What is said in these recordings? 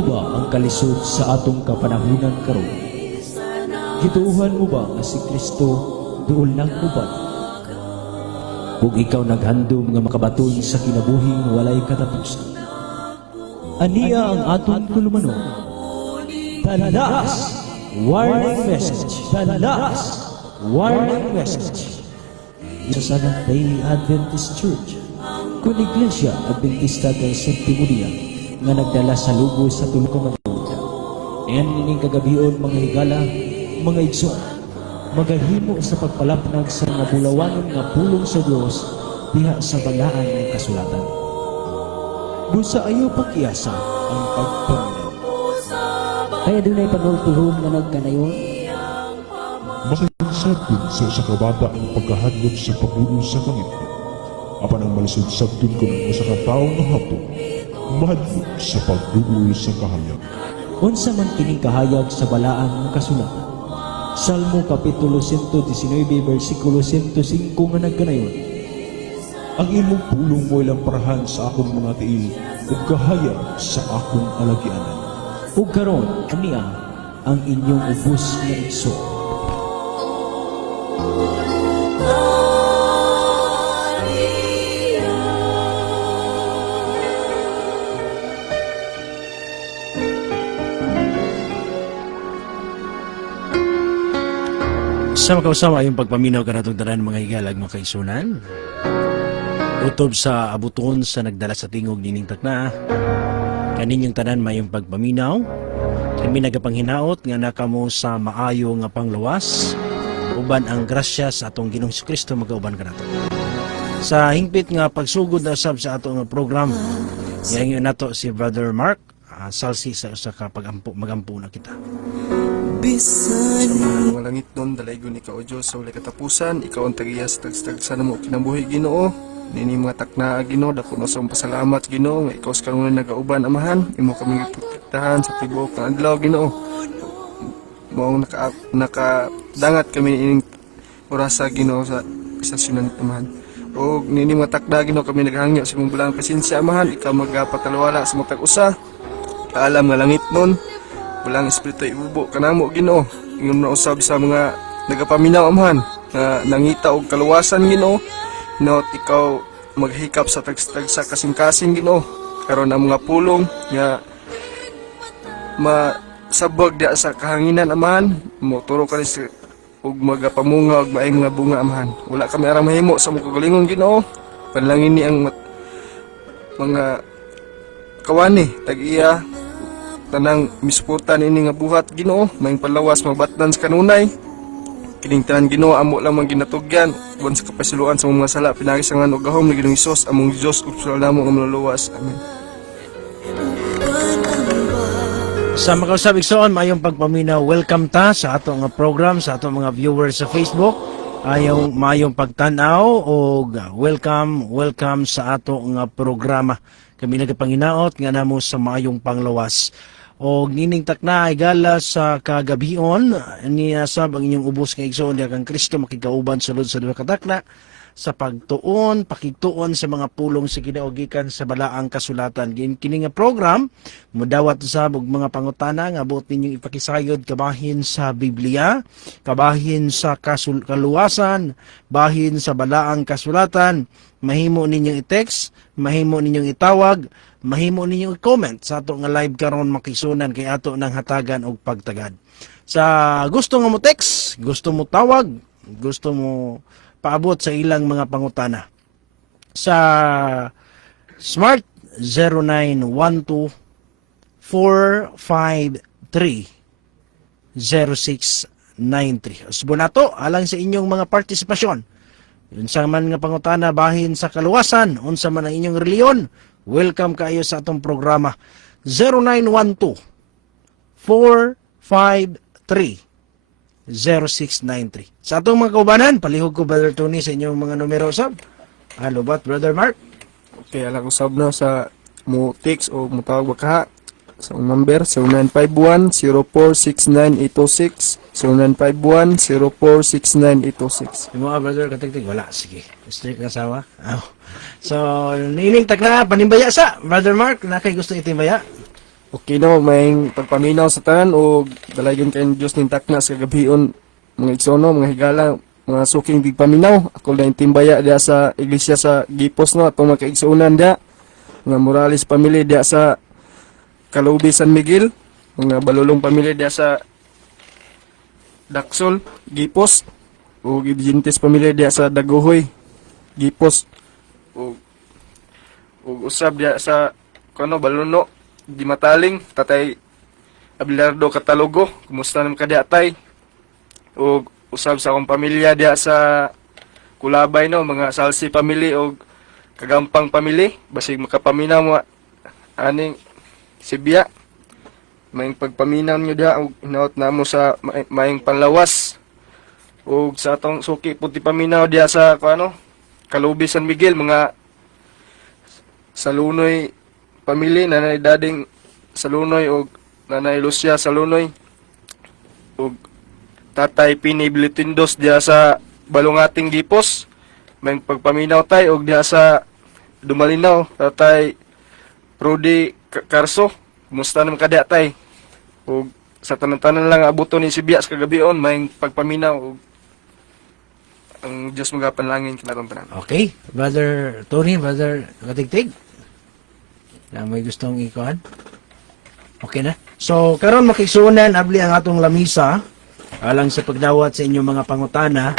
mo ba ang kalisod sa atong kapanahunan karon? Gituuhan mo ba nga si Kristo duol nang uban? Kung ikaw naghandom nga makabaton sa kinabuhing walay katapusan, aniya ang atong tulumanon. Talas! Warning message! Talas! Warning message! Isa sa Daily Adventist Church, kung Iglesia Adventista del Séptimo Día, nga nagdala sa lugo sa tulong ng Buddha. Ayan nining kagabion mga higala, mga igsoon, magahimo sa pagpalapnag sa mga bulawanon nga pulong sa Dios diha sa balaan ng kasulatan. Busa ayaw pakiasa ang pagpaminaw. Kaya dunay panultulong nga nagkanayon. Makasansabdon sa usa ka bata ang pagkahadlok sa pagbuo sa kangit. Apan ang malisod sabdon ko ng usa ka taong nahapon, mahadlok sa pagbuo sa kahayag. Unsa man kining kahayag sa balaan ng kasulatan? Salmo Kapitulo 119, versikulo 105 nga nagkanayon. Ang imong pulong mo ilang parahan sa akong mga tiil, ug kahayag sa akong alagyanan. Ug karon aniya ang inyong ubos nga igsoon. Sama kausama yung pagpaminaw ka natong tanan mga higalag mga kaisunan. Utob sa abuton sa nagdala sa tingog nining takna. Kaninyong tanan mayong pagpaminaw. Kami nagapanghinahot nga nakamo sa maayo nga panglawas. Uban ang grasya sa atong Ginoong Kristo magauban ka nato. Sa hingpit nga pagsugod na usab sa atong program, yang nato si Brother Mark salsi sa magampo na kita. Mga langit nun, dalaygon ikaw o Diyos sa walay katapusan, ikaw ang tagiya sa tagstagsa na mo kinabuhi Ginoo. Nini mga takna Ginoo, dako na sa pasalamat Ginoo, nga ikaw sa kanunay nagauban amahan, imo kami protektahan sa tibuok ng adlaw Ginoo. Mo nakadangat kami ining orasa Ginoo sa istasyonan amahan. O nini mga takna Ginoo, kami naghangyo sa imong bulang pasensya amahan, ikaw magpatalwala sa matag usa. Kaalam nga langit nun, walang espiritu ibubo kanamo Ginoo. Ingon na usab sa mga nagapaminaw amahan nga nangita og kaluwasan Ginoo. Not ikaw maghikap sa tagsa kasing-kasing Ginoo. Karon ang mga pulong nga masabog dia sa kahanginan amahan, moturo ka sa og magapamunga og maayong mga bunga amahan. Wala kami arang mahimo sa mga kagalingon Ginoo. Panlangin ni ang mga kawani tag-iya tanang misuportan ini nga buhat Ginoo, maayong palawas mabatnan sa kanunay. Kining tanan Ginoo amo lamang ginatugyan buwan sa kapasuluan sa mga sala pinagisangan og gahom ni Ginoong Hesus among Dios ug sala namo nga maluluwas. Amen. Sa mga kausabik soon, mayong pagpaminaw, welcome ta sa atong program, sa atong mga viewers sa Facebook. Mayong pagtanaw o welcome sa atong programa. Kami nagapanginaot nga namo sa mayong panglawas. O nining takna ay gala sa kagabion, niyasab ang inyong ubos nga igsoon diha kang Kristo makigauban sulod sa duha ka takna sa pagtuon, pakigtuon sa mga pulong sa Ginoo gikan sa balaang kasulatan. Kini nga program modawat usab og mga pangutana nga buot ninyong ipakisayod kabahin sa Biblia, kabahin sa kaluwasan, bahin sa balaang kasulatan. Mahimo ninyong i-text, mahimo ninyong itawag, mahimo ninyong i-comment sa ato nga live karon makisunan kay ato nang hatagan og pagtagad. Sa gusto nga mo text, gusto mo tawag, gusto mo paabot sa ilang mga pangutana. Sa Smart 0912-453-0693. Usbo nato alang sa inyong mga partisipasyon. Unsa man nga pangutana bahin sa kaluwasan, unsa man ang inyong reliyon, welcome kayo sa atong programa. 0912-453-0693. Sa atong mga kaubanan, palihog ko Brother Tony sa inyong mga numero sab. Ano ba, Brother Mark? Okay, alang usab na sa mo text o mo tawag ka sa number 0951-0469-806 0951-0469-806. Yung mga brother katigtig, wala, sige. Strict na sawa. Oh. So, nining takna, panimbaya sa, Brother Mark, na kay gusto itimbaya? Okay no, may pagpaminaw sa tanan o dalaygon kayo Diyos ning takna sa gabion mga igsono, mga higala, mga suking tigpaminaw. Ako na timbaya diya sa iglesia sa Gipos no, atong mga kaigsunan diya. Mga Morales family diya sa Kalubi San Miguel, mga Balulong family diya sa Daksol, Gipos, o Gibjintes family diya sa Daguhoy, Gipos, o usab diya sa Baluno, di Mataling, Tatay Abelardo Catalogo, kumusta naman ka diya tay? O usab sa akong pamilya diya sa Kulabay no, mga Salsi family o Kagampang family, basig makapaminaw mo aning Sibya. May pagpaminaw nyo diya o hinaot na mo sa maing panlawas. O sa atong suki puti paminaw diya sa Kalubi San Miguel, mga Salunoy family, nanay dading Salunoy o nanay Lucia Salunoy o tatay Pini Blitindos diya sa Balungating Gipos. May pagpaminaw tay og diya sa Dumalinaw, tatay Rudy Carso, kumusta naman ka diya tay? O sa tanan-tanan lang abuto ni Sibya sa kagabion, may pagpaminaw o ang Diyos magapanlangin kinatong tanan. Okay, Brother Tony, Brother Katigtig. Na may gustong ikuan? Okay na. So, karon makisunan abli ang atong lamisa alang sa pagdawat sa inyong mga pangutana.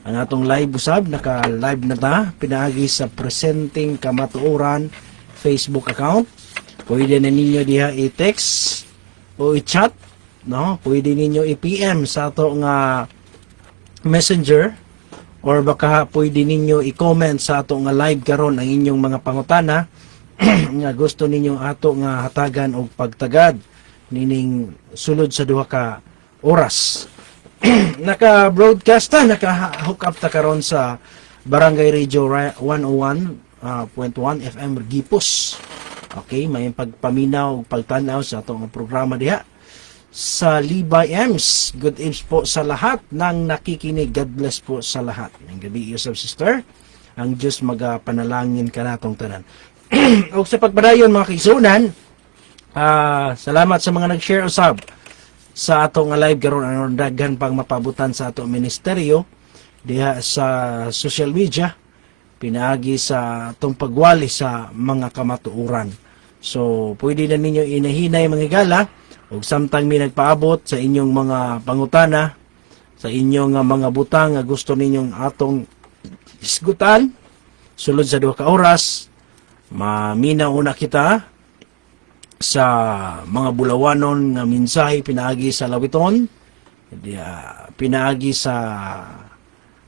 Ang atong live usab, naka-live na ta, pinaagi sa Presenting Kamatuoran Facebook account. Pwede na ninyo diha i-text o i-chat, no? Pwede ninyo i-PM sa ato nga messenger or baka pwede ninyo i-comment sa ato nga live karon ang inyong mga pangutana nga gusto ninyo ato nga hatagan og pagtagad nining sulod sa duha ka oras. Naka-broadcast ta, naka-hook up ta karon sa Barangay Radio 101.1 FM Gipos. Okay, may pagpaminaw, pagtanaw sa atong programa diha sa Libay Ems. Good evening po sa lahat ng nakikinig. God bless po sa lahat. Ng gabi, Yusuf Sister. Ang Diyos magapanalangin ka natong tanan. O sa pagpadayon mga kaisunan, salamat sa mga nag-share usab sa atong live karon, ang daghan pang mapabutan sa atong ministeryo diha sa social media, pinaagi sa atong pagwali sa mga kamatuoran. So pwede na ninyo inahinay mga gala ug samtang may nagpaabot sa inyong mga pangutana, sa inyong mga butang nga gusto ninyong atong isgutan sulod sa 2 ka oras. Maminaw una kita sa mga bulawanon nga mensahe pinaagi sa lawiton, pinaagi sa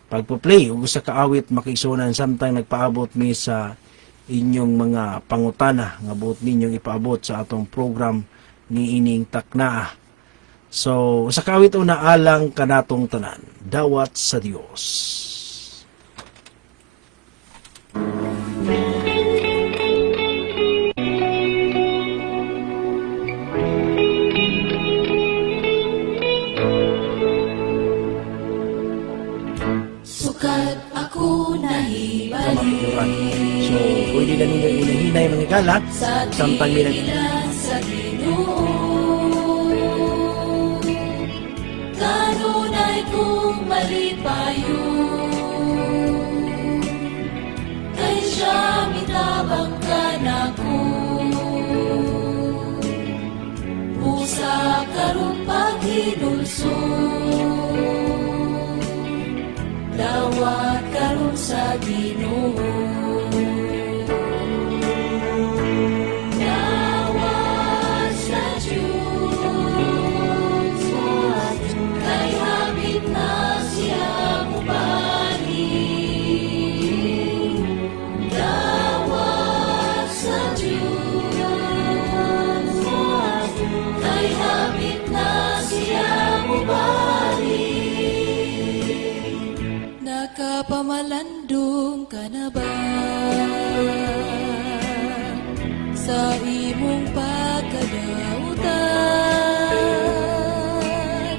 pagpo-play ug sa kaawit makiigsunan samtang nagpaabot mi sa inyong mga pangutana nga buot ninyong ipaabot sa atong program ni ining takna. So sa kaawit una alang kanatong tanan, dawat sa Dios. Sukat ako nahibalik So pwede na ninyo inahinay mga gala sa samtang may tilan sa Ginoo. Kanunay kong malipayo, kay siya mitabang ka na ko. Usa karon paghinulso, dawat karon sa Ginoo. Dawat sa Diyos, kay hapit na siya mubalik. Dawat sa Diyos, kay hapit na siya mubalik. Nakapamalandong ka na ba sa imong pagkadautan?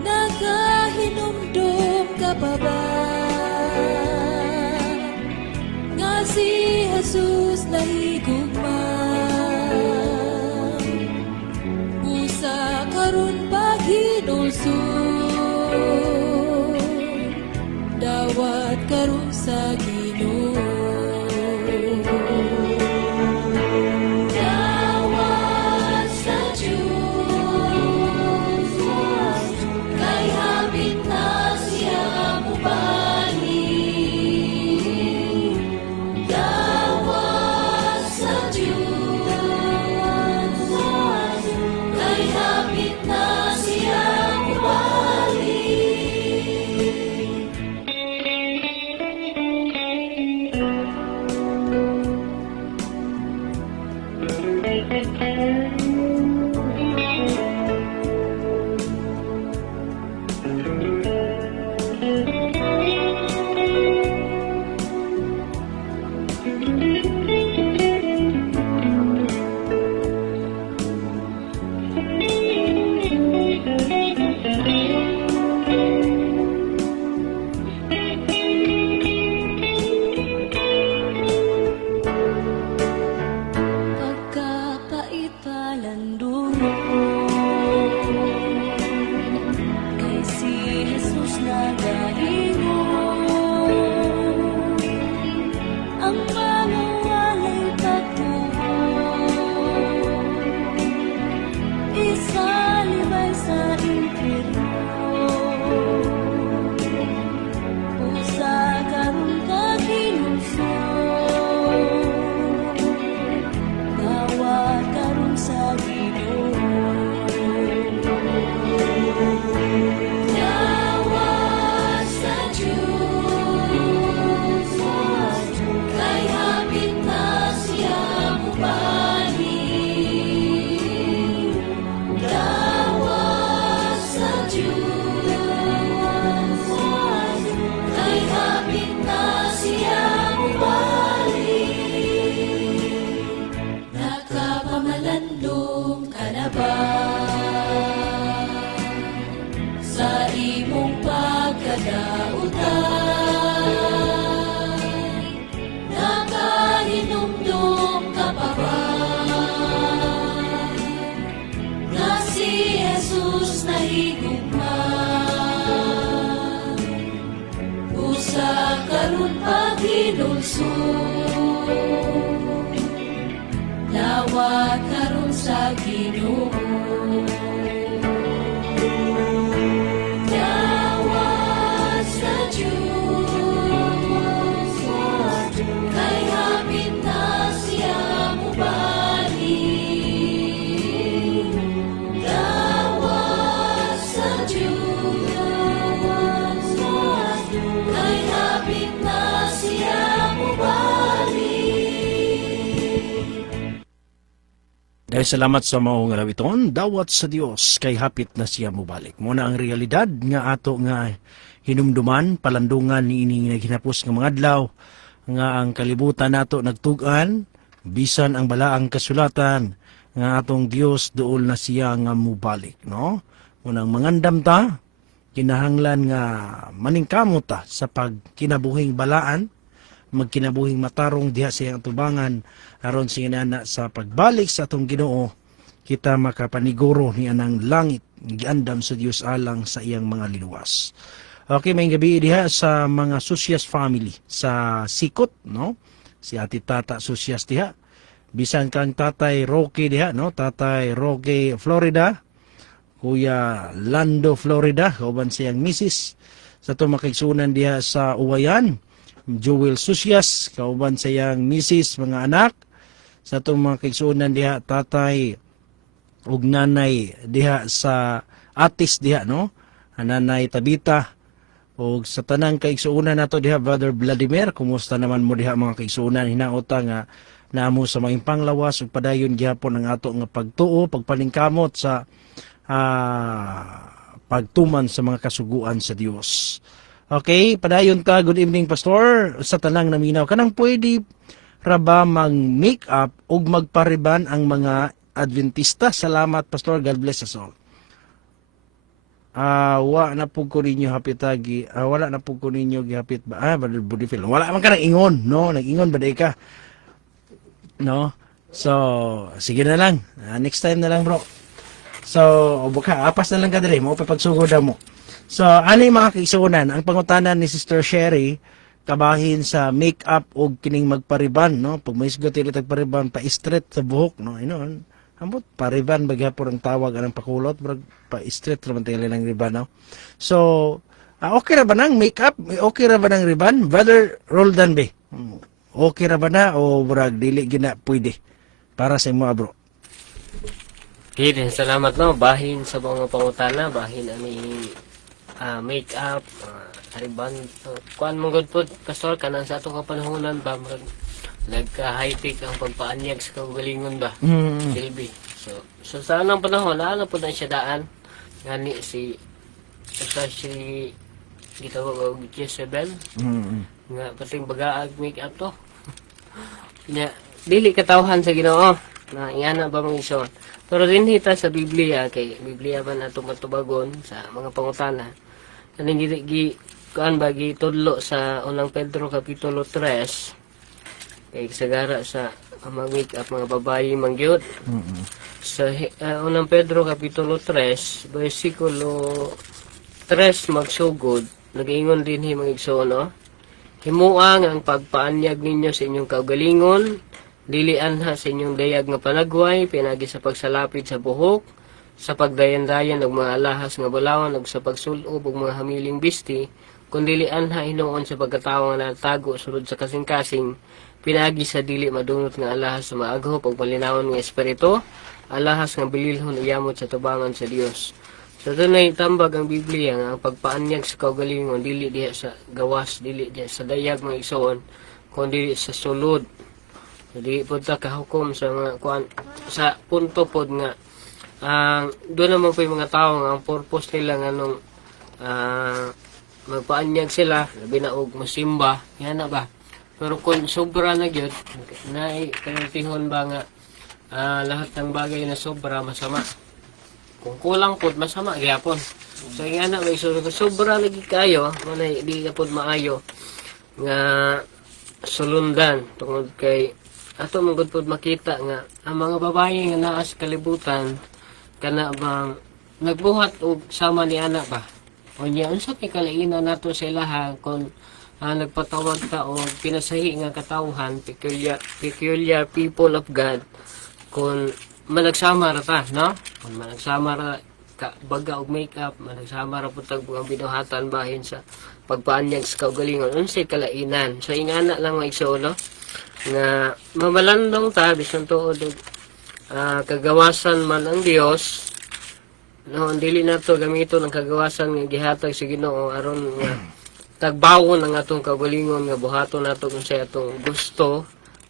Nakahinumdum ka pa ba nga si Jesus nahigugma? karon sa Ginoo. Dawat sa Diyos, kay hapit na siya mubalik. Dawat sa Diyos, kay hapit na siya pagkapait palandong kay si Jesus nagaingon ang mga walay pagtuo isalibay sa impyerno usa karon ka ginunsod dawat karon sa Ginoo. Dawat sa Diyos, kay hapit na siya mubalik. Dawat sa Diyos, kay hapit na siya mubalik. Nakapamalandong ka na ba sa imong pagkadaotay? Nakahinumdum ka pa ba na si Jesus nahigugma? Usa karon paghinulsod dawat karon sa Ginoo. Dawat sa Diyos, kay hapit na siya mubalik. Dawat sa Diyos, kay hapit na siya mubalik. Dahil salamat sa maong rabiton, dawat sa Dios kay hapit na siya mubalik. Muna ang realidad nga ato nga hinumduman, palandungan ni ining naghinapos nga mga adlaw, nga ang kalibutan nato nagtugan, bisan ang balaang kasulatan, nga atong Dios dool na siya nga mubalik. No? Munang mangandam ta, kinahanglan nga maningkamot ta sa pagkinabuhing balaan, magkinabuhing matarong diha sa iyang tubangan, aron sinana sa pagbalik sa atong Ginoo kita makapaniguro ni anang langit giandam sa Dios alang sa iyang mga liluwas. Okay, may gabi diha sa mga Susyas family sa Sikot, no? Si Ati Tata Susyas diha. Bisan kang Tatay Roque diha, no? Tatay Roque Florida, Kuya Lando Florida, kauban siyang misis. Sa to makigsunan diha sa Uwayan, Joel Susyas, kauban siyang misis, mga anak. Sa itong mga kaigsuunan diha, tatay ug nanay diha sa Atis diha, no? Nanay Tabita. Ug sa tanang kaigsuunan nato diha, Brother Vladimir, kumusta naman mo diha mga kaigsuunan? Hinaota nga naamo sa mga panglawas ug padayon gihapon ang ato nga pagtuo, pagpalingkamot sa pagtuman sa mga kasuguan sa Dios. Okay, padayon ta. Good evening, Pastor. Sa tanang naminaw, kanang pwede raba mag-make up o magpariban ang mga Adventista? Salamat, Pastor. God bless us all. Wa na po ko ninyo hapitagi. Wala na po ko ninyo gihapit ba? Brother Budifil. Wala man ka nang ingon, no? Nag-ingon ba day ka? No? So, sige na lang. Next time na lang, bro. So, baka apas na lang ka dali mo papagsugod mo. So, ano yung mga kaisunan? Ang pangutanan ni Sister Sherry kabahin sa make-up o kining magpariban, no? Pag may isgot dili tagpariban pa straight sa buhok, no? Inon. Ambot pariban bagyapon ang tawag anang pakulot, brag pa straight naman tayo ng riban, no? So, okay ra ba nang make-up? Okay ra ba nang riban? Brother Roldan be. Okay ra ba na o brag dili gina pwede para sa imo, bro? Kaya salamat no, bahin sa mga pangutana, bahin ani make-up, riban, kuan mong good po, pastor, kanang sa atong kapanahonan ba, nagka-high-tech ang pagpaanyag sa kagalingon ba, Silby. So sa anong panahon, ano po na siya daan, ngani si gitawag og Jezebel, nga pating bagaag make-up to. Nya, dili katawhan sa Ginoo, na iyana ba mga ison. Pero din hita sa Biblia, kay Biblia ba na tumatubagon sa mga pangutana, kaning kuan ba gitudlo sa unang Pedro kapitulo 3 kay sagara sa mag-make up mga babae mangyod. Sa unang Pedro kapitulo 3 bersikulo 3 magsugod nag-ingon din mga igsoon, no? Himuang ang pagpaanyag ninyo sa inyong kaugalingon, dilian ha sa inyong dayag nga panagway pinagi sa pagsalapid sa buhok, sa pagdayan-dayan og mga alahas nga balawan ug sa pagsulob og mga hamiling bisti, kundi anha hinuon sa pagkatawo nga natago sulod sa kasing-kasing, pinagi sa dili madunot nga alahas sa maaghop ug malinawon nga espiritu, alahas nga bililhon iyamot sa tubangan sa Dios. So dunay tambag ang Biblia nga ang pagpaanyag sa kaugalingon dili diha sa gawas, dili diha sa dayag mga igsoon, kundi sa sulod. Dili pud ta kahukom sa mga kuan sa punto pod nga doon naman po yung mga tao nga ang purpose nila nga nung magpaanyag sila, labi na og masimba, yan na ba? Pero kung sobra na gyud, naitihon ba nga lahat ng bagay na sobra masama. Kung kulang pod masama gyapon. So yan na may sobra lagi kayo, wala di na pod maayo nga sulundan tungod kay ato mangod pod makita nga ang mga babae nga naa sa kalibutan kana bang nagbuhat og sama ni anak ba. O niya, unsa kay kalainan nato sa ilaha kung nagpatawag ta o pinasahi nga katawhan, peculiar people of God, kung managsama ra ta, no? Kung managsama ra ka baga og makeup, managsama ra pud tag ang binuhatan bahin sa pagpaanyag sa kaugalingon, unsay kalainan. So ingana lang mga igsoon, no? Nga mamalandong ta bisan tuod og kagawasan man ang Dios. No, dili nato gamiton ang kagawasan nga gihatag sa Ginoo aron nga tagbawon ang atong kaugalingon nga buhaton nato kung say atong gusto,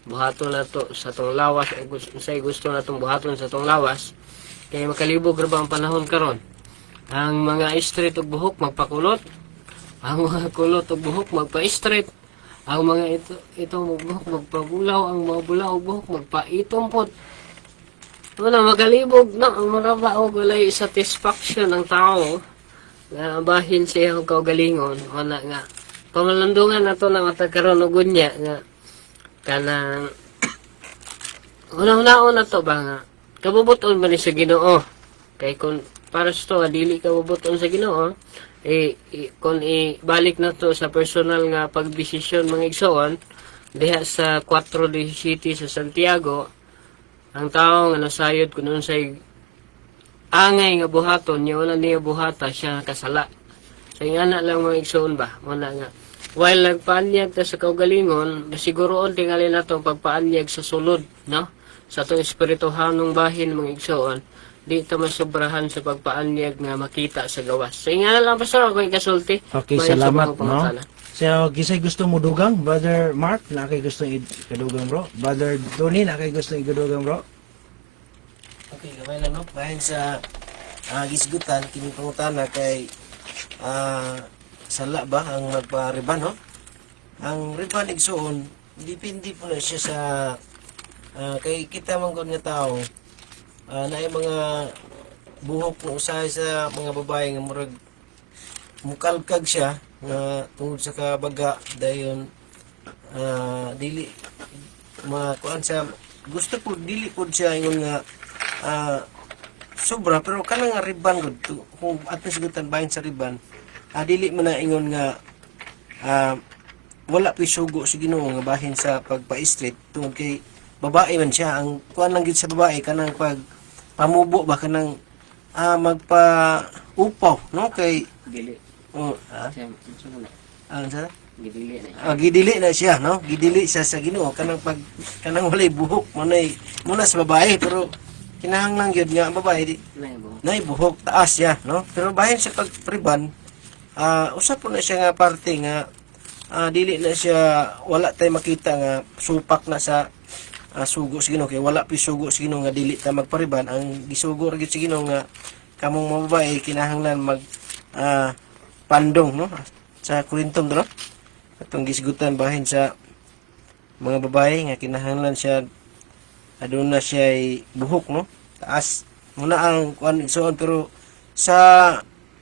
buhaton nato sa atong lawas o say gusto natong buhaton sa atong lawas. Kay makalibog ra ba ang panahon karon? Ang mga straight og buhok magpakulot, ang mga kulot og buhok magpa-straight, ang mga itong buhok magpabulaw, ang mga bulaw og buhok magpa-itompot. Wala magalibog na ang maraba o walay satisfaction ng tao nga bahin siya ang kaugalingon. Wala nga pamalandungan na to na matagkaroon og gunya nga kanang una-unaon na to ba nga kabubuton ba ni sa Ginoo. Kay kung para sa to dili kabubuton sa Ginoo, kung ibalik na to sa personal nga pagdesisyon mga igsoon diha sa 4:17 sa Santiago, ang tao nga nasayod kung unsay angay nga buhaton niya wala niya buhata siya kasala. So ingana lang mga igsoon ba muna nga while nagpaanyag ta sa kaugalingon masiguroon tingali natong pagpaanyag sa sulod, no, sa atong espirituhanong bahin mga igsoon, di ta masobrahan sa pagpaanyag nga makita sa gawas. So ingana lang pastor ako ikasulti. Okay, salamat, no. So, kisay gusto mo dugang, Brother Mark, na kay gusto ikadugang, bro. Brother Tony, na kay gusto ikadugang, bro. Okay, gamay lang, no? Bahin sa gisgutan, kining pangutana kay sala ba ang magpa-riban, no? Ang riban igsoon, depende po na siya sa kay kita man nga tao na mga buhok na usahay sa mga babae nga murag mukalkag siya nga tungod sa kabaga dayon dili makuan siya gusto po dili po siya ingon nga sobra pero kanang nga riban gud kung ato sigutan bahin sa riban dili man na ingon nga wala pa sugo si Ginoo nga bahin sa pagpa-street tungod kay babae man siya. Ang kuan lang gid sa babae kanang pag pamubo ba kanang magpa upaw no kay Dili. Siya, ano sa gidili na. gidili na siya no, gidili siya sa Ginoo kanang pag kanang walay buhok muna sa babae, pero kinahanglan gyud nga ang babae di nay buhok taas siya no, pero bahin sa pagpriban usap po na siya nga parte nga dili na siya, wala tay makita nga supak na sa sugo sa Ginoo, kay wala pi sugo sa Ginoo nga dili ta magpariban. Ang gisugo ra gyud sa Ginoo nga kamong mga babae kinahanglan mag pandong no sa Korintong no, atong gisgutan bahin sa mga babae nga kinahanglan siya aduna siya buhok no taas muna ang kuan igsoon. Pero sa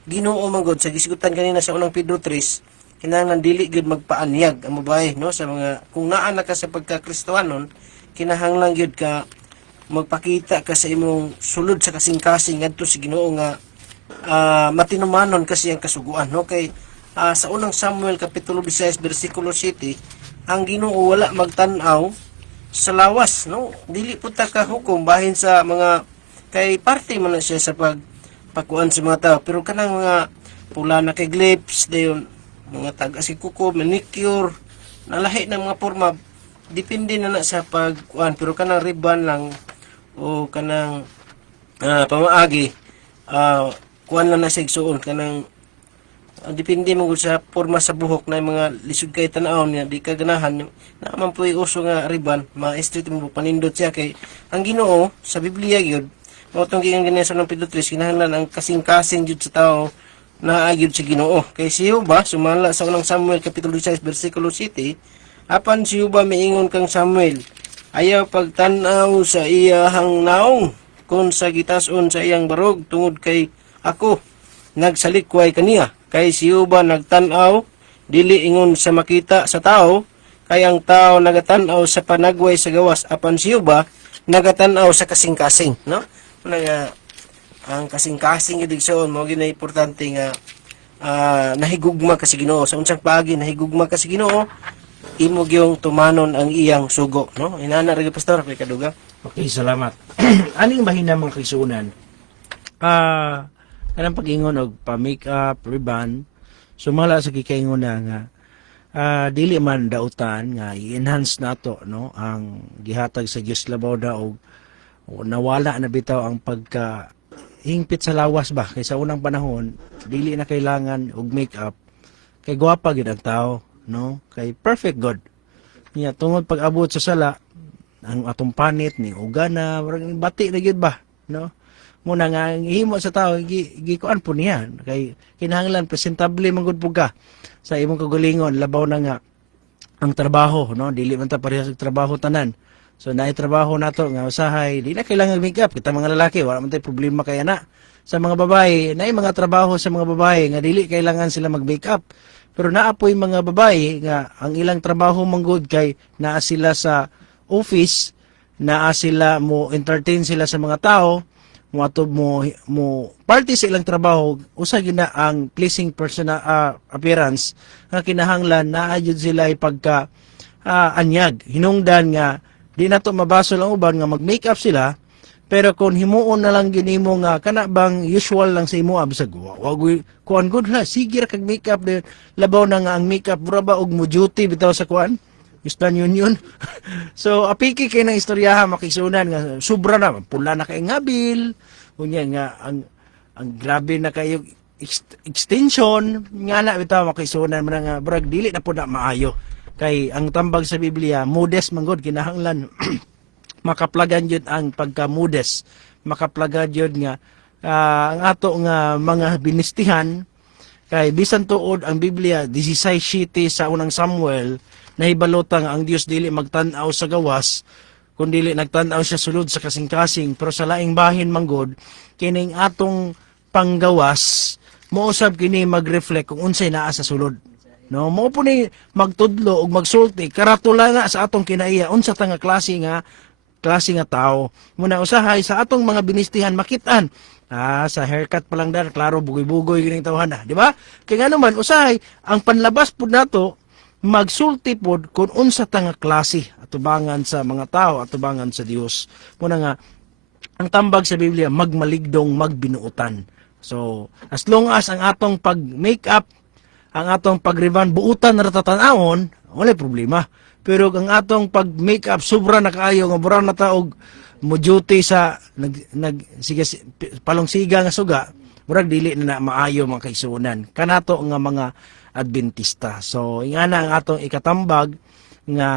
Ginoo man gud sa gisgutan kanina sa unang Pedro 3, kinahanglan dili gyud magpaanyag ang babae no sa mga, kung naa na ka sa pagka-Kristohanon, kinahanglan gyud ka magpakita ka sa imong sulod sa kasing-kasing ngadto sa Ginoo nga matinumanon kasi ang kasuguan no, kay sa unang Samuel kapitulo 16 bersikulo 7, ang Ginoo wala magtan-aw sa lawas no, dili pud ta ka hukom bahin sa mga, kay parte man na siya sa pagkuan sa mga tao, pero kanang mga pula na kay lips dayon mga taga si kuko manicure nalahi ng mga forma, depende na sa pagkuan. Pero kanang ribbon lang o kanang pamaagi kuan lang na sa igsuon kanang depende mo sa forma sa buhok na mga lisod kay tan-aw niya di ka ganahan na man puy uso nga ribbon ma-street mo panindot siya. Kay ang Ginoo sa Biblia gyud mao tong gingan sa ng Pedro 3, kinahanglan ang kasing-kasing jud sa tao na agyud sa Ginoo. Kay si Jehova sumala sa unang Samuel kapitulo 16 bersikulo 7, apan si Jehova miingon kang Samuel, ayaw pagtan-aw sa iyahang naong kun sa gitas-on sa iyang barog tungod kay ako nagsalikway kaniya. Kay si Jehova nagtan-aw dili ingon sa makita sa tao, kay ang tao nagatan-aw sa panagway sa gawas, apan si Jehova nagatan-aw sa kasing-kasing no. Nga ang kasing-kasing gyud igsoon mo gyud na importante nga nahigugma ka sa Ginoo. Sa unsang paagi nahigugma ka sa Ginoo, imo gyung tumanon ang iyang sugo no. Inana ra gyud pastor kay kaduga. Okay, salamat. Aning bahin na mga kaisunan? Kanang pag-ingon og pa-makeup, ribbon, sumala sa gikaingon na nga dili man dautan nga i-enhance nato no ang gihatag sa Dios labaw da og nawala na bitaw ang pagka hingpit sa lawas ba, kay sa unang panahon dili na kailangan og makeup kay gwapa gid ang tao no, kay perfect god niya tungod pag abot sa sala ang atong panit ni ugana bati na gyud ba no, muna nga himo sa tao gikuan po niya kay kinahanglan presentable man gud ka sa imong kagalingon labaw na nga ang trabaho no, dili man ta parehas og trabaho tanan. So naay trabaho nato nga usahay di na kailangan makeup, kita mga lalaki wala man tay problema kay ana. Sa mga babae naay mga trabaho sa mga babae nga dili kailangan sila mag-makeup, pero naapoy mga babae nga ang ilang trabaho manggod kay naa sila sa office, naa sila mo entertain sila sa mga tao, mo ato mo party sa ilang trabaho usa gyud na ang pleasing personal appearance nga kinahanglan naa jud sila pagka anyag hinungdan nga di na to mabasol ang uban nga mag-makeup sila, pero kung himuon na lang ginimo nga kana bang usual lang sa imo bisag wag kuan good na sige ra kag makeup de labaw na nga ang makeup bura ba og mo duty bitaw sa kuan Western Union. So apiki kay nang istoryaha makisunan nga sobra na pula na kay ngabil unya nga ang grabe na kayo extension nga na bitaw makisunan man nga brag dili na pud na maayo. Kay ang tambag sa Biblia, modest manggod kinahanglan makaplagan jud ang pagka-modest. Makaplagan jud nga ang ato nga mga binistihan kay bisan tuod ang Biblia 16:7 sa unang Samuel nahibalota nga ang Dios dili magtan-aw sa gawas kun dili nagtan-aw siya sulod sa kasing-kasing, pero sa laing bahin manggod kining atong panggawas mousab kini mag-reflect kung unsay naa sa sulod. No, mo po ni magtudlo ug magsulti karatula na sa atong kinaiya unsa ta nga klase nga tao. Muna usahay sa atong mga binistihan makitaan. Sa haircut pa lang dar klaro bugoy-bugoy gining tawhan na, di ba? Kay nga naman usahay ang panlabas pud nato magsulti pod kung unsa ta nga klase atubangan sa mga tao, atubangan sa Dios. Muna nga ang tambag sa Biblia, magmaligdong, magbinuutan. So, as long as ang atong pag-make up, ang atong pag-revan, buutan na ratatanawon, wala problema. Pero ang atong pag-make up, sobra na kaayo, nga burang na taog, mo duty sa, palongsiga nga suga, murag dili na maayo mga kaisunan. Kanato nga mga Adventista. So, ingana ang atong ikatambag, nga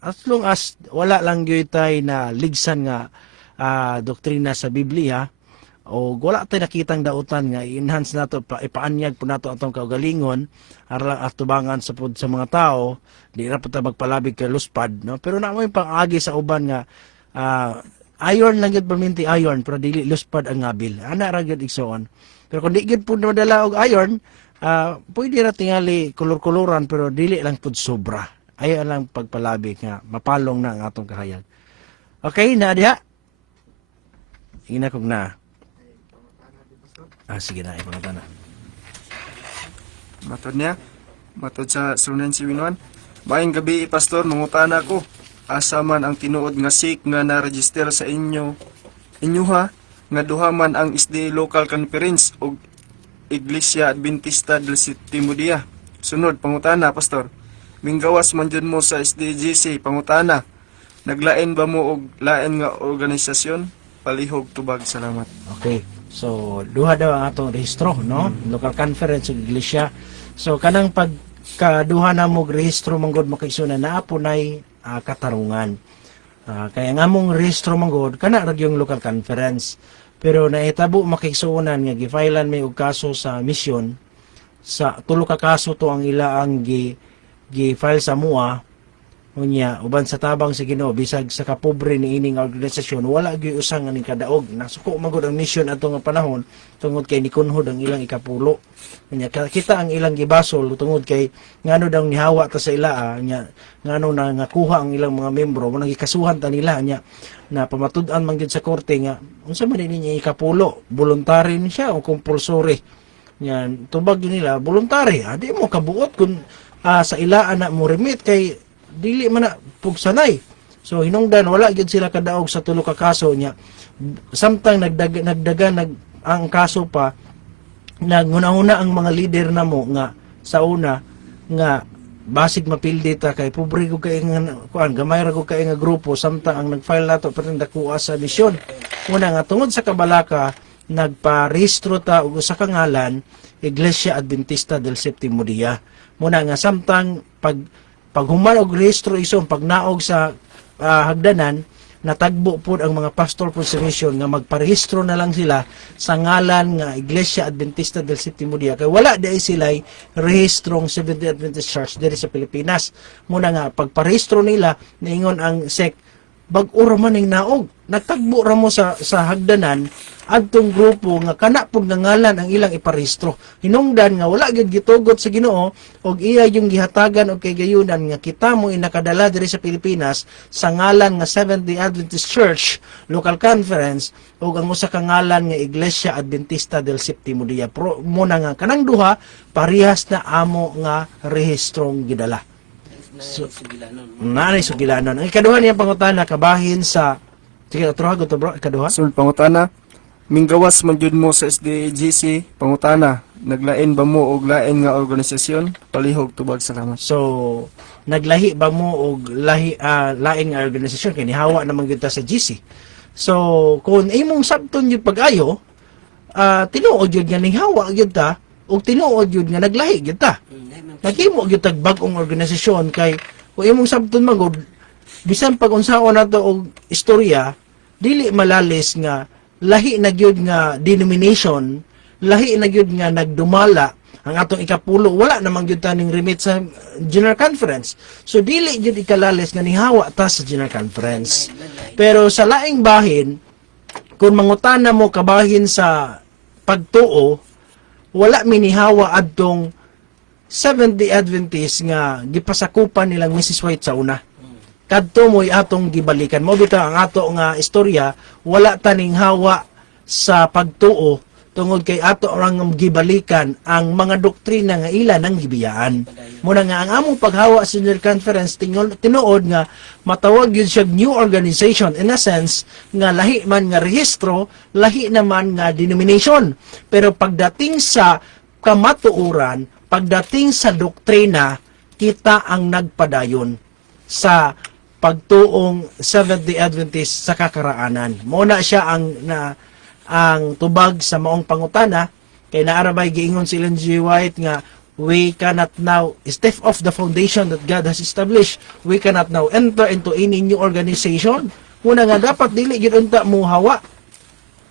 as long as wala lang gyud tay na ligsan nga doktrina sa Biblia o wala tay nakitang dautan nga i-enhance nato ipaanyag po nato atong kaugalingon aron atubangan sa pud sa mga tao di ra pud ta magpalabig kay luspad no pero na mo pang-agi sa uban nga iron lang gyud perminti iron pero dili luspad ang ngabil ana ra gyud igsoon pero kung di gyud pud madala og iron pwede ra tingali kulor-koloran pero dili lang pud sobra. Ayaw lang pagpalabi nga mapalong na ang atong kahayag. Okay, na diha. Ina kog na. Sige na, ipangutana. Matod niya. Matod sa sunan si Winuan. Maayong gabi, Pastor, mangutana ko. Asa man ang tinuod nga SIC nga na-register sa inyuha nga duha man ang SD Local Conference o Iglesia Adventista del Sétimo Día. Sunod, pangutana, Pastor. Minggawas man dyan mo sa SDGC, pangutana. Naglain ba mo og lain nga organisasyon? Palihog tubag, salamat. Okay. So, duha daw ang atong rehistro, no? Local conference ug iglesia. So, kanang pagkaduha na mo rehistro manggod makaigsunan na apunay katarungan. Kaya nga mong rehistro manggod kana ra yung local conference. Pero naitabo makaigsunan nga gifailan may og kaso sa mission sa tulo ka kaso to ang ila ang gi-file sa MUA unya uban sa tabang sa Ginoo bisag sa kapobre ni ining organisasyon wala gyud usang aning kadaog nasuko magud ang mission adto nga panahon tungod kay nikunhod ang ilang ikapulo unya kita ang ilang gibasol tungod kay ngano daw nihawa ta sa ila nya ngano na ngakuha ang ilang mga membro mo nagikasuhan ta nila nya na pamatud-an man gyud sa korte nga unsa man niya ikapulo voluntary ni siya o compulsory yan tubag yun nila voluntary di mo kabuot kun sa ila anak mo remit kay dili man na pugsanay. So hinungdan wala gyud sila kadaog sa tulo ka kaso niya. Samtang nagdagan ang kaso pa naguna-una ang mga leader na mo nga sa una nga basig mapildi ta kay pobre ko kay nga kuan gamay ra ko kay nga grupo samtang ang nagfile nato pero dakuha sa misyon. Una nga tungod sa kabalaka nagparehistro ta og usa ka ngalan Iglesia Adventista del Sétimo Día. Muna nga samtang paghuman og rehistro ison pagnaog sa hagdanan natagbo pod ang mga pastor po sa mission nga magparehistro na lang sila sa ngalan nga Iglesia Adventista del Sétimo Día kay wala dai sila rehistrong Seventh-day Adventist Church diri sa Pilipinas. Muna nga pagparehistro nila niingon ang SEC bag-o ra man ning naog nagtagbo ra mo sa hagdanan adtong grupo nga kana pud ngalan ang ilang iparehistro hinungdan nga wala gyud gitugot sa Ginoo og iya yung gihatagan og kaygayunan nga kita mo inakadala diri sa Pilipinas sa ngalan nga Seventh-day Adventist Church Local Conference ug ang usa ka ngalan nga Iglesia Adventista del Sétimo Día muna nga kanang duha parehas na amo nga rehistrong gidala. So, nanay sugilanon. Ang ikaduha niya pangutana kabahin sa sige trohago to bro ikaduha. Sunod, pangutana. Minggawas man jud mo sa SDGC, pangutana. Naglain ba mo og lain nga organisasyon? Palihog tubag, salamat. So, naglahi ba mo og lain nga organisasyon kay nihawa naman gyud ta sa GC. So, kung imong sabton gyud pag-ayo, tinuod gyud nga nihawa gyud ta ug tinuod gyud nga naglahi gyud ta. Nagimo gyud tag bag-ong organisasyon kay kung imong sabton magod bisan pag unsaon nato og istorya dili malalis nga lahi na gyud nga denomination lahi na gyud nga nagdumala ang atong ikapulo wala namang gyud taning remit sa General Conference so dili gyud ikalalis nga nihawa ta sa General Conference pero sa laing bahin kung mangutana mo kabahin sa pagtuo wala minihawa adtong Seventh-day Adventist nga gipasakupan nilang Mrs. White sa una. Kadto mo'y atong gibalikan. Mo bitaw ang ato nga istorya, wala taning hawa sa pagtuo tungod kay ato orang gibalikan ang mga doktrina nga ila nang gibiyaan. Muna nga ang among paghawa sa General Conference tinuod nga matawag yun siya new organization in a sense nga lahi man nga rehistro, lahi naman nga denomination. Pero pagdating sa kamatuoran, pagdating sa doktrina, kita ang nagpadayon sa pagtuong Seventh-day Adventist sa kakaraanan. Muna siya ang tubag sa maong pangutana kay naarabay giingon si Ellen G. White nga we cannot now step off the foundation that God has established. We cannot now enter into any new organization. Muna nga dapat dili gyud unta mo hawa.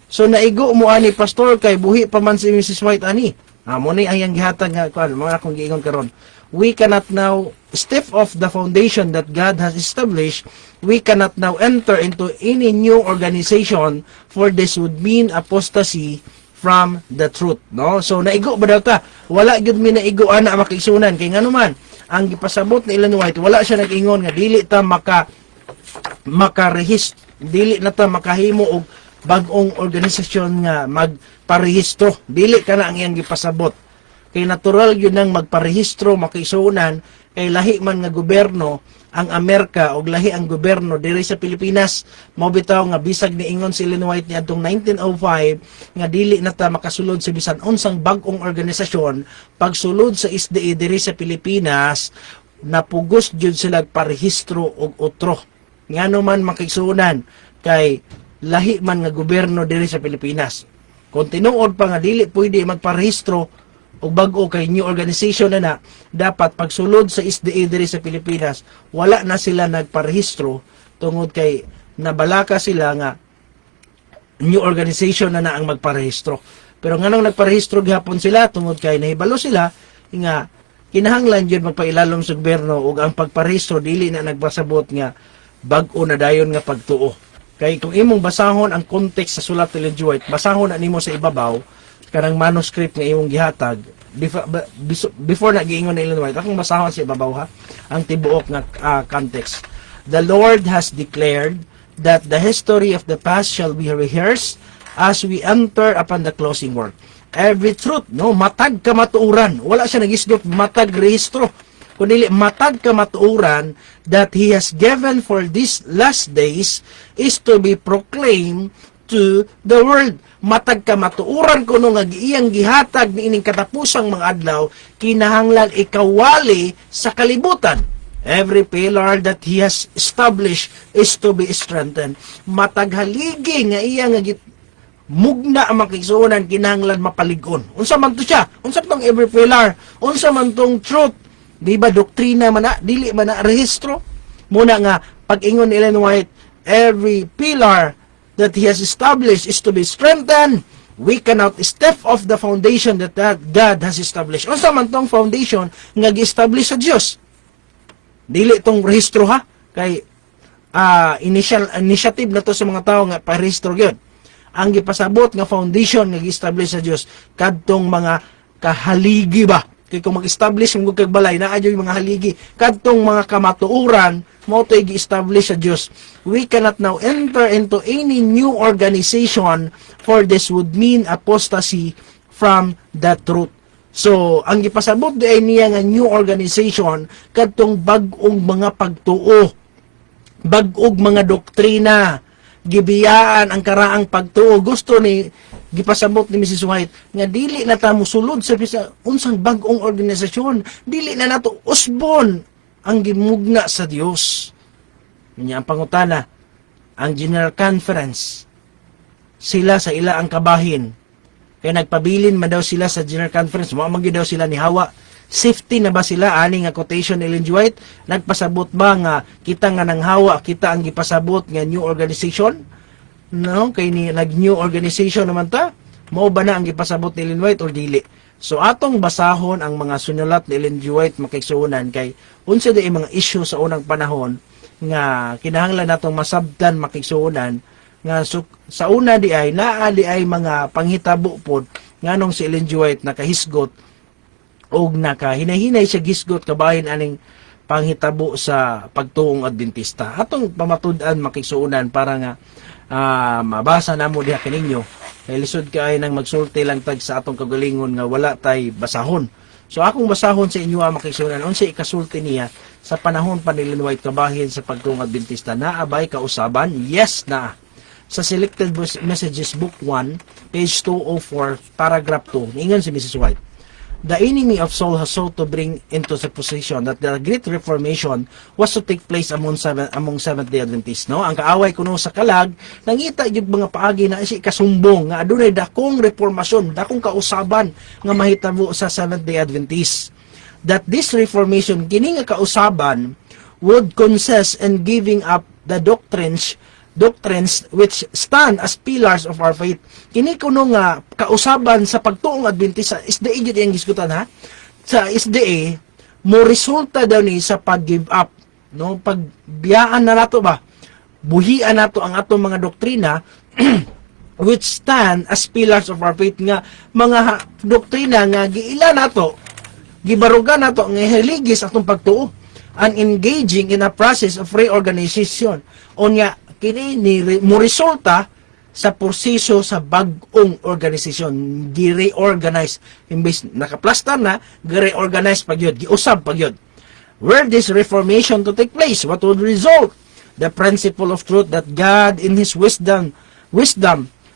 So naigo mo ani pastor kay buhi pa man si Mrs. White ani. Mo ni ang gihatag nga kuan mga akong giingon karon. We cannot now step off the foundation that God has established. We cannot now enter into any new organization, for this would mean apostasy from the truth, no? So naigo ba daw ta? Wala gyud mi naigo ana makisunan kay ngano man ang gipasabot ni Ellen White, wala siya nag-ingon nga dili ta dili na ta makahimo og bag-ong organisasyon nga magparehistro. Dili kana ang iyang gipasabot. Kay natural yun nang magparehistro makisunan kay lahi man nga gobyerno ang Amerika o lahi ang gobyerno diri sa Pilipinas. Mao bitaw nga bisag niingon si Ellen White niadtong 1905 nga dili na ta makasulod sa bisan unsang bag-ong organisasyon. Pagsulod sa SDA diri sa Pilipinas, napugos jud sila parehistro og otro. Ngano man makisunan kay lahi man nga gobyerno diri sa Pilipinas. Kung tinuod pa nga dili pwede magparehistro o bago kay new organization na dapat pagsulod sa SDA diri sa Pilipinas, wala na sila nagparehistro tungod kay nabalaka sila nga new organization na ang magparehistro. Pero nganong nagparehistro gihapon sila tungod kay nahibalo sila nga kinahanglan jud magpailalom sa gobyerno ug ang pagparehistro dili na nagbasabot nga bag-o na dayon nga pagtuo. Kay kung imong basahon ang context sa sulat ni Ellen G. White, basahon na nimo sa ibabaw kanang manuscript nga imong gihatag before na giingon ni Ellen White, akong basahon sa ibabaw ha ang tibuok nga context. The Lord has declared that the history of the past shall be rehearsed as we enter upon the closing work. Every truth, no, matag kamatuuran, wala siya nagisgot matag rehistro, kundi matag kamatuuran that He has given for these last days is to be proclaimed to the world. Matag kamatuuran kuno nga iyang gihatag ni ining katapusang mga adlaw, kinahanglan ikawali sa kalibutan. Every pillar that He has established is to be strengthened. Matag haligi nga iya nga mugna ang makigsuonan, kinahanglan mapaligon. Unsa man to siya? Unsa tong every pillar? Unsa man tong truth? Di ba doktrina man na, dili man na rehistro? Muna nga pag-ingon ni Ellen White, every pillar that He has established is to be strengthened. We cannot step off the foundation that God has established. Unsa man tong foundation nga gi-establish sa Dios? Dili tong rehistro ha, kay initiative na to sa mga tao nga parehistro gyud. Ang gipasabot nga foundation nga gi-establish sa Dios kadtong mga kahaligi ba? Kay kung mag-establish ng kag balay na adyo yung mga haligi kadtong mga kamatuuran mo to i-establish sa Dios. We cannot now enter into any new organization, for this would mean apostasy from the truth. So, ang gipasabot di ay niya nga new organization kadtong bag-ong mga pagtuo, bag-og mga doktrina, gibiyaan ang karaang pagtuo. Gusto ni gipasabot ni Mrs. White nga dili na ta mosulod sa unsang bag-ong organisasyon, dili na nato usbon ang gimugna sa Dios. Niya ang pangutana, ang General Conference, sila sa ila ang kabahin, kaya nagpabilin man daw sila sa General Conference, mamagi daw sila ni Hawa. Safety na ba sila? Ani nga quotation ni Ellen G. White, nagpasabot ba nga kita nga nang Hawa, kita ang gipasabot nga new organization? No, kay ni nag-new organization naman ta, mao ba na ang gipasabot ni Ellen White or dili? So atong basahon ang mga sunulat ni Ellen G. White makigsuonan kay unsa di mga issue sa unang panahon nga kinahanglan natong masabtan makigsuonan nga sa una di ay naa di ay mga panghitabo pod nganong si Ellen G. White nakahisgot og nakahinay-hinay siya gisgot kabahin aning panghitabo sa pagtuong Adventista. Atong pamatud-an makigsuonan para nga mabasa namo diha kaninyo kay lisod kay nang magsulti lang tag sa atong kagalingon nga wala tay basahon. So akong basahon sa inyo ang makisunan unsay ikasulti niya sa panahon pa ni Ellen White kabahin sa pagtuong Adventista. Naabay kausaban? Yes na. Sa Selected Messages Book 1, page 204, paragraph 2, ingon si Mrs. White, the enemy of soul has sought to bring into the position that the Great Reformation was to take place among Seventh-day Adventists. No? Ang kaaway kuno sa kalag, nangita yung mga paagi na si kasumbong nga adunay dakong reformasyon, dakong kausaban nga mahitabo sa Seventh-day Adventists. That this reformation, kini nga kausaban, would consist in giving up the doctrines which stand as pillars of our faith. Kini kuno nga kausaban sa pagtuong Adventista, SDA gyud ang gisgutan ha. Sa SDA mo resulta daw ni sa pag-give up, no? Pagbiyaan na nato ba? Buhian nato ang atong mga doktrina which stand as pillars of our faith, nga mga doktrina nga giila nato, gibarugan nato nga hiligis atong pagtuo and engaging in a process of reorganization. Unya kini mo resulta sa proseso sa bag-ong organisasyon, gi-reorganize, imbis nakaplastar na, gi-reorganize pagyod, giusab pagyod. Where this reformation to take place, what would result? The principle of truth that God in His wisdom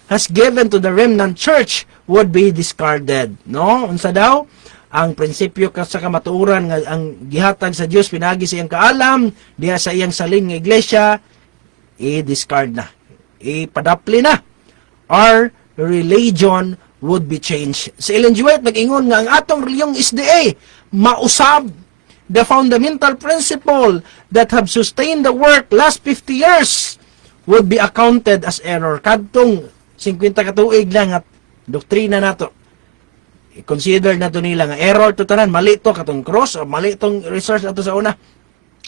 has given to the remnant church would be discarded. No? Unsa daw? Ang prinsipyo sa kamatuoran nga ang gihatag sa Dios pinagi sa iyang kaalam diha sa iyang saling nga iglesia, i-discard na, ipadapli na, our religion would be changed. Si Ellen G. White nag-ingon nga ang atong reliyong SDA mausab the fundamental principle that have sustained the work last 50 years would be accounted as error. Kadtong 50 katuig lang at doktrina nato, i-consider na to nila nga error to tanan, mali to katong cross, o mali tong research ato sa una,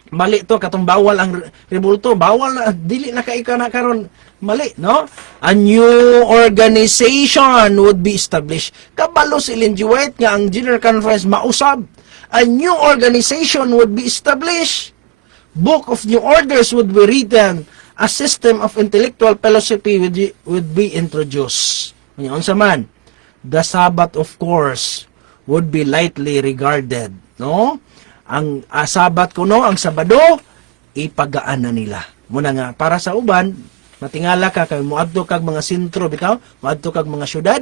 mali to katong bawal ang rebulto, bawal na, dili na kaika na karon, mali, no? A new organization would be established. Kabalo si Ellen G. White nga ang General Conference mausab, a new organization would be established. Book of New Orders would be written. A system of intellectual philosophy would be introduced. Unsa man, the Sabbath of course would be lightly regarded, no? Ang Sabat kuno, ang Sabado, ipagaan na nila. Muna nga, para sa uban, matingala ka, kay muadto kag mga sentro, bitaw, muadto kag mga syudad,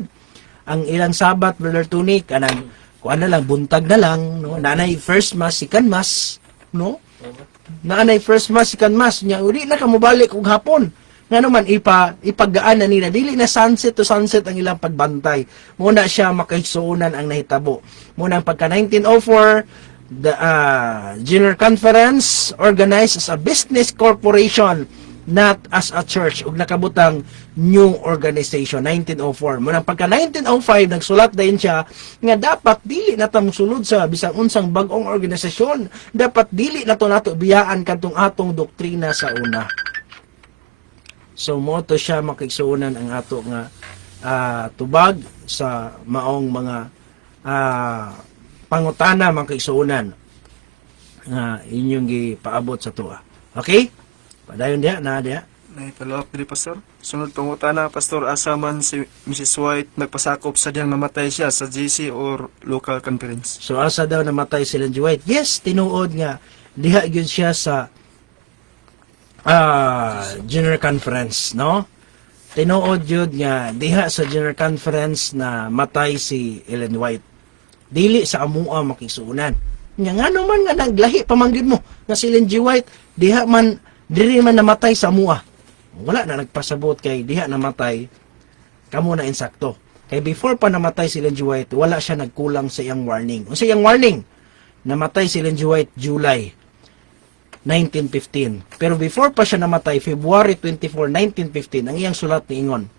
ang ilang Sabat, Brother Tunic, anang, kuan na lang, buntag na lang, no? Nanay first mass, second mass, no? Nanay first mass, second mass, nya, uli na ka mubalik kung hapon. Nga naman, ipagaan na nila. Dili na sunset to sunset ang ilang pagbantay. Muna siya makahisuunan ang nahitabo. Muna pagka 1904, the General Conference organized as a business corporation, not as a church, ug nakabutang new organization, 1904. Muna pagka 1905, nagsulat din siya nga dapat dili na tam sulod sa bisang unsang bag-ong organisasyon, dapat dili na to nato biyaan kadtong atong doktrina sa una. So mo to siya makigsuunan ang ato nga tubag sa maong mga pangutana makigsuunan nga inyong gipaabot sa tuwa. Okay? Padayon diha na diha. May follow-up diri, Pastor. Sunod pangutana, Pastor, asaman si Mrs. White nagpasakop sa diyang namatay siya sa GC or local conference? So asa daw namatay si Ellen G. White? Yes, tinuod nga diha gyud siya sa General Conference, no? Tinuod yun nga diha sa General Conference na matay si Ellen White. Dili sa amua makisuunan. Nga nga naman nga naglahi pamanggid mo nga si Ellen G. White diri man namatay sa amua. Wala na nagpasabot kay diha namatay kamo na insakto. Kay before pa namatay si Ellen G. White, wala siya nagkulang sa iyang warning. O sa iyang warning, namatay si Ellen G. White July 1915. Pero before pa siya namatay, February 24, 1915, ang iyang sulat ni Ingon,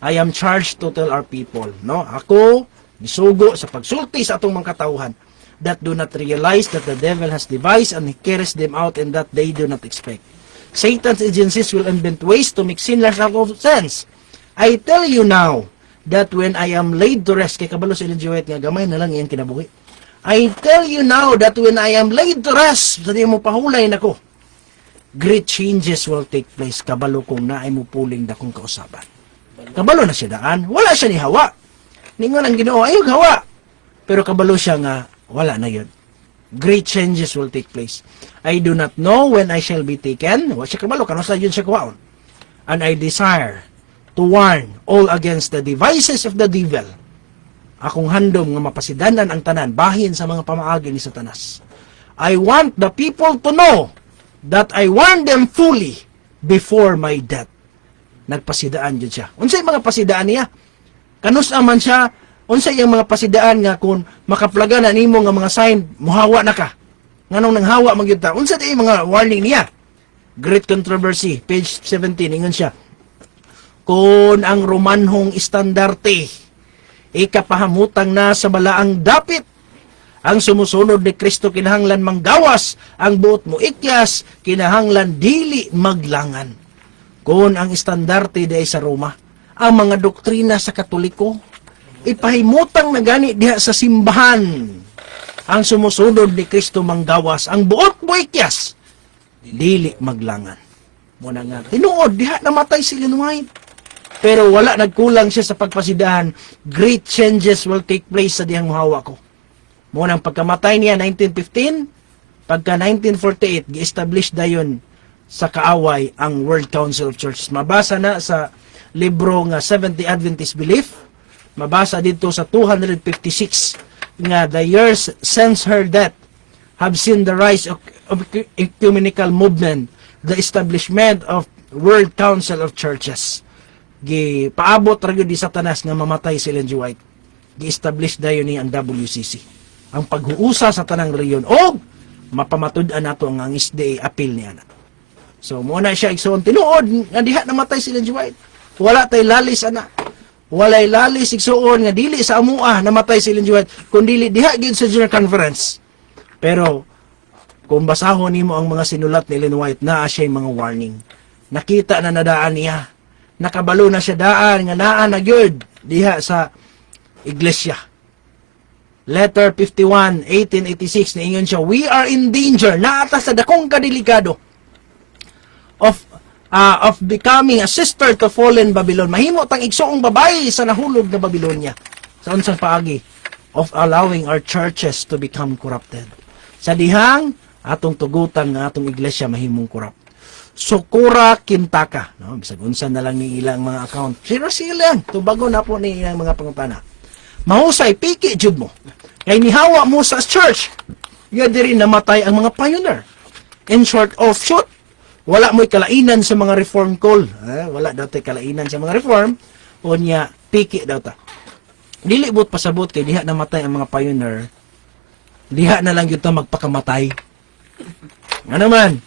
I am charged to tell our people, no? Ako, gisugo sa pagsulti sa atong mga katauhan, that do not realize that the devil has devised and he carries them out and that they do not expect. Satan's agencies will invent ways to make sinners out of sense. I tell you now, that when I am laid to rest, kay kabalo si Ellen G. White nga, gamay na lang iyang kinabuhi. I tell you now that when I am laid to rest, sa di mo pahulay na ko, great changes will take place. Kabalo kung naay mo puling dakong kausaban. Kabalo na siya daan. Wala siya ni hawa. Ningon ang Ginoo, ayog hawa. Pero kabalo siya nga, wala na yun. Great changes will take place. I do not know when I shall be taken. Wa siya kabalo, kanusa yun siya kuwaon. And I desire to warn all against the devices of the devil. Akong handom nga mapasidanan ang tanan, bahin sa mga pamaagi ni Satanas. I want the people to know that I warn them fully before my death. Nagpasidaan dyan siya. Unsay mga pasidaan niya? Kanusa man siya, unsay yung mga pasidaan nga kung makaplaga na nimo nga mga sign, muhawa na ka. Nganong nanghawa magyud ta? Unsa di mga warning niya? Great Controversy, page 17, ingon siya. Kung ang Romanhong estandarte ikapahamutang na sa balaang dapit, ang sumusunod ni Kristo kinahanglan manggawas, ang buot mo ikyas, kinahanglan dili maglangan. Kung ang estandarte di sa Roma, ang mga doktrina sa Katoliko, ipahimutang na gani diha sa simbahan. Ang sumusunod ni Kristo manggawas, ang buot mo ikyas, dili maglangan. Muna nga, tinuod, diha namatay si Ellen White. Pero wala, nagkulang siya sa pagpasidahan. Great changes will take place sa dihang muhawa ko. Muna ang pagkamatay niya, 1915, pagka 1948, gi-establish dayon sa kaaway ang World Council of Churches. Mabasa na sa libro nga Seventh-day Adventist Belief, mabasa dito sa 256 nga the years since her death have seen the rise of ecumenical movement, the establishment of World Council of Churches. Paabot ra gyud di Satanas nga mamatay si Ellen G. White. Gi-establish dayon ni ang WCC. Ang paghuusa sa tanang reyon og mapamatud-an nato ang SDA appeal niya na. So mo na siya igsoon tinuod nga diha namatay si Ellen G. White. Wala tay lalis ana. Walay lalis igsoon nga dili sa amua namatay si Ellen G. White kundi diha gyud sa General Conference. Pero kung basahon nimo ang mga sinulat ni Ellen White, naa siya mga warning. Nakita na nadaan niya. Nakabalo na siya daan nga naa na gyud diha sa iglesia. Letter 51, 1886 niingon siya, we are in danger, naata sa dakong kadelikado of becoming a sister to fallen Babylon. Mahimo tang igsoong babae sa nahulog na Babylonia. Sa unsang paagi of allowing our churches to become corrupted. Sa dihang atong tugutan nga atong iglesia mahimong corrupt. Sukura Kintaka, no, bisag unsa na lang ni ilang mga account. Sila tubago na po ni ilang mga pangutana. Mahusay piki jud mo. Kay nihawa mo sa church. Ya diri namatay ang mga pioneer. In short, offshoot. Wala mo'y kalainan sa mga reform call. Wala daw tay kalainan sa mga reform. Unya piki daw ta. Dili but pasabot kay diha namatay ang mga pioneer. Diha na lang gyud ta magpakamatay. Ano man?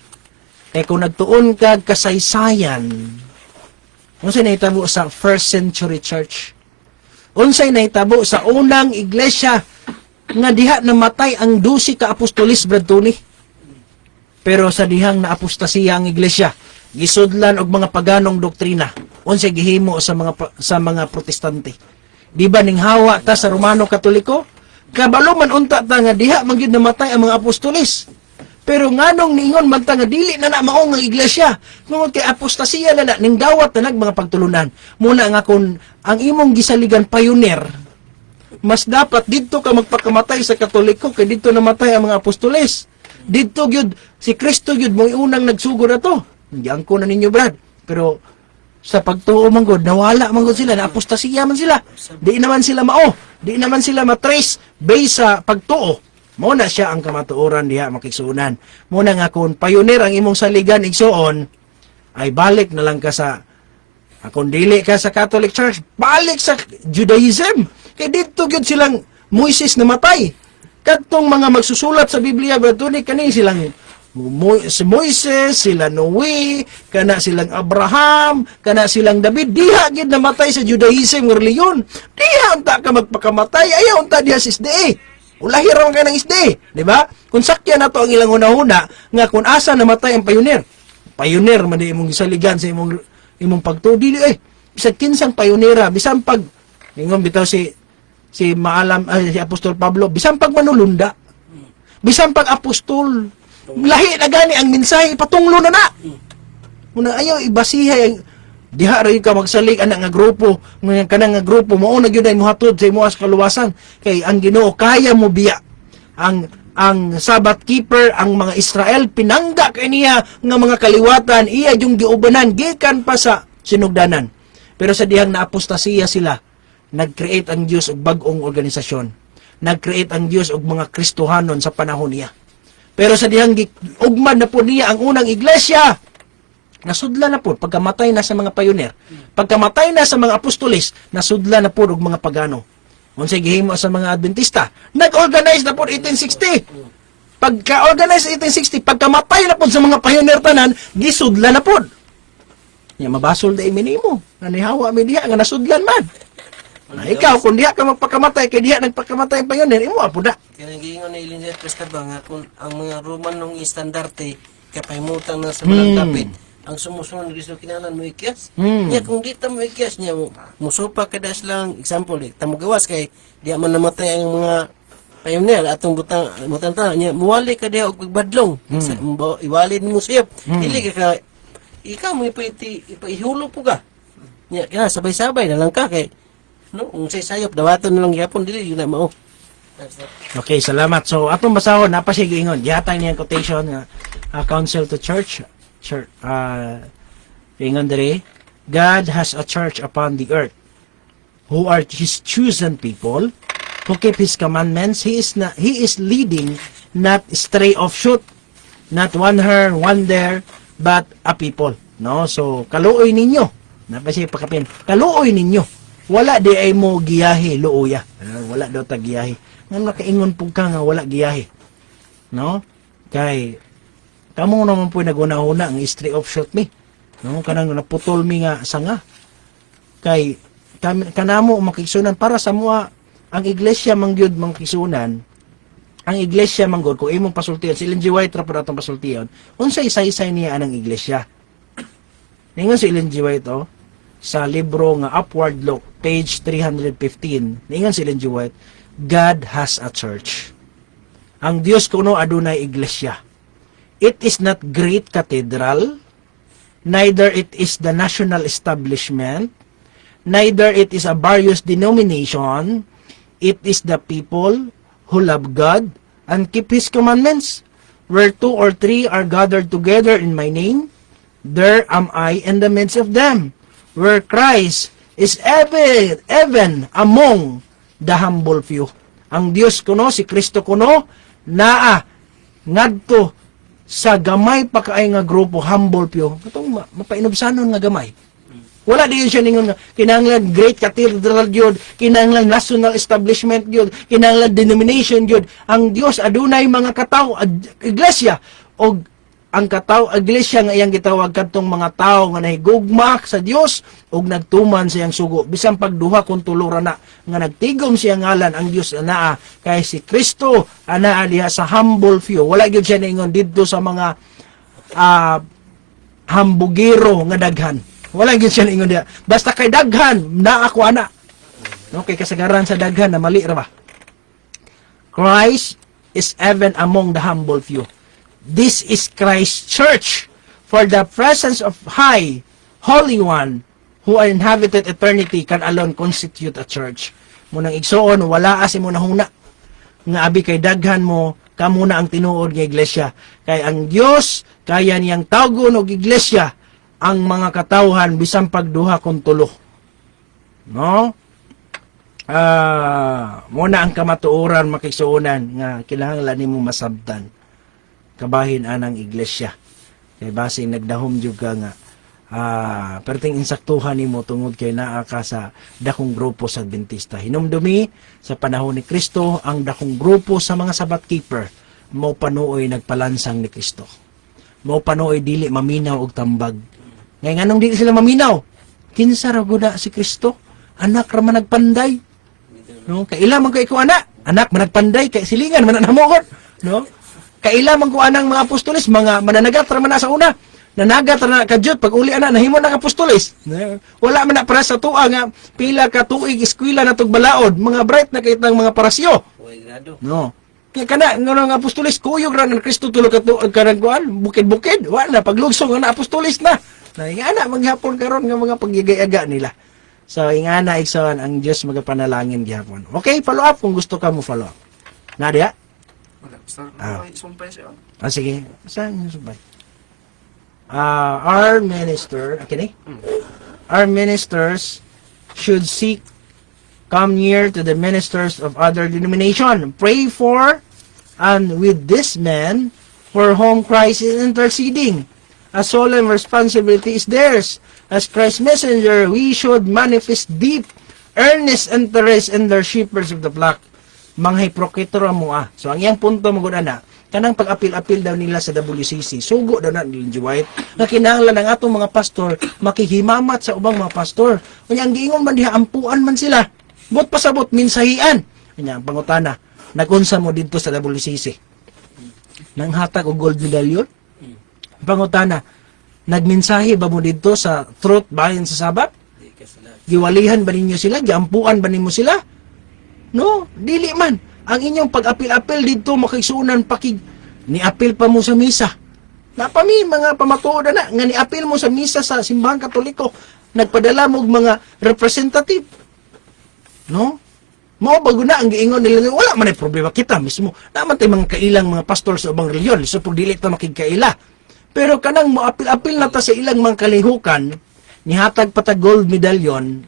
Kung nagtuon kag kasaysayan, unsay nahitabo sa first century church? Unsay nahitabo sa unang iglesia nga diha namatay ang 12 ka apostolis bradtuni? Pero sa dihang naapostasiya ang iglesia, gisudlan og mga paganong doktrina. Unsay gihimo sa mga protestante? Di ba ning hawa ta sa Romano Katoliko? Kabalo man unta ta nga diha man gyud namatay ang mga apostolis. Pero nganong niingon man ta nga dili na mao nga iglesia. Ngod kay apostasiya na ning dawat na mga pagtulunan. Muna nga kun ang imong gisaligan pioneer, mas dapat didto ka magpakamatay sa Katoliko kay didto namatay ang mga apostoles. Didto gyud si Kristo gyud mo unang nagsugod ato. Giangko na ninyo brad. Pero sa pagtuo man gud nawala man gud sila, na apostasiya man sila. Di naman sila mao, di naman sila matrace based sa pagtuo. Mo na siya ang kamatuoran diha makigsuunan. Muna nga kung pioneer ang imong saligan igsuon, ay balik na lang ka sa kung dili ka sa Catholic Church, balik sa Judaism. Kay dito gyud silang Moises namatay. Kadtong mga magsusulat sa Biblia bradtuni kani silang si Moises, sila Noe, kana silang Abraham, kana silang David, diha gid namatay sa Judaism nga reliyon. Diha unta ka magpakamatay, ayaw unta diha sa SDA. Ulahi raw ka ng SDA, di ba? Kung sakyan na to ang ilang una-una, nga kung asa namatay ang pioneer. Pioneer, man di imong gisaligan sa imong pagtudili, bisag kinsang pionera, bisan pag, ingon bitaw si Maalam, si Apostol Pablo, bisan pag manulunda, bisan pag apostol, lahi na gani ang mensahe, patunglo na na. Muna ayaw ibasihay, diha ra ka magsalig ana nga grupo, kanang nga grupo mao na gyud ay mohatod sa imo as kaluwasan kay ang Ginoo kaya mo biya ang Sabbath keeper, ang mga Israel pinangga kaniya nga mga kaliwatan, iya yung giubanan gikan pa sa sinugdanan. Pero sa dihang naapostasiya sila, nag-create ang Dios og bag-ong organisasyon. Nag-create ang Dios og mga Kristohanon sa panahon niya. Pero sa dihang ugmad na po niya ang unang iglesia, nasudla na po pagkamatay na sa mga pioneer, pagkamatay na sa mga apostolis, nasudla na po og mga pagano. Unsay gihimo sa mga Adventista, nag-organize na po 1860. Pagka-organize 1860, pagkamatay na po sa mga pioneer tanan, gisudla na po. Nya mabasol da iminimo, nga nihawa mi diha nga nasudlan man. Na ikaw kung diha ka magpakamatay kay diha nagpakamatay ang pioneer, imo apo da. Kaya giingon ni Eliezer Pescador nga kung ang mga Roman nung istandarte kapahimutan na sa malang dapit, ang sumusunod gusto kinalan mo ikyas. Nya kung di ta mo ikyas niya musupa kadas lang example ta mo gawas kay di man namatay ang mga pioneer atong butang ta nya muwali ka diha og pagbadlong. Iwali mo siyop. Dili ka ikaw mo ipahihulo po ka. Nya kaya sabay-sabay na lang ka kay no, unsay sayop dawaton na lang gyapon dili na mao. Okay, salamat. So atong basahon napasige ingon, gihatag niya quotation nga Council to Church. Ingon diri, God has a church upon the earth who are his chosen people who keep his commandments. He is leading not stray offshoot, not one here, one there, but a people. No? So kaluoy ninyo. Napasige pakapin. Kaluoy ninyo. Wala di ay mo giyahe luoya. Wala daw ta giyahe. Nga nakaingon po ka nga wala giyahe. No? Kay kamo naman po naguna-una ang stray offshoot mi. No? Kanang naputol mi nga sanga. Kay kanamo makigsunan para sa mua ang iglesia mangyud makigsunan. Ang iglesia manggod kung imong pasultihan si Ellen G. White ra pud atong pasultihan. Unsa isa-isa niya anang iglesia? Ningon si Ellen G. White sa libro nga Upward Look, page 315. Ningon si Ellen G. White, God has a church. Ang Dios kuno adunay iglesia. It is not great cathedral, neither it is the national establishment, neither it is a various denomination. It is the people who love God and keep His commandments. Where 2 or 3 are gathered together in my name, there am I in the midst of them. Where Christ is even among the humble few. Ang Dios kuno, si Kristo kuno, naa ngadto sa gamay pa kaay nga grupo, humble few. Katong mapainobsanon nga gamay. Wala di yun siya ningon nga kinahanglan great cathedral gyud, kinahanglan national establishment gyud, kinahanglan denomination gyud. Ang Dios adunay mga katawo, iglesia, og ang kataw iglesia nga iyang gitawag kadtong mga tawo nga nahigugma sa Dios og nagtuman sa iyang sugo bisan pagduha kun tulo ra na nga nagtigom siya ngalan ang Dios anaa kay si Kristo anaa diha sa humble few. Wala gyud siya ningon didto sa mga hambugero nga daghan. Wala gyud siya ningon diha. Basta kay daghan na ako ana. Okay, kasagaran sa daghan na mali ra ba? Christ is even among the humble few. This is Christ's church, for the presence of High, Holy One, who inhabited eternity, can alone constitute a church. Munang igsoon, wala asi mo nahuna. Nga abi kay daghan mo, kamo na ang tinuod nga iglesia. Kay ang Dios kaya niyang tawgon og iglesia ang mga katawhan bisan pagduha kon tulo. No? Muna ang kamatuoran makigsuonan nga kinahanglan nimo masabtan. Kabahin anang iglesia. Kay basing nagdahom juga nga perting insaktuhan nimo tungod kay naa ka sa dakong grupo sa Adventista. Hinumdumi sa panahon ni Kristo ang dakong grupo sa mga Sabbath keeper mao panuoy nagpalansang ni Kristo. Mao panuoy dili maminaw og tambag. Ngay nganong dili sila maminaw? Kinsa ra gud si Kristo? Anak ra man nagpanday. No, kay ila man kay ko anak man nagpanday kay silingan man namokot, no? Kailaman ko anang mga apostolis, mga mananagat ra man na sa una. Nanagat ra na kadyot pag uli ana nahimo na apostolis. Wala man na para sa tuwa nga pila ka tuig eskwela na tug balaod, mga bright na kitang mga parasyo. No. Kaya kana nga apostolis kuyog ra ng Kristo tulo ka tuig kanang kuan, bukid-bukid. Wala paglugsong nga apostolis na. Ingana maghapon karon nga mga pagyagay-aga nila. So ingana igsoon ang Dios magapanalangin gihapon. Okay, follow up kung gusto ka mo follow up. Nadia? Pastor, Ah. may sumpay siya. Sige. Saan yung subay? Our minister, okay, our ministers should seek come near to the ministers of other denomination. Pray for and with this man for whom Christ is interceding. A solemn responsibility is theirs. As Christ's messenger, we should manifest deep, earnest interest in their shepherds of the flock. Mga hiprokritoro mo So, ang iyang punto mo na, kanang pag-apil-apil daw nila sa WCC, sugo daw na nila White, na kinahanglan ng atong mga pastor, makihimamat sa ubang mga pastor. Kanya, ang giingon man diha, ampuan man sila. Bot pasabot, minsahian. Kanya, ang pangutana, nagunsa mo dito sa WCC. Nang hatag o gold medallion? Pangutana, nagminsahi ba mo dito sa truth bayan sa Sabat? Giwalihan ba ninyo sila? Giampuan ba ninyo sila? No, dili man. Ang inyong pag-apil-apil dito makisunan pakig ni-apil pa mo sa misa. Napami mga pamatuod na nga ni-apil mo sa misa sa simbahan Katoliko. Nagpadala mo mga representative. No? Mao bago na ang giingon nila wala man ay problema kita mismo. Naman tay mga kailang mga pastor sa ubang reliyon so pag dili ta makigkaila. Pero kanang moapil-apil na ta sa ilang mga kalihukan nihatag pa ta gold medallion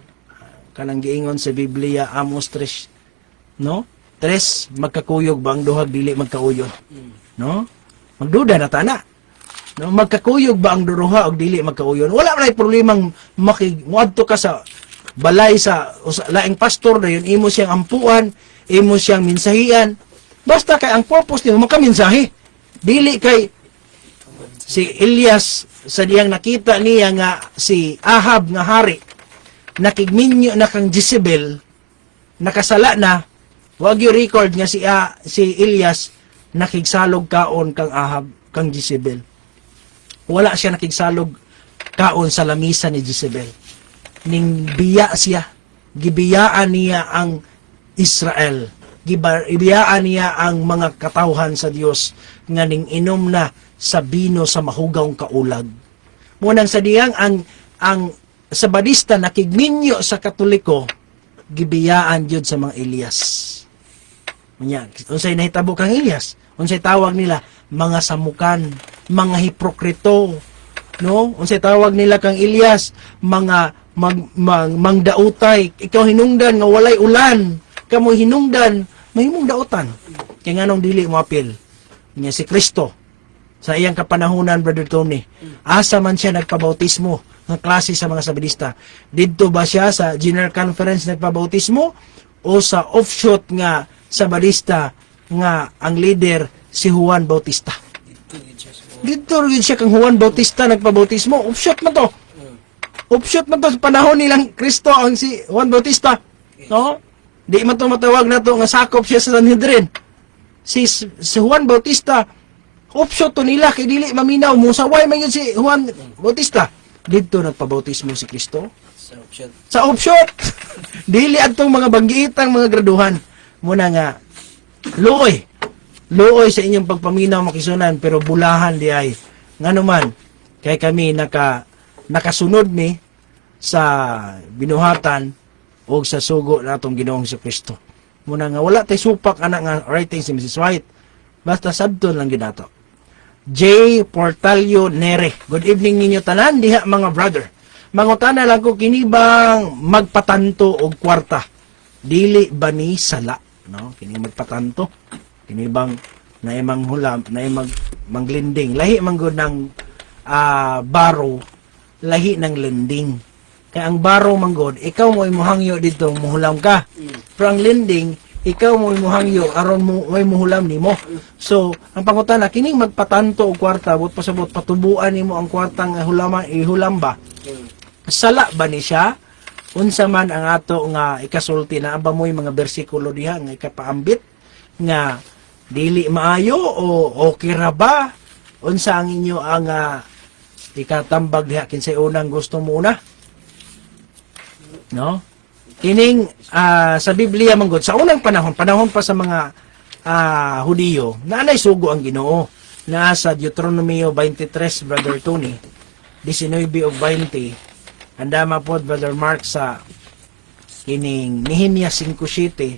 kanang giingon sa Biblia Amos 3, no? 3 magkakuyog ba ang duhag dili magkauyod, no? Magduda na tana, no? Magkakuyog ba ang duha og dili magkauyod? Wala man ay problemang muadto ka sa balay sa laing pastor na yun, imo siyang ampuan, imo siyang minsahian. Basta kay ang purpose nimo makaminsahi. Dili kay si Elias sa diyang nakita niya nga si Ahab nga hari nakigminyo na kang Jezebel nakasala na wag yung record nga si Elias nakigsalog kaon kang Ahab kang Jezebel. Wala siya nakigsalog kaon sa lamisa ni Jezebel. Ning biya siya, gibiyaan niya ang Israel, gibiyaan niya ang mga katawhan sa Dios nga ning inom na sa bino sa mahugawng kaulag. Munang sa diyang ang sabadista nakigminyo sa Katoliko, gibiyaan jud sa mga Elias. Unya, unsay nahitabo kang Elias? Unsay tawag nila? Mga samukan, mga hipokrito, no? Unsay tawag nila kang Elias? Mga mangdautay, ikaw hinungdan nga walay ulan, kamo hinungdan mahimong dautan. Kaya nganong dili mo apil niya si Kristo sa iyang kapanahunan, Brother Tony. Asa man siya nagpabautismo ng klase sa mga sabadista? Didto ba siya sa General Conference nagpabautismo o sa offshoot nga sabadista nga ang leader si Juan Bautista? Dito rin siya kang Juan Bautista nagpabautismo. Offshoot man to. Offshoot man to sa panahon nilang Kristo ang si Juan Bautista. No? Di man to matawag na to nga sakop siya sa Sanhedrin. Si Juan Bautista, offshoot to nila kay dili maminaw. Musaway man yun si Juan Bautista. Dito nagpabautismo si Kristo. Sa offshoot. Dili atong mga banggiitang mga graduhan. Muna nga, luoy sa inyong pagpaminaw makisunan, pero bulahan di ay. Nga naman, kay kami nakasunod ni sa binuhatan o sa sugo natong Ginoong Kristo. Muna nga, wala tay supak anak nga writing si Mrs. White. Basta sabton lang ginato. J. Portalio Nere. Good evening ninyo tanan, diha mga brother. Mangutana lang ko, kinibang magpatanto og kwarta. Dili ba ni sala? No? Kini magpatanto. Kinibang naimang hulam, naimang manglinding. Lahi manggod ng baro, lahi ng lending. Kaya ang baro manggod, ikaw mo imuhangyo dito, muhulam ka. Pero ang lending, ikaw mo imuhangyo, aron mo muhulam nimo. So, ang pangutana, kining magpatanto og kwarta, bot pasabot, patubuan nimo ang kwartang ihulam ba? Sala ba ni siya? Unsa man ang ato nga ikasulti na aba mo'y mga bersikulo diha nga ikapaambit nga dili maayo o okay ra ba? Unsa ang inyo ang ikatambag diha kinsay unang gusto mo una? No? Kining sa Biblia manggod sa unang panahon pa sa mga Hudiyo, naanay sugo ang Ginoo. Na sa Deuteronomio 23, Brother Tony, 19 o 20, andama po Brother Mark sa kining Nehemia 5:7,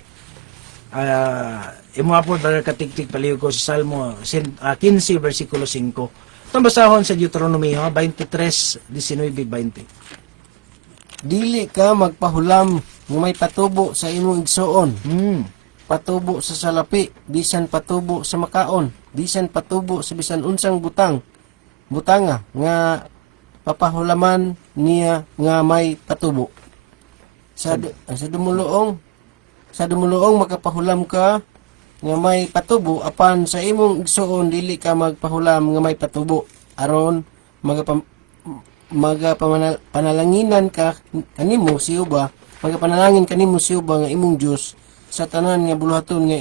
imo po brother katiktik paliw ko sa Salmo 15 versikulo 5. Itong basahon sa Deuteronomy 23:19-20. Dili ka magpahulam nga may patubo sa imong igsuon. Patubo sa salapi, bisan patubo sa makaon, bisan patubo sa bisan unsang butanga nga papahulaman niya nga may patubo. Sa dumuluong makapahulam ka nga may patubo apan sa imong igsuon dili ka magpahulam nga may patubo aron panalangin kanimo si Uba nga imong Dios sa tanan nga buluhaton nga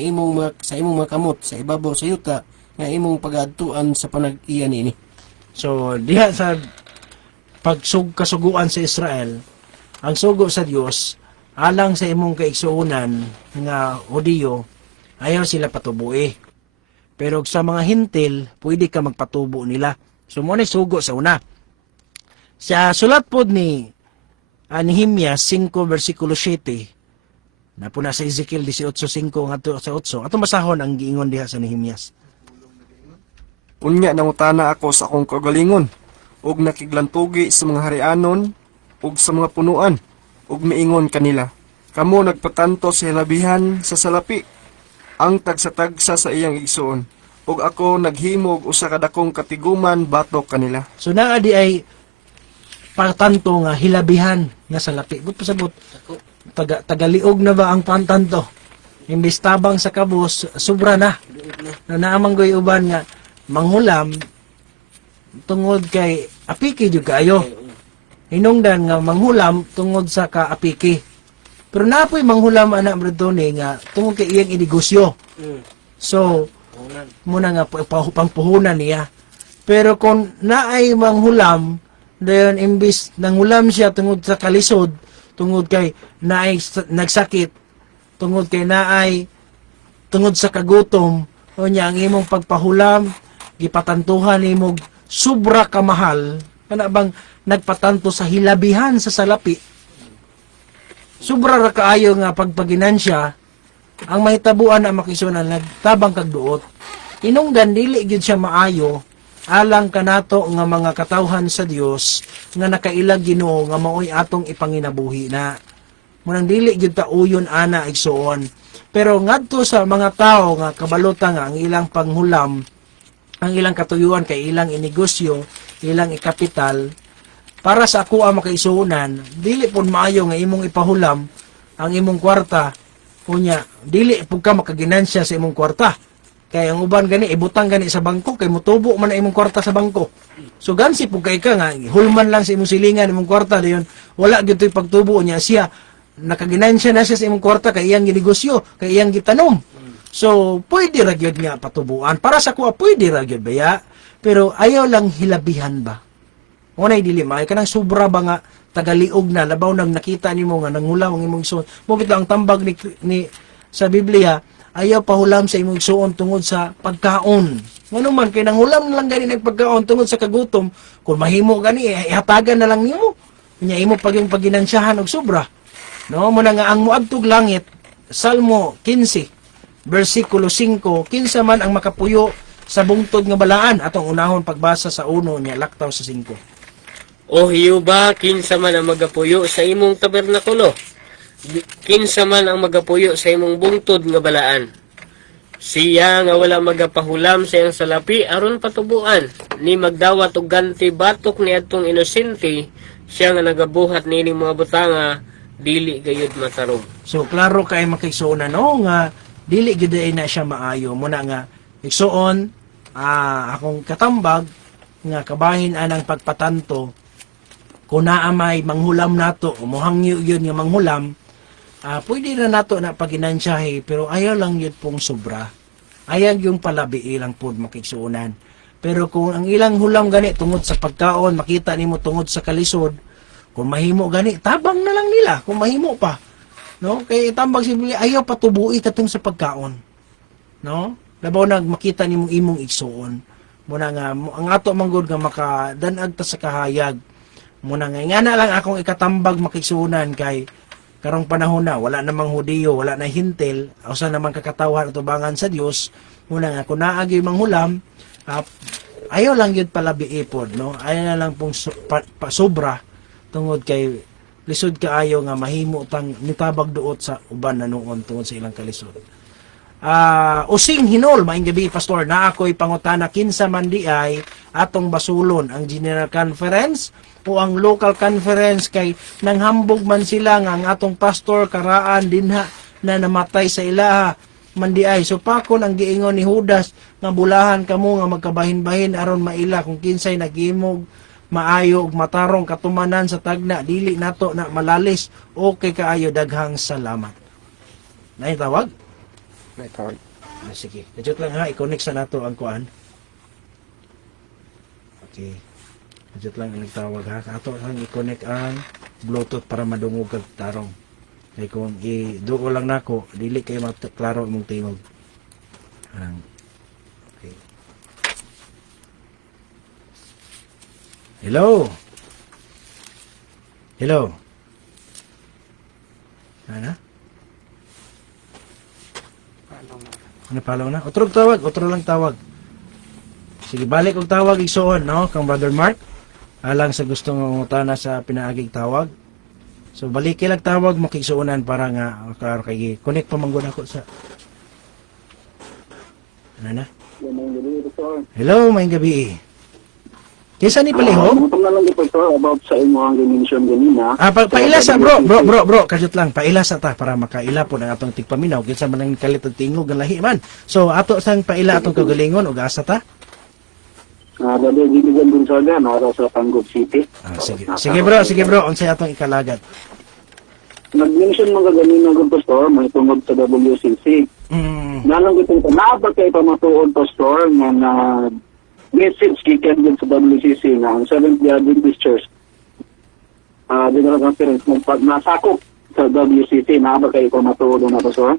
sa imong makamot sa ibabaw sa yuta nga imong pag-adtuan sa panag-iya niini. So diha sa kasuguan sa Israel, ang sugo sa Dios alang sa imong kaigsuonan nga Hudiyo, ayaw sila patubuhi. Pero sa mga hintil, pwede ka magpatubo nila. So mo na sugo sa una. Sa sulat pod ni Nehemias 5 versikulo 7, na po na sa Ezekiel 18:5 ngadto sa 8. Ato masahon ang giingon diha sa Nehemias. Unya nangutana ako sa akong kagalingon, ug nakiglantugi sa mga harianon, ug sa mga punuan, ug miingon kanila, kamo nagpatanto sa hilabihan sa salapi, ang tagsa-tagsa sa iyang igsuon, ug ako naghimog usa ka dakong katiguman batok kanila. So naa di ay patanto nga hilabihan nga salapi. But pasabot, tagaliog na ba ang pantanto? Imbis tabang sa kabos, sobra na. Na naamang goy uban nga manghulam tungod kay apiki jud kaayo. Hinungdan nga manghulam tungod sa kaapiki. Pero napoy manghulam anak bretone nga tungod kay iyang inegosyo. So muna nga pangpuhunan niya. Pero kung naay manghulam dayon imbis nanghulam siya tungod sa kalisod, tungod kay naay nagsakit, tungod kay naay tungod sa kagutom, o niya ang imong pagpahulam gipatantuhan imong sobra kamahal kana bang nagpatanto sa hilabihan sa salapi, sobra ra kaayo nga pagpaginansya ang mahitabuan na makisunan nagtabang kag duot. Inungdan dili gyud siya maayo alang kanato nga mga katawhan sa Dios nga nakailag Ginoo nga maoy atong ipanginabuhi na munang dili gyud ta uyon ana igsuon. Pero ngadto sa mga tao nga kabalota nga ang ilang panghulam, ang ilang katuyuan kay ilang inegosyo, ilang ikapital, para sa ako ang makaisunan, dili pun maayo nga imong ipahulam ang imong kwarta, unya dili pud ka makaginansya sa imong kwarta. Kay ang uban gani ibutang gani sa bangko kay mutubo man na imong kwarta sa bangko. So gansi pud kay ka nga hulman lang sa imong silingan imong kwarta dayon wala gyud toy pagtubo niya siya nakaginansya na siya sa imong kwarta kay iyang ginegosyo, kay iyang gitanom. So pwede ra gyud nga patubuan para sa kuha pwede ra gyud baya, pero ayaw lang hilabihan ba. Unay dili may kanang sobra ba nga tagaliog na labaw nang nakita nimo nga nangulam ang imong igsoon. Mo bitaw ang tambag ni sa Biblia, ayaw pahulam sa imong igsoon tungod sa pagkaon. Ngano man kay nanghulam na lang gani nagpagkaon tungod sa kagutom, kung mahimo gani ihatagan na lang nimo. Nya imo pag yung paginansyahan og sobra. No, mo na nga ang muadtog langit, Salmo 15 versikulo 5, kinsa man ang makapuyo sa bungtod nga balaan, atong unahon pagbasa sa 1 niya laktaw sa 5. O Hiyuba, kinsa man ang magapuyo sa imong tabernakulo, kinsa man ang magapuyo sa imong bungtod nga balaan. Siya nga wala magapahulam sa iyang salapi aron patubuan, ni magdawat og ganti batok ni adtong inosente, siya nga nagabuhat nining mga butanga, dili gayud matarong. So klaro kay makigsuonan no nga dili gyud na siya maayo mo na nga igsuon akong katambag nga kabahin anang pagpatanto kung naa may manghulam nato o mohangyo yun nga manghulam, pwede na nato na paginansyahe pero ayaw lang yun pong sobra, ayaw yung palabi ilang pod makigsuonan. Pero kung ang ilang hulam gani tungod sa pagkaon, makita nimo tungod sa kalisod, kung mahimo gani tabang na lang nila kung mahimo pa, no? Kay tambag simple ayaw patubuhi katong sa pagkaon, no? Labaw nag makita nimong imong igsuon muna nga ang ato manggod nga makadanag ta sa kahayag muna nga na lang akong ikatambag makigsuonan kay karong panahon na wala namang Hudiyo, wala na Hintil, usa namang kakatawhan at tubangan sa Dios, muna nga kung naagi manghulam, ayaw lang yun pala biipod, no? Ayaw na lang pong sobra tungod kay lisod kaayo nga mahimo tang nitabag duot sa uban na noon tungod sa ilang kalisod. Using hinol, maing gabi, Pastor, na ako'y pangutana kinsa man di ay atong basulon ang General Conference o ang local conference kay nanghambog man sila nga ang atong pastor karaan dinha na namatay sa ilaha mandi ay. So pakon ang giingon ni Judas nga bulahan kamo nga magkabahin-bahin aron maila kung kinsay nagimog maayo ug matarong katumanan sa tagna dili nato na malalis. Okay kaayo, daghang salamat. Nay tawag? May tawag. Sige. Kadiyot lang ha, i-connect sa nato ang kuan. Okay. Kadiyot lang ang nagtawag ha. Ato lang i-connect ang Bluetooth para madungog kag tarong. Kaya kung i-duo lang nako, dili kayo klaro mong tingog. Okay. Hello? Hello? Ano? Ano palaw na? Otro tawag, otro lang tawag. Sige, balik og tawag igsoon, no? Kang Brother Mark. Alang sa gustong ngutana sa pinaagig tawag. So balik lang tawag makigsuonan para nga kay connect pa manggod ako sa. Ano na? Hello, maayong gabi. Kisa ni Paliho? Ito na lang ito about sa imo ang dimension ganina. Paila sa bro, kasut lang, paila sa ta para makaila po ng atong tigpaminaw kinsa man ang kalit og tingog ang lahi man. So ato sang paila atong kagalingon ug asa ta? Dali gibigan din sa gan ara sa Pangup City. Sige bro, unsay atong ikalagat? Nag-mention mo ganina gud pastor may tungod sa WCC. Nalang gitong naaba kay pamatuod pastor nga na message gikan din sa WCC na ang Seventh-day Adventist Church General Conference nasakop sa WCC na ba kayo matuod na pastor?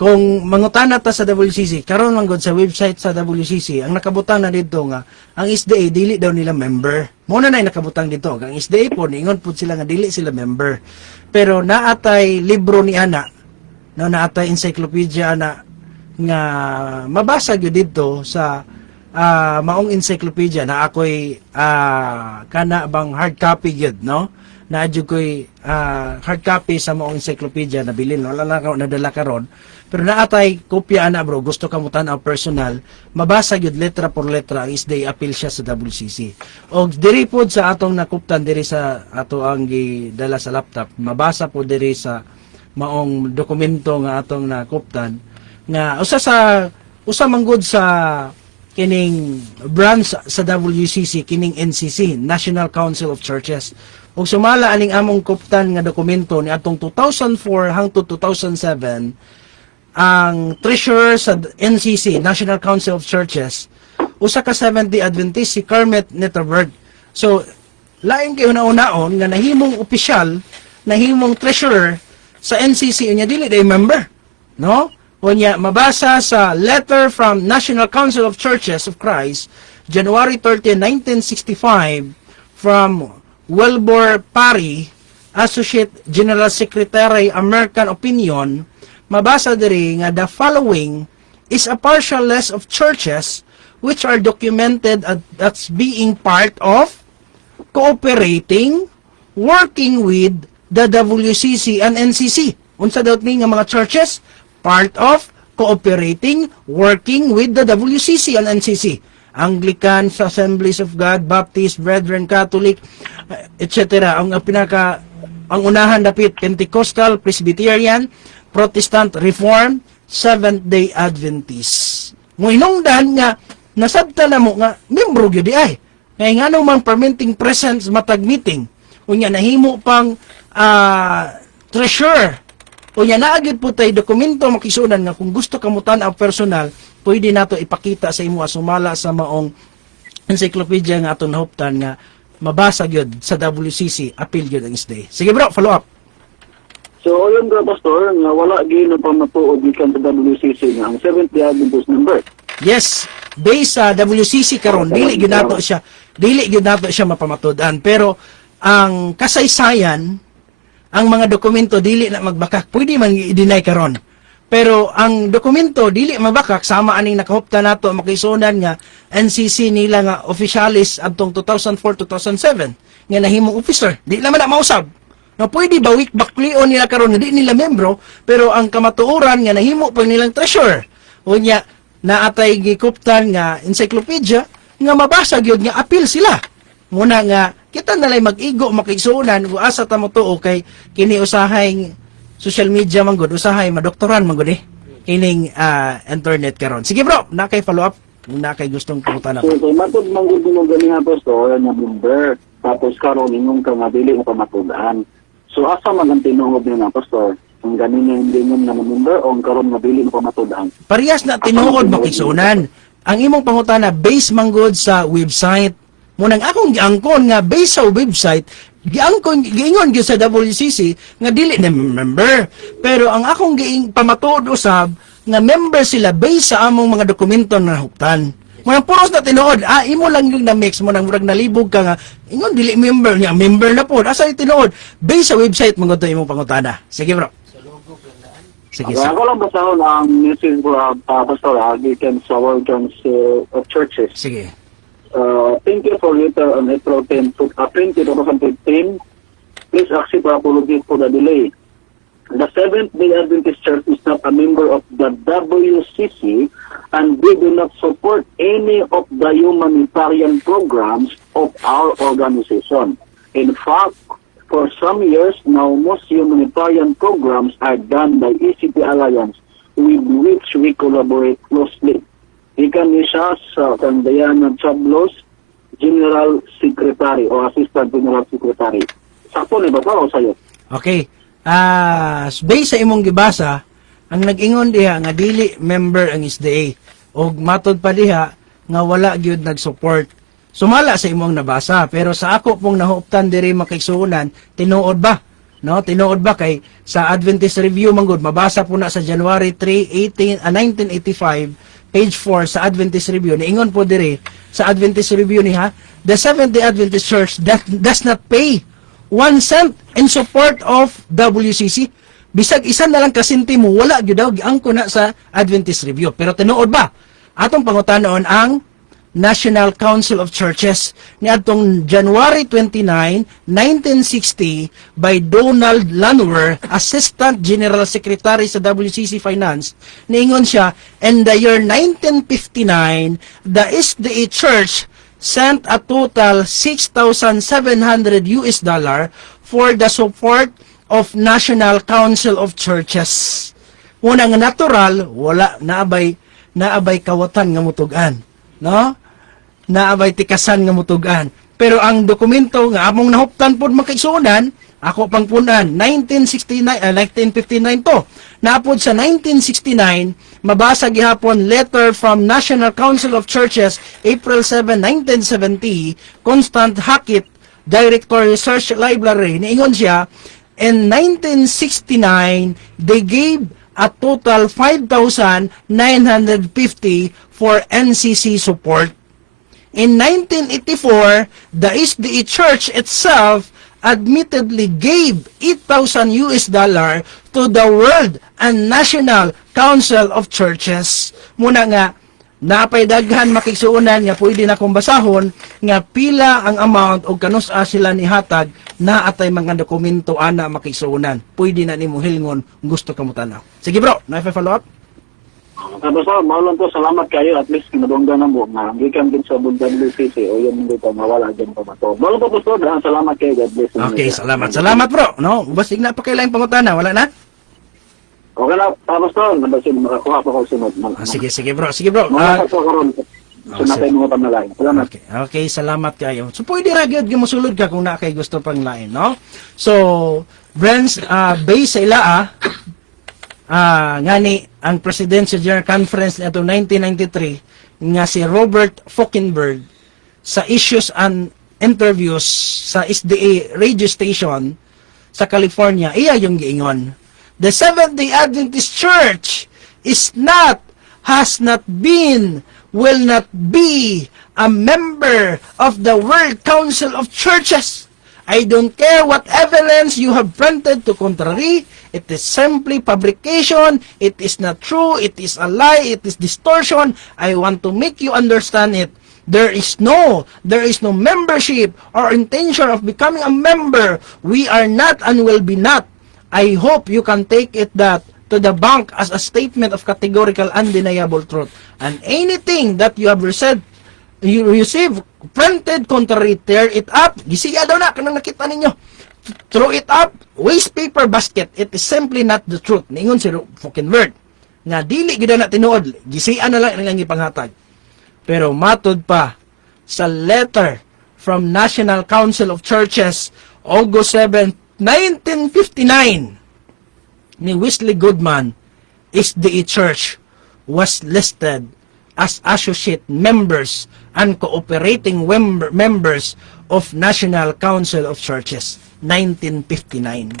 Kung mangutana ta sa WCC, karon man gud sa website sa WCC, ang nakabutang na dito nga ang SDA dili daw nila member. Mo na nakabutang dito, ang SDA po ningon pud sila nga dili sila member. Pero naatay libro ni ana, no, naatay encyclopedia ana nga mabasa gyud dito sa maong encyclopedia na ako'y kana bang hard copy gyud, no? Na adyo ko'y hard copy sa maong encyclopedia na bilin, wala na ako nadala karon. Pero naatay kopya ana bro, gusto ka mo tanaw personal, mabasa gyud letra por letra ang SDA appeal siya sa WCC. Og diri pod sa atong nakuptan diri sa ato ang gidala sa laptop, mabasa po diri sa maong dokumento nga atong nakuptan nga usa manggod sa kining branch sa WCC, kining NCC, National Council of Churches. Ug sumala aning among kuptan nga dokumento ni atong 2004 hangtod 2007, ang treasurer sa NCC, National Council of Churches, usa ka Seventh-day Adventist si Kermit Netterberg. So lain kay una-unaon nga nahimong opisyal, nahimong treasurer sa NCC unya dili day member, no? Unya mabasa sa letter from National Council of Churches of Christ, January 13, 1965, from Wilbur Parry, Associate General Secretary, American Opinion, mabasa diri nga the following is a partial list of churches which are documented as being part of, cooperating, working with the WCC and NCC. Unsa daw ni nga mga churches? Part of, cooperating, working with the WCC and NCC. Anglican, Assemblies of God, Baptist, Brethren, Catholic, etc. Ang unahan dapit Pentecostal, Presbyterian, Protestant, Reformed, Seventh-day Adventist. Nguinungdan nga nasabta na mo nga membro gyud di ay. Kay ngano man permitting presence matag meeting. Unya nahimo pang treasurer. Unya naagid po tay dokumento makisunan nga kung gusto ka mo tan-aw personal, pwede nato ipakita sa imo sumala sa maong encyclopedia nga aton nahuptan nga mabasa gyud sa WCC, appeal gyud ang SDA. Sige bro, follow up. So ayon bro pastor nga wala gyud na pamatuod gikan sa WCC nga ang Seventh-day Adventist member. Yes, based sa WCC karon dili gyud nato siya mapamatudan, pero ang kasaysayan ang mga dokumento dili na magbakak, pwede man i-deny karon. Pero ang dokumento dili mabakak, sama aning nakahupta nato makisunan nga NCC nila nga officialis adtong 2004-2007 nga nahimong officer. Di naman na mausab. No, pwede ba baklion nila karon nga di nila membro, pero ang kamatuoran nga nahimo pa nilang treasurer. Unya naatay gikuptan nga encyclopedia nga mabasa gyud nga appeal sila. Muna nga kita nalay mag-igo makigsunan kung asa ta mo tuo kay kini usahay social media man gud, usahay madoktoran man gud kining internet karon. Sige bro, na kay follow up, na kay gustong pungutan ako. So, matod manggod mo gani nga pastor nga member. Tapos karon ingon ka nga dili mo pa matudan. So asa man ang tinuod ni nga pastor? Ang ganin nga hindi nga nga member o ang karon nga dili mo pa matudan. Parehas na tinuod makigsunan. Ang imong pangutana base manggod sa website. Munang akong giangkon nga base sa website, giingon gyud sa WCC nga dili na member. Pero ang akong pamatuod usab nga member sila base sa among mga dokumento na huptan. Munang puros na tinuod, imo lang yung na-mix mo nang murag nalibog ka nga, ingon dili member niya, member na po. Asa yung tinuod? Base sa website mo ito imong pangutana. Sige bro. Sige, Okay, sige. ako lang basahon ang message ko pastor gikan sa World Council of Churches. Sige. Thank you for letter on April 10, 2015. Please accept apology for the delay. The Seventh-day Adventist Church is not a member of the WCC and we do not support any of the humanitarian programs of our organization. In fact, for some years now, most humanitarian programs are done by ECP Alliance, with which we collaborate closely. Ikan ni siya sa Candayana Chablos, General Secretary o Assistant General Secretary. Sakto ni ba ito o sa'yo? Okay. Based sa imong gibasa, ang nag-ingon diha nga dili member ang SDA og matod pa diha nga wala gyud nag-support. Sumala sa imong nabasa, pero sa ako pong nahuptan diri makigsuonan, tinuod ba? No, tinuod ba kay sa Adventist Review manggod mabasa po na sa January 3, 1985, page 4 sa Adventist Review. Niingon po diri sa Adventist Review niha, the Seventh-day Adventist Church does not pay 1 cent in support of WCC. Bisag isa na lang kasintimo, wala gyud daw giangko na sa Adventist Review. Pero tinuod ba? Atong pangutanon ang National Council of Churches niadtong January 29, 1960 by Donald Lanwer, Assistant General Secretary sa WCC Finance. Niingon siya, in the year 1959, the SDA Church sent a total $6,700 for the support of National Council of Churches. Una nga natural, wala naabay kawatan nga mutugan, no? Naabay tikasan nga mutugan. Pero ang dokumento nga among nahuptan pod makigsuonan, ako pang punan 1959 to. Naapod sa 1969, mabasa gihapon letter from National Council of Churches April 7, 1970, Constant Hackett, Director Research Library, niingon siya, in 1969, they gave a total 5,950 for NCC support. In 1984, the SDA Church itself admittedly gave $8,000 to the World and National Council of Churches. Muna nga, napay daghan makigsuonan nga pwede na kong basahon nga pila ang amount o kanusa sila ni hatag na atay mga dokumento ana makigsuonan. Pwede na nimo hilngon gusto ka mo tanaw. Sige bro, na-follow up? Tapos maulan po, salamat kayo. At least kinadunggan na mo na gikan din sa WCC o yun hindi pa mawala dyan pa mato. Maulan po po, salamat kayo. God bless. Okay, salamat. Salamat bro. No, basig na pa kailangan pangutana, wala na? Okay na, tapos to, makakuha pa ko sunod. Sige bro. Sige bro. Mga po karon. Sunatay mga panalain. Salamat. Okay, salamat kayo. So pwede ra gyud gimusulod ka kung na kay gusto pang lain, no? So, friends, base sa ilaa ngani ang President sa General Conference nito 1993 nga si Robert Falkenberg sa issues and interviews sa SDA radio station sa California, iya yung giingon. The Seventh-day Adventist Church has not been, will not be a member of the World Council of Churches. I don't care what evidence you have printed to contrary. It is simply fabrication. It is not true. It is a lie. It is distortion. I want to make you understand it. There is no membership or intention of becoming a member. We are not and will be not. I hope you can take it that to the bank as a statement of categorical undeniable truth. And anything that you have you receive printed contrary, tear it up. Gisiya daw na, kanang nakita ninyo. Throw it up, waste paper basket. It is simply not the truth. Ningon si fucking word. Nga dili gid na tinuod, gisiya na lang nilang ipanghatag. Pero matod pa sa letter from National Council of Churches, August 7, 1959, ni Wesley Goodman, SDA Church was listed as associate members and cooperating members of National Council of Churches, 1959.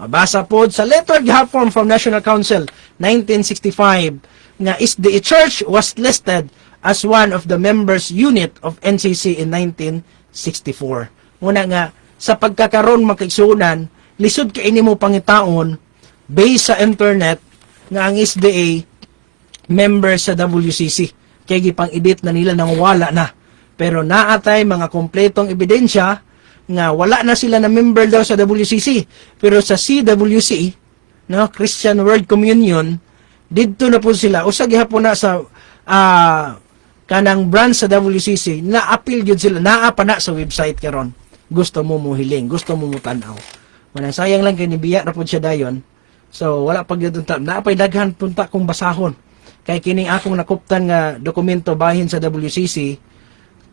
Mabasa po sa letter gihapon from National Council, 1965, nga SDA Church was listed as one of the members unit of NCC in 1964. Muna nga, sa pagkakaroon makigsunan, lisod ka ini mo pangitaon, based sa internet, nga ang SDA, member sa WCC. Kaya gipang-edit na nila nang wala na. Pero naatay mga kompletong ebidensya nga wala na sila na member daw sa WCC. Pero sa CWC, no, Christian World Communion, didto na po sila. Usa gihapon na sa kanang branch sa WCC, na-appeal gyud sila, naapa na sa website karon. Gusto mo muhiling, gusto mo mutanaw. Manang sayang lang kay nibiya ra pud siya dayon. So wala pag gyud ta. Naapay daghan punta kong basahon. Kay kining akong nakuptan nga dokumento bahin sa WCC,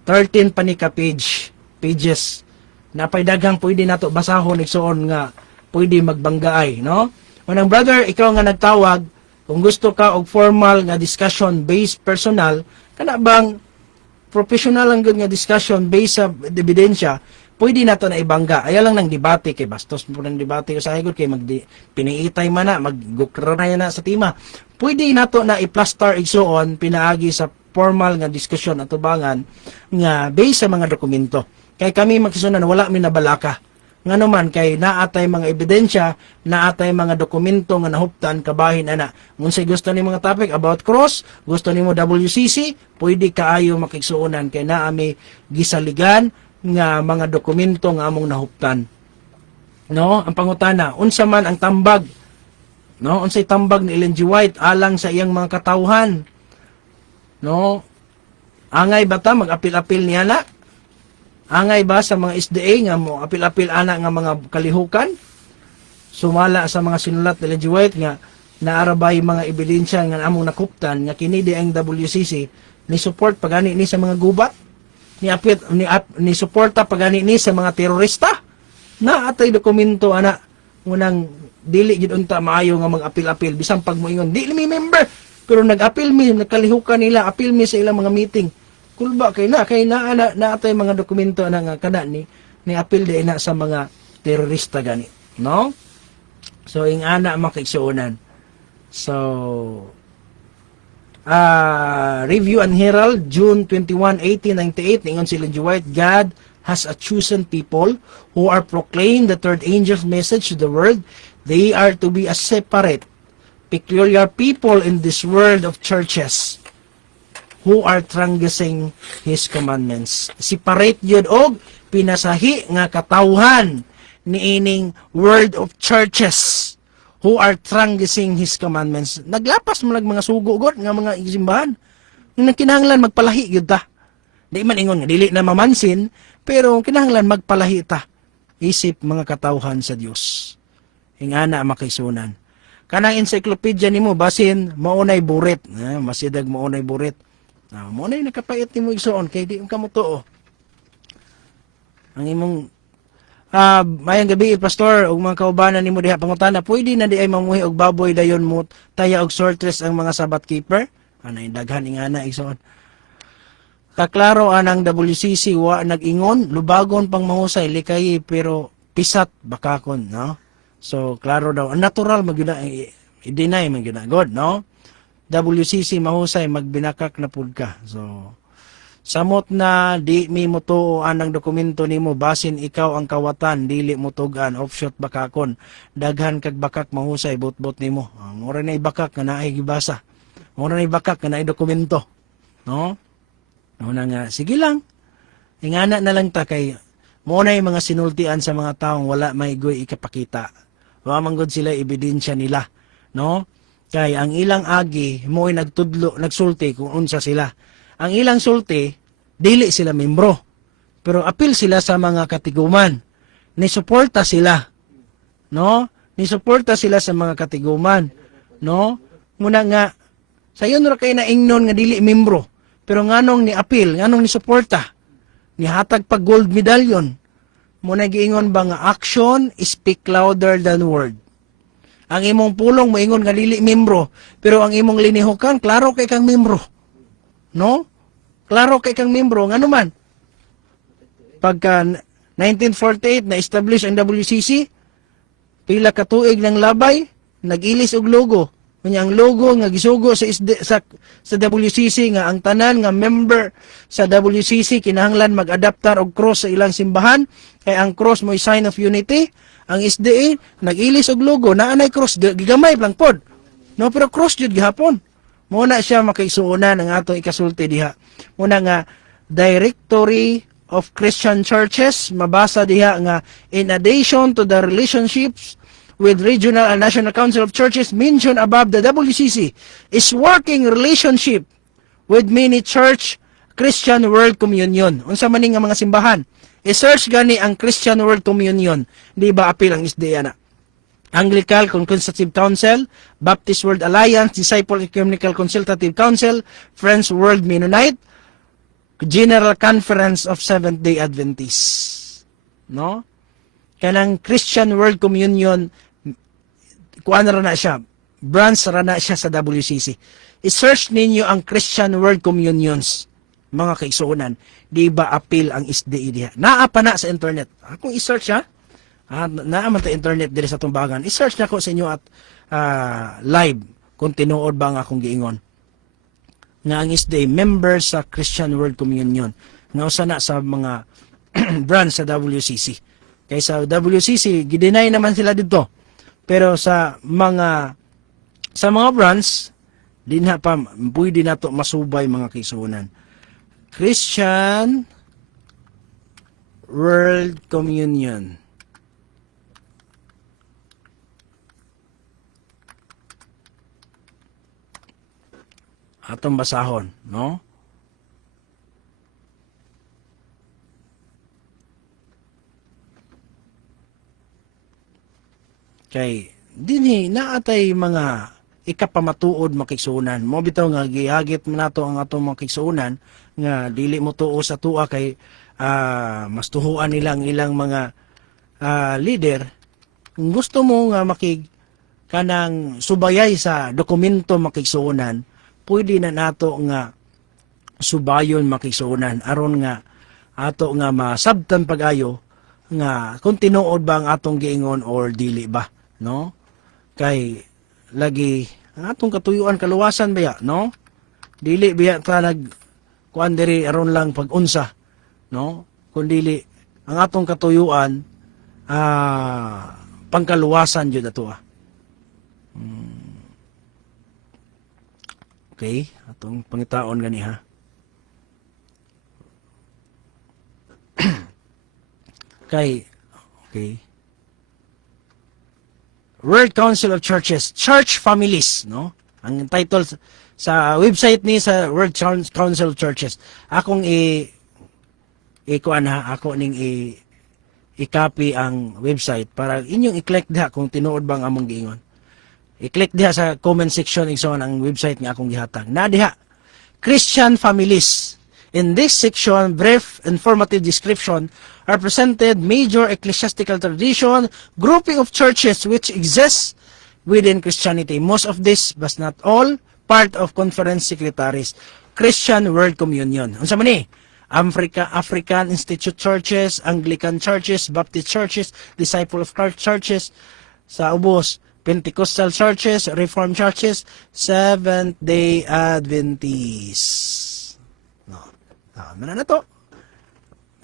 13 pa ni ka pages. Napay daghang pwede nato basahon igsuon nga pwede magbanggaay, no? Manang brother, ikaw nga nagtawag, kung gusto ka og formal nga discussion based personal, kana bang professional lang gud nga discussion based sa ebidensya, pwede nato na ibangga. Ayaw lang ng debate kay bastos mo ng debate usahay gud kay piniitay man na maggukranay na sa tima. Pwede nato na i-plaster igsuon pinaagi sa formal nga diskusyon at tubangan nga based sa mga dokumento. Kay kami magsusunan wala mi nabalaka. Nga naman kay naatay mga ebidensya, naatay mga dokumento nga nahuptan kabahin ana. Unsay gusto ni mga topic about cross, gusto nimo WCC, pwede kaayo makigsuonan kay naa mi gisaligan nga mga dokumento nga among nahuptan. No, ang pangutana, unsa man ang tambag? No, unsay tambag ni Ellen G. White alang sa iyang mga katawhan? No? Angay ba ta mag-apil-apil niya na? Angay ba sa mga SDA nga mo apil-apil ana nga mga kalihukan? Sumala sa mga sinulat ni Ellen G. White nga naarabay mga ebidensya nga among nakuptan nga kini di ang WCC ni support pagani ni sa mga gubat? Ni suporta pagani ni sa mga terorista? Na atay dokumento ana unang dili gid unta maayo nga mag-apil-apil bisan pag moingon dili mi member pero nag-apil mi nakalihukan nila apil mi sa ilang mga meeting kulba kay na atay mga dokumento ana nga kana ni apil di na sa mga terorista gani, no? So ing ana makigsuonan. So Review and Herald, June 21, 1898, ningon si Ellen G. White, God has a chosen people who are proclaiming the third angel's message to the world. They are to be a separate, peculiar people in this world of churches who are transgressing His commandments. Separate yun og pinasahi nga katawhan ni ining world of churches who are transgressing His commandments. Naglapas mo mga sugo god nga mga simbahan. Nang kinahanglan magpalahi gyud ta. Di man ingon nga dili na mamansin, pero kinahanglan magpalahi ta. Isip mga katawhan sa Dios. Ingana makisunan. Kanang encyclopedia nimo basin maunay burit. Masidag maunay burit. Maunay nakapait nimo igsuon kay di ka mo tuo. Ang imong mayang gabi pastor ug mga kaubanan nimo diha pangutana pwede na di ay mamuhi og baboy dayon mo taya og sortress ang mga sabat keeper anay daghan ingana igsoon kaklaro anang WCC wa nag-ingon lubagon pang mahusay likay pero pisat bakakon no so klaro daw natural magyud i-deny magyud god no WCC mahusay magbinakak na pud ka so Samot na di mi mo tuoan ang dokumento nimo basin ikaw ang kawatan dili mo tugan offshot bakakon daghan kag bakak mahusay bot-bot nimo. Mura na ibakak nga naay gibasa. Mura na ibakak nga naay dokumento. No? Una nga sige lang. Ingana na lang ta kay mo na yung mga sinultian sa mga taong wala may goy ikapakita. Wa man gud sila ebidensya nila, no? Kay ang ilang agi mo'y nagtudlo, nagsulti kung unsa sila. Ang ilang sulti, dili sila membro. Pero apil sila sa mga katiguman. Nisuporta sila. No? Nisuporta sila sa mga katiguman. No? Muna nga, sayon ra kay na ingnon nga dili membro. Pero nganong ni apil, nganong ni suporta. Ni hatag pag gold medallion. Muna giingon ba nga action speak louder than word. Ang imong pulong moingon nga dili membro, pero ang imong linihukan klaro kay kang membro. No? Klaro kay kang membro, ngano man. Pagka 1948 na establish ang WCC, pila ka tuig ng labay, nagilis og logo. Kanya ang logo nga gisugo sa WCC nga ang tanan nga member sa WCC kinahanglan mag-adaptar og cross sa ilang simbahan, kay ang cross mo'y sign of unity. Ang SDA nagilis og logo naanay cross gigamay lang pod. No, pero cross jud gihapon. Muna siya makaisuunan ang atong ikasulti diha. Muna nga Directory of Christian Churches, mabasa diha nga in addition to the relationships with regional and national council of churches mentioned above, the WCC is working relationship with many church Christian World Communion. Unsa man nga mga simbahan? I-search gani ang Christian World Communion. Di ba apil ang SDA na? Anglican Consultative Council, Baptist World Alliance, Disciple Ecumenical Consultative Council, Friends World Mennonite, General Conference of Seventh-day Adventists. No? Kanang Christian World Communion, kuan ra na siya, branch ra na siya sa WCC. I-search ninyo ang Christian World Communions, mga kaigsuonan. Di ba apil ang SDA diha? Naa pa na sa internet. Kung i-search ha, naaman ta internet diri sa tumbagan. I-search na ko sa inyo at live kung tinuod ba nga akong giingon. Nga ang SDA member sa Christian World Communion. Nga usa na sa mga branch sa WCC. Kaya sa WCC, gideny naman sila dito. Pero sa mga branch, di na pa, pwede na to masubay mga kaisunan. Christian World Communion. Atong basahon, no? Kay dinhi naatay mga ikapamatuod makigsuunan. Mo bitaw nga gihagit man nato ang atong makigsuunan nga dili mo tuo sa tuwa kay mas tuhuan nilang ilang mga leader. Kung gusto mo nga kanang subayay sa dokumento makigsuunan, pwede na nato nga subayon makigsuunan aron nga ato nga masabtan pag-ayo nga kung tinuod ba ang atong giingon or dili ba, no? Kay lagi ang atong katuyuan kaluwasan baya, no? Dili biya ta kuan diri aron lang pag-unsa, no? Kun dili ang atong katuyuan pangkaluwasan jud ato. Okay, atong pangitaon gani ha. Okay. World Council of Churches, Church Families, no? Ang title sa website ni sa World Council of Churches. Akong ako ning i-copy ang website para inyong i-click diha kung tinuod bang among giingon. I-click diha sa comment section igsoon ang website nga akong gihatag. Na diha, Christian Families. In this section, brief informative description are presented major ecclesiastical tradition, grouping of churches which exist within Christianity. Most of this, but not all, part of conference secretaries. Christian World Communion. Unsa man ni? African Institute Churches, Anglican Churches, Baptist Churches, Disciple of Christ Churches, sa ubos, Pentecostal Churches, Reformed Churches, Seventh-day Adventists. No. Mana na to?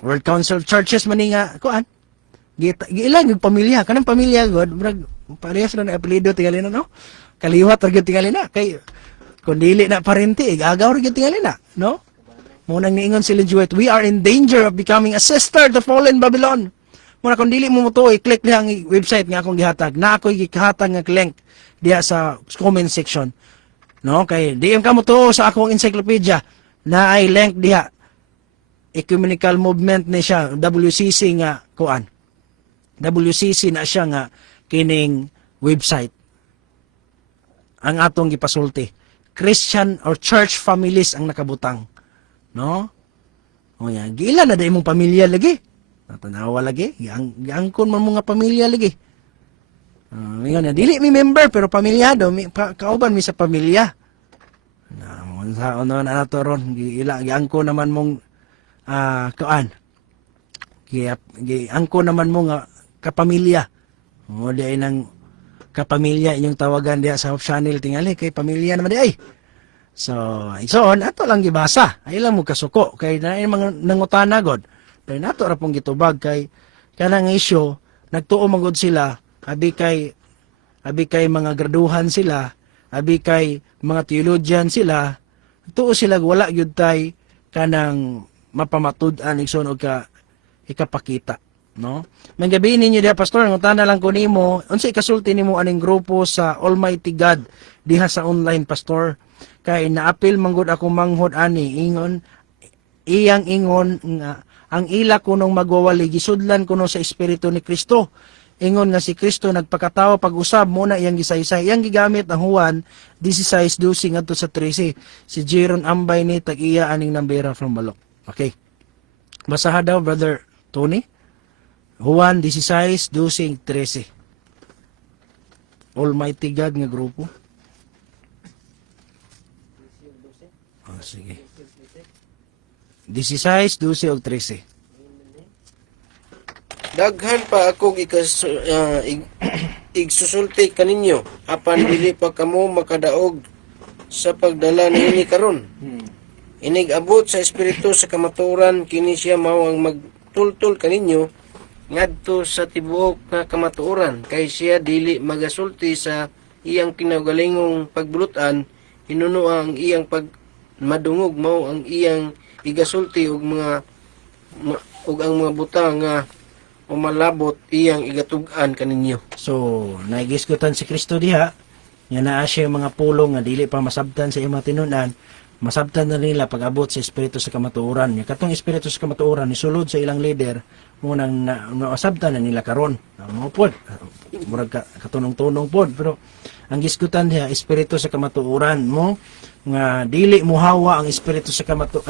World Council of Churches man nga kuan. Giilang yung pamilya, kanang pamilya god, murag parehas na apelyido tingali na no. Kaliwat ra gyud tingali na kay kun dili na parente, igagaw ra gyud tingali na, no? Munang niingon si Lejuet, we are in danger of becoming a sister to fallen Babylon. Muna kung dili mo to, i-click niya ang website nga akong gihatag. Na ako'y gihatag nga link diya sa comment section. No, kay diyan ka mo to sa akong encyclopedia na ay link diha. Ecumenical movement ni siya, WCC nga kuan. WCC na siya nga kining website. Ang atong gipasulti. Christian or church families ang nakabutang. No? O yan, gila na dahil mong pamilya lagi. Natanawa lagi. Giangkon man mga pamilya lagi. Ngayon, dili mi member pero pamilyado, kauban mi sa pamilya. Sa ano na nato ron, giangkon naman mong kuan. Giangkon naman mo nga kapamilya. O di ay nang kapamilya inyong tawagan diya sa Hope Channel tingali kay pamilya naman di ay. So, ato lang gibasa. Ay lang mo kasuko kay na mga nangutana god. Pero nato ra pong gitubag kay kanang isyu nagtuo magod sila abi kay mga graduhan sila, abi kay mga theologian sila. Tuo sila wala gyud tay kanang mapamatud-an igsoon og ikapakita, no? Manggabi ninyo diha pastor, ngutana lang ko nimo, unsay kasulti nimo aning grupo sa Almighty God diha sa online pastor? Kay naapil manggod ako manghod ani iyang ingon nga ang ila kunong magwawali gisudlan kuno sa espiritu ni Kristo. Ingon nga si Kristo nagpakatawo pag-usab muna iyang gisaysay. Iyang gigamit ang Juan 16:12 ngadto sa 13. Si Jeron ambay ni tag-iya aning nambera from Balok. Okay. Basaha daw brother Tony. Juan 16:12, 13. Almighty God nga grupo. Sige. 16, 12 o 13. Daghan pa ako igsusulti kaninyo apan dili pa kamo makadaog sa pagdala niini karon. Inig abot sa espiritu sa kamatuoran kini siya mao ang magtultol kaninyo ngadto sa tibuok nga kamatuoran kay siya dili magasulti sa iyang kinaugalingong pagbulutan hinuno ang iyang madungog mao ang iyang igasulti og ang mga butang nga umalabot iyang igatug-an kaninyo. So, naigisgutan si Kristo diha, nga naa siya mga pulong nga dili pa masabtan sa iyang mga tinunan, masabtan na nila pag-abot sa espiritu sa kamatuoran. Yung katong espiritu sa kamatuoran, nisulod sa ilang leader, munang masabtan na nila karon. Mga pod, murag katunong-tunong pod, pero ang gisgutan diha, espiritu sa kamatuoran mo, nga dili mo hawa ang espiritu sa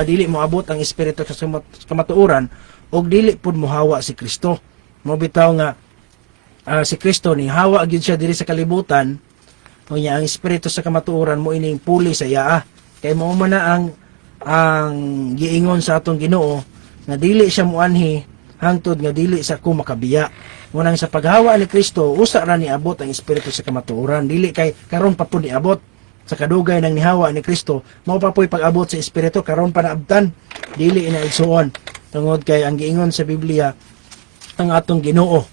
dili mo abot ang espiritu sa kamatuoran og dili pud mo hawa si Kristo. Mo bitaw nga si Kristo ni hawa gyud siya diri sa kalibutan, unya ang espiritu sa kamatuoran mo ining puli sa iya. Kay mao man na ang giingon sa atong Ginoo nga dili siya muanhi hangtod nga dili sa ko makabiya. Munang sa paghawa ni Kristo usa ra ni abot ang espiritu sa kamatuoran, dili kay karon pa pud ni abot. Sa kadugay ng nihawa ni Kristo, mao pa po'y pag-abot sa espiritu karon pa naabtan, dili ina igsuon. Tungod kay ang giingon sa Biblia ang atong Ginoo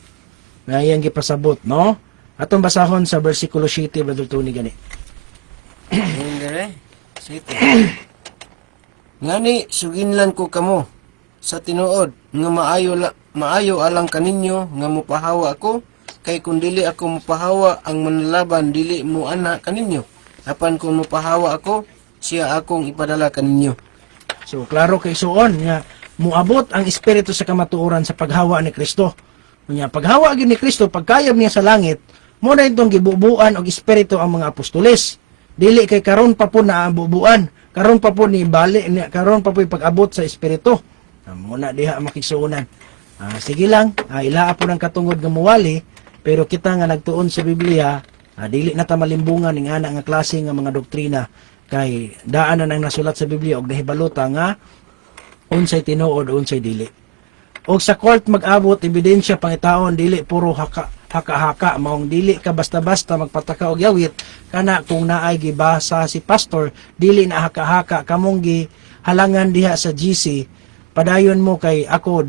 na iyang gipasabot, no? Atong basahon sa bersikulo 7 brother Tony gani. Ngani suginlan ko kamo sa tinuod nga maayo alang kaninyo nga mopahawa ako kay kun dili ako mopahawa ang manlalaban dili mo ana kaninyo. Apan kung mapahawa ako, siya akong ipadala kaninyo. So, klaro kay suon nga muabot ang espiritu sa kamatuoran sa paghawa ni Kristo. Unya paghawa gyud ni Kristo, pagkayab niya sa langit, mo na itong gibubuan og espiritu ang mga apostoles. Dili kay karon pa po na bubuan, karon pa po ni bali, karon pa po pag-abot sa espiritu. Mo na diha makisuunan. Sige lang, ilaa po ng katungod nga muwali, pero kita nga nagtuon sa Biblia, dili na ta malimbungan ning ana nga klase nga mga doktrina kay daanan ang nasulat sa Biblia og nahibalota nga unsay tinuod unsay dili. Og sa court mag-abot ebidensya pangitaon dili puro haka-haka maong dili ka basta-basta magpataka og yawit kana kung naay gibasa si pastor dili na haka-haka kamong halangan diha sa GC, padayon mo kay ako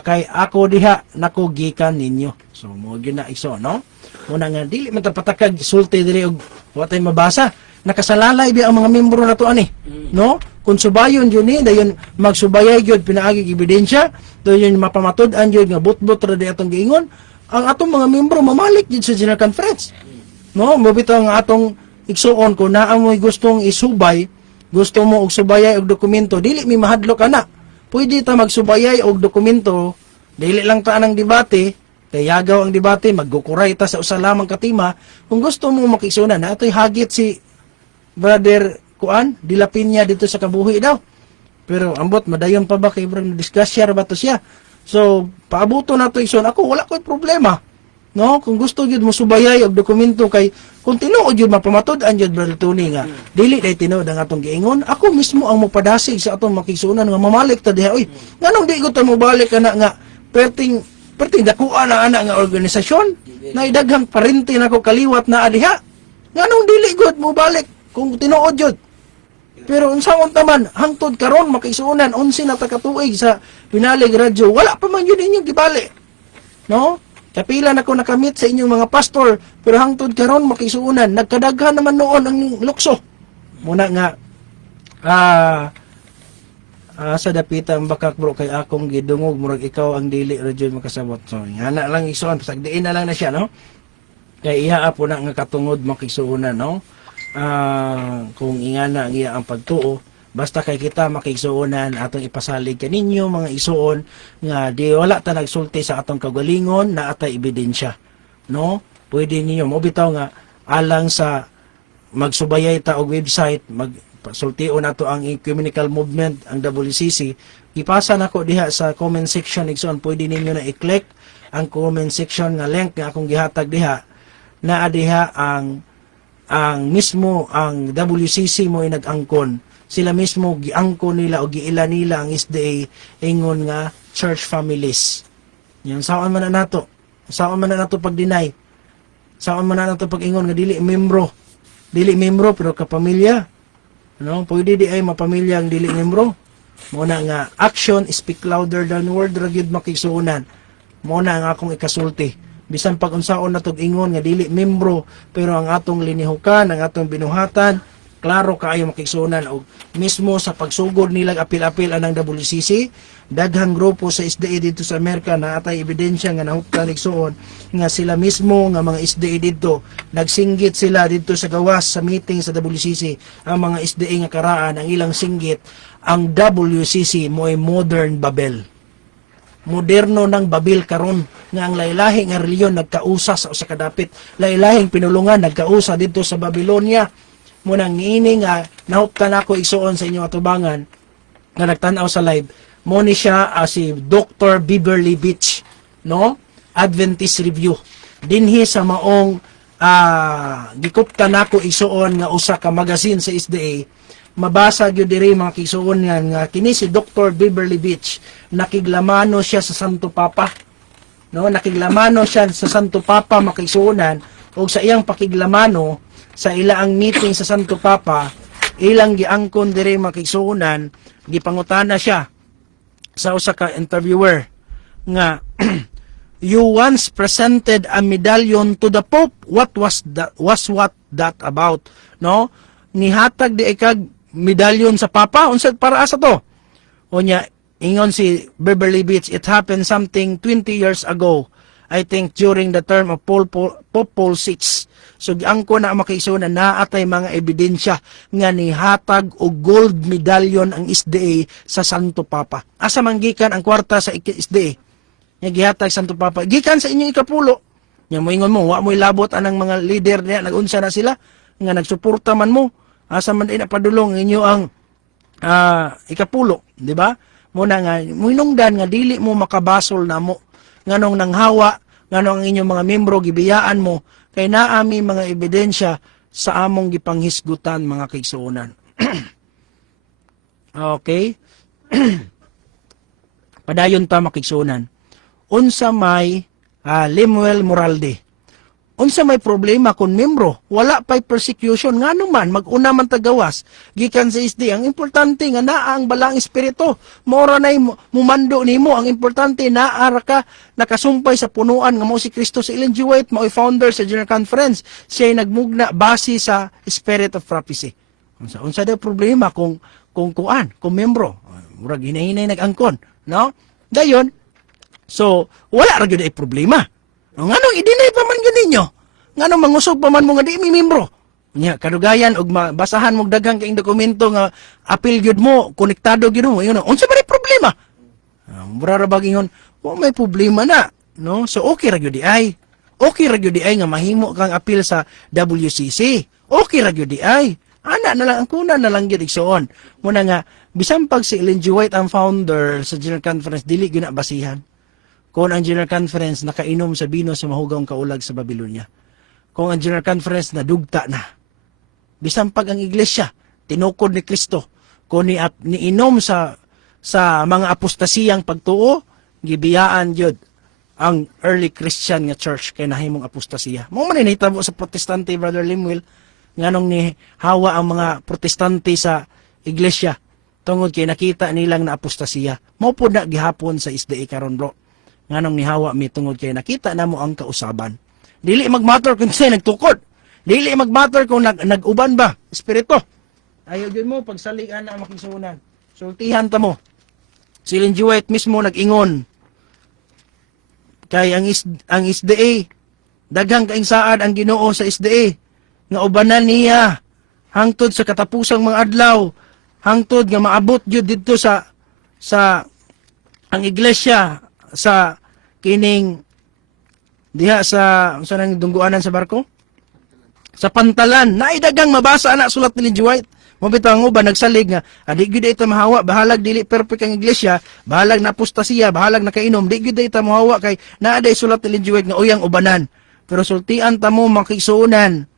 kay ako diha nako gikan ninyo. So mo gyud na iso, no? Muna nga dili man ta patakag sulti diri og wa tay mabasa. Nakasalalay biya ang mga membro nato ani, no? Kung subayon yun ni dayon magsubayay gyud pinaagi ebidensya, dayon mapamatud-an gyud nga butbut ra di atong giingon, ang atong mga membro mamalik gyud sa General Conference. No, mabitaw ang atong igsuon kung naamoy gustong isubay, gusto mo og subayay og dokumento, dili mi mahadlok ana. Pwede ta magsubayay og dokumento, dili lang ta anang debate, kay yagaw ang debate, maggukuray ta sa usa lamang katima. Kung gusto mo makigsunan, na ato'y hagit si Brother Kuan, Dilapinya dito sa Kabuhi daw. Pero ambot, madayon pa ba kay Brother discussya ba to siya? So, paabuto na to igsoon. Ako, wala ko'y problema. No, kung gusto gyud mo subayay og dokumento kay kung tinuod gyud mapamatud-an gyud Brother Tony nga dili day tinuod ang atong giingon, ako mismo ang mopadasig sa atong makigsunan nga mamalik ta diha. Oy, nganong di ko ta mobalik ana nga perting dakuan na ana nga organisasyon na idaghang parente nako kaliwat na diha. Nganong dili gud mo balik kung tinuod gyud. Pero unsaon taman hangtod karon makigsunan 11 na ta katuig sa pinalig radyo, wala pa man gyud inyo gibalik. No? Kapila na ko nakamit sa inyong mga pastor, pero hangtod karon makisuunan, nagkadaghan naman noon ang lukso. Muna nga, sa dapita ang bakak bro kay akong gidungog, murag ikaw ang dili radyo makasabot. So, yana lang isuon, pasagdiin na lang na siya, no? Kaya iya po na nga katungod makisuunan, no? Kung ingana ang iya ang pagtuo, basta kay kita makigsuonan atong ipasalig kaninyo mga isuon nga di wala ta nagsulti sa atong kagalingon na atay ebidensya, no? Pwede ninyo mo bitaw nga alang sa magsubayay ta og website, magsultion nato ang ecumenical movement, ang WCC, ipasa nako diha sa comment section igsoon, pwede ninyo na i-click ang comment section nga link nga akong gihatag diha, na diha ang mismo ang WCC mo ay nag-angkon. Sila mismo giangko nila o giila nila ang SDA ingon nga church families. Yan saan man na nato? Saan man na nato pag-deny? Saan man na nato pag-ingon nga dili membro? Dili membro pero kapamilya. No, pwede di ay mapamilya ang dili membro. Muna nga action speak louder than word ra gyud makigsuonan. Muna ang akong ikasulti. Bisan pag unsaon natog ingon nga dili membro pero ang atong linihukan, ang atong binuhatan, klaro kaayo makigsunan og mismo sa pagsugod nilang apil-apil anang WCC, daghang grupo sa SDA dito sa Amerika na atay ebidensya nga nahuptan igsuon nga sila mismo nga mga SDA dito nagsinggit sila dito sa gawas sa meeting sa WCC. Ang mga SDA nga karaan ang ilang singgit, ang WCC mo ay modern Babel. Moderno ng Babel karon nga ang laylahi nga reliyon nagkausa sa usa ka dapit, laylahing pinulungan nagkausa dito sa Babylonia. Muna ngini nga nahuptan ako igsuon sa inyong atubangan nga nagtan-aw sa live mo ni siya si Dr. Beverly Beach, no? Adventist Review dinhi sa maong gikuptan ako igsuon nga usa ka magazine sa SDA. Mabasa gyud diri mga kigsuon nga kini si Dr. Beverly Beach nakiglamano siya sa Santo Papa, no? Nakiglamano siya sa Santo Papa makigsuonan og sa iyang pakiglamano sa ilaang meeting sa Santo Papa, ilang giangkon diri makigsuonan, gipangutana siya sa usa ka interviewer nga you once presented a medallion to the Pope. What was that about? No? Nihatag di kag medallion sa Papa, unsa para asa to? Unya ingon si Beverly Beach, it happened something 20 years ago. I think during the term of Pope Paul VI. So giangko na makigsuonan na atay mga ebidensya nga nihatag og gold medallion ang SDA sa Santo Papa. Asa man gikan ang kwarta sa SDA? Nga gihatag Santo Papa. Gikan sa inyong ikapulo. Nya moingon mo, wa mo ilabot anang mga leader niya, nagunsa na sila nga nagsuporta man mo. Asa man din napadulong inyo ang ikapulo, di ba? Muna nga muinungdan nga dili mo makabasol namo. Nganong nanghawa, nganong ang inyong mga membro gibiyaan mo kay naami mga ebidensya sa among gipanghisgutan mga kaigsuonan. Okay? Padayon ta makigsuonan. Unsa may Lemuel Moralde. unsa may problema kung membro wala pay persecution ngano man mag-una man tagawas gikan sa SD. Ang importante nga naa ang balang espiritu, mora nay mumando nimo. Ang importante naa ra ka nakasumpay sa punuan nga mao si Kristo. Si Ellen G. White mao'y founder sa General Conference, siya nagmugna base sa spirit of prophecy. Unsa daw problema kung membro murag hinahinay nag-angkon, no? Dayon, so wala ra gyud ay problema. Nganong i-deny pa man gyud ninyo? Nganong mangusog pa man mo nga di mi membro? Nya kadugayan og basahan mo daghang kaing dokumento nga apil gyud mo, konektado gyud mo. Yun, unsa man ay problema? Mura ra bagingon, wa may problema na, no? So okay ra gyud di ay. Okay ra gyud di ay nga mahimo kang apil sa WCC. Okay ra gyud di ay. Ana na lang ang kuna na lang gyud igsoon. Muna nga bisan pag si Ellen G. White ang founder sa General Conference dili gyud na basihan. Kung ang General Conference nakainom sa bino sa mahugawng kaulag sa Babylonia. Kung ang General Conference nadugta na. Bisan pag ang iglesia tinukod ni Kristo. Kung niinom sa mga apostasiyang pagtuo, gibiyaan jud ang early Christian nga church kay nahimong apostasiya. Mao man ni hitabo sa Protestante, Brother Lemuel, nganong ni hawa ang mga Protestante sa iglesia tungod kay nakita nilang na apostasiya. Mao pud na gihapon sa SDA karon, bro. Nganong ni hawa mi tungod kay nakita namo ang kausaban. Dili magmatter kung sino nagtukod. Dili magmatter kung nag-uban ba espiritu. Ayaw gyud mo pagsalian na makisunan. Sultihan ta mo. Si Ellen G. White mismo nag-ingon kay ang SDA daghang kaing saad ang Ginoo sa SDA nga ubanan niya hangtod sa katapusang mga adlaw, hangtod nga maabot gyud didto sa ang iglesia sa kining diha sa nang dungguanan sa barko sa pantalan naidagang mabasa na sulat ni Ellen G. White. Mo bitaw ang uban nagsalig nga adi gyud ita mahawa, bahalag dili perfect ang iglesia, bahalag na apostasiya, bahalag nakainom, di gyud ita mahawa kay naa day sulat ni Ellen G. White nga uyang ubanan. Pero sultian ta mo makisuunan,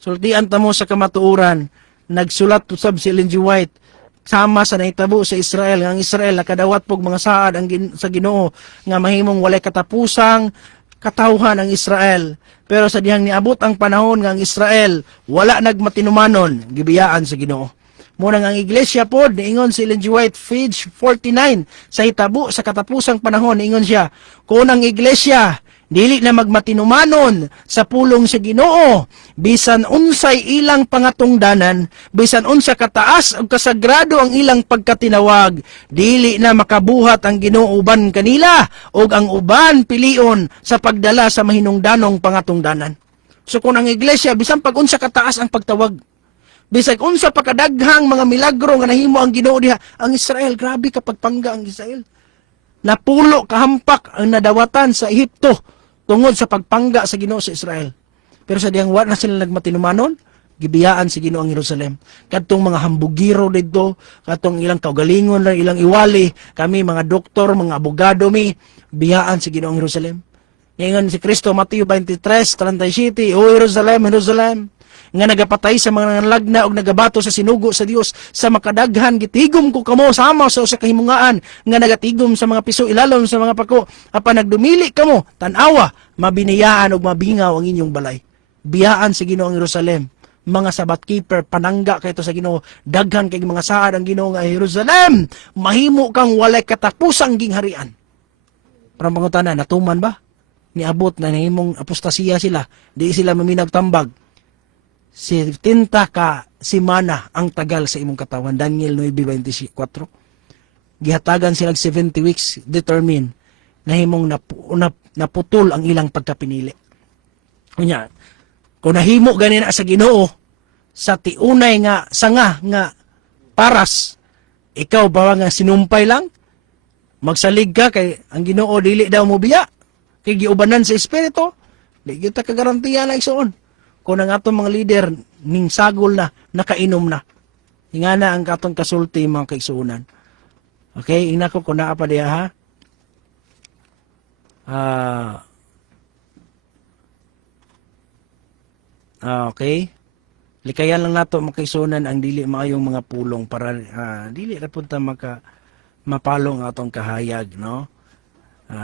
sultian ta mo sa kamatuoran. Nagsulat usab si Ellen G. White sama sa nahitabo sa Israel, nga ang Israel nakadawat pog mga saad sa Ginoo nga mahimong walay katapusang katawhan ang Israel. Pero sa dihang niabot ang panahon nga ang Israel wala nagmatinumanon, gibiyaan sa Ginoo. Muna ang iglesia pod niingon si Ellen G. White, page 49, sa hitabo sa katapusang panahon niingon siya, kung ang iglesia dili na magmatinumanon sa pulong sa Ginoo, bisan unsay ilang pangatungdanan, bisan unsa kataas ug kasagrado ang ilang pagkatinawag, dili na makabuhat ang Ginoo uban kanila ug ang uban pilion sa pagdala sa mahinungdanong pangatungdanan. So kung ang iglesia bisan pag unsa kataas ang pagtawag, bisag unsa pa kadaghang mga milagro nga nahimo ang Ginoo diha, ang Israel grabe kapag pangga ang Israel. Napulo kahampak ang nadawatan sa Ehipto tungod sa pagpangga sa Ginoo sa Israel. Pero sa diyang wala na sila nagmatinumanon, gibiyaan sa Ginoo ang Jerusalem. Kadtong mga hambugiro dito, kadtong ilang kaugalingon, ilang iwali, kami mga doktor, mga abogado mi, biyaan sa Ginoo ang Jerusalem. Ngayon si Kristo, Mateo 23:37, O Jerusalem, Jerusalem, nga nagapatay sa mga lagna og nagabato sa sinugo sa Dios, sa makadaghan gitigom ko kamo sama sa usa ka himungaan nga nagatigom sa mga piso ilalom sa mga pako, apan nagdumili kamo tan-awa mabiniyaan og mabingaw ang inyong balay. Biyaan sa Ginoo ang Jerusalem. Mga sabat keeper panangga kayto sa Ginoo, daghan kay mga saad ang Ginoo nga Jerusalem, mahimo kang walay katapusang gingharian. Parang pangutana, natuman ba? Niabot na nahimong apostasiya sila, di sila maminag tambag. 70 ka simana ang tagal sa imong katawan. Daniel 9:24. Gihatagan silang 70 weeks determine na himong naputol ang ilang pagkapinili. Kunya, kung nahimo ganina sa Ginoo sa tiunay nga sanga nga paras, ikaw ba nga sinumpay lang? Magsalig ka kay ang Ginoo dili daw mo biya. Kay giubanan sa espiritu, di kita kagarantiya na igsoon. Kung ang atong mga leader ning sagol na, nakainom na. Hinga na ang atong kasulti mga kaigsuunan. Okay, ina ko kung naa pa diya ha. Okay. Likayan lang nato mga kaigsuunan ang dili maayong mga pulong para dili ra punta mapalong atong kahayag, no?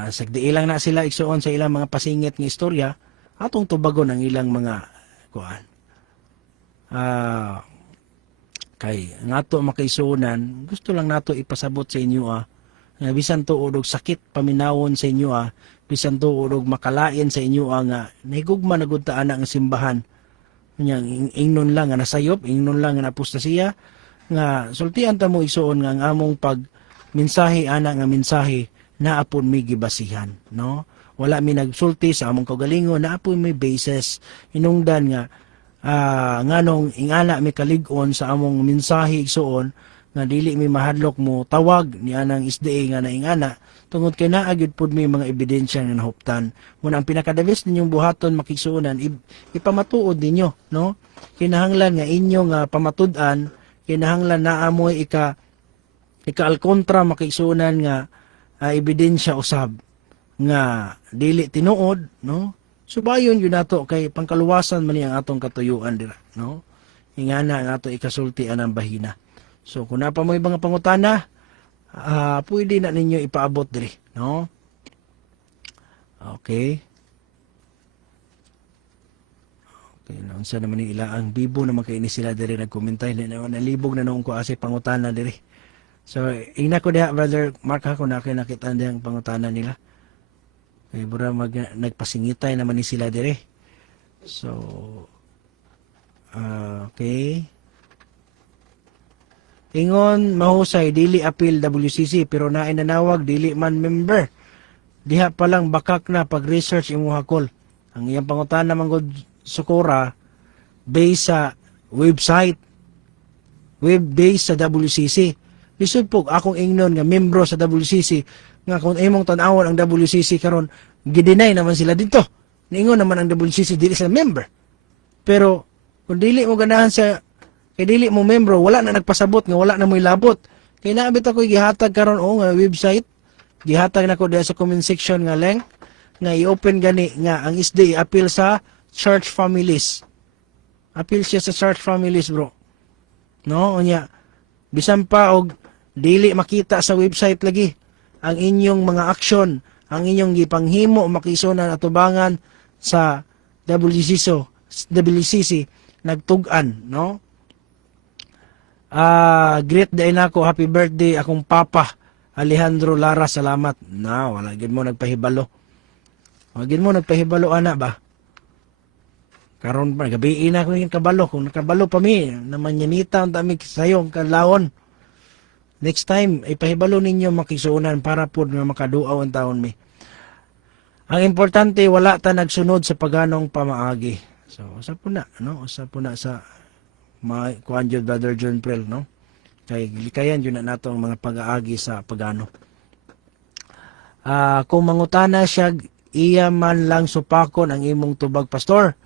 Sagdi lang na sila igsuon sa ilang mga pasingit nga istorya. atong tubagon ang ilang mga kuan. Kay nato makaisunan, gusto lang nato ipasabot sa inyo nga bisan tuod og sakit paminawon sa inyo bisan tuod og makalain sa inyo nga nahigugma na gud ta ana nga simbahan. Nya ingnon lang nga nasayop, ingnon lang nga apostasiya nga sultian ta mo isuon nga ang among pag mensahe ana nga mensahe naapon mi gibasihan, no? Wala mi nagsulti sa among kaugalingon, naapon mi basis inungdan nga nganong ingana mi kalig-on sa among mensahe igsuon nga dili mi mahadlok mo tawag ni anang SDA nga naingana tungod kay naa gyud pud mi mga ebidensya nga nahuptan. Muna ang pinakadabis ninyong buhaton makigsuonan ipamatuod ninyo, no? Kinahanglan nga inyong pamatud-an, kinahanglan naa mo ika alkontra makigsuonan nga ebidensya usab nga dili tinuod, no? Subayon yun nato kay pangkaluwasan man ang atong katuyuan dira, no? Ingana nga ato ikasultian ang bahina. So kung napa mo ibang pangutana, pwede na ninyo ipaabot diri, no? Okay. Okay, naunsa naman ni ila ang bibo na makaini sila diri nagkomentay na nalibog na noong ko asi pangutana diri. So ina ko diha brother Mark ha kung nakita ang pangutana nila. Kaya bura nagpasingitay naman ni sila dire. So, okay. Ingon, mahusay, dili appeal WCC, pero nainanawag, dili man member. Diha palang bakak na pag-research imo hakol. Ang iyang pangutan naman gud Sukora, based sa website, web-based sa WCC. Lisod po, akong ingnon nga membro sa WCC, nga kung imong tan-awon ang WCC karon gidinay naman sila dito. Niingon naman ang WCC dili sila member. Pero kung dili mo ganahan sa kay dili mo membro, wala na nagpasabot nga wala na mo ilabot. Kay naabit ako gihatag karon nga website, gihatag nako diha sa comment section nga link nga i-open gani nga ang SDA appeal sa church families. Appeal siya sa church families, bro. No, unya bisan pa og dili makita sa website lagi ang inyong mga aksyon, ang inyong gipanghimo makisunan atubangan sa WCC nagtug-an, no? Great day nako, happy birthday akong papa Alejandro Lara, salamat. Na wala gid mo nagpahibalo. Wala gid mo nagpahibalo ana ba? Karon pa gabi ina ko yung kabalo, kung nakabalo pa mi naman yanita ang dami sayong kalawon. Next time, ipahibalo ninyo makisuunan para po nga makaduaw ang taon mi. Ang importante, wala ta nagsunod sa paganong pamaagi. So, usa po na, no? Usa po na sa kuan jud Brother John Prel, no? Kay likayan yun na nato ang mga pag-aagi sa pagano. Kung mangutana siya, iya man lang supakon ang imong tubag pastor.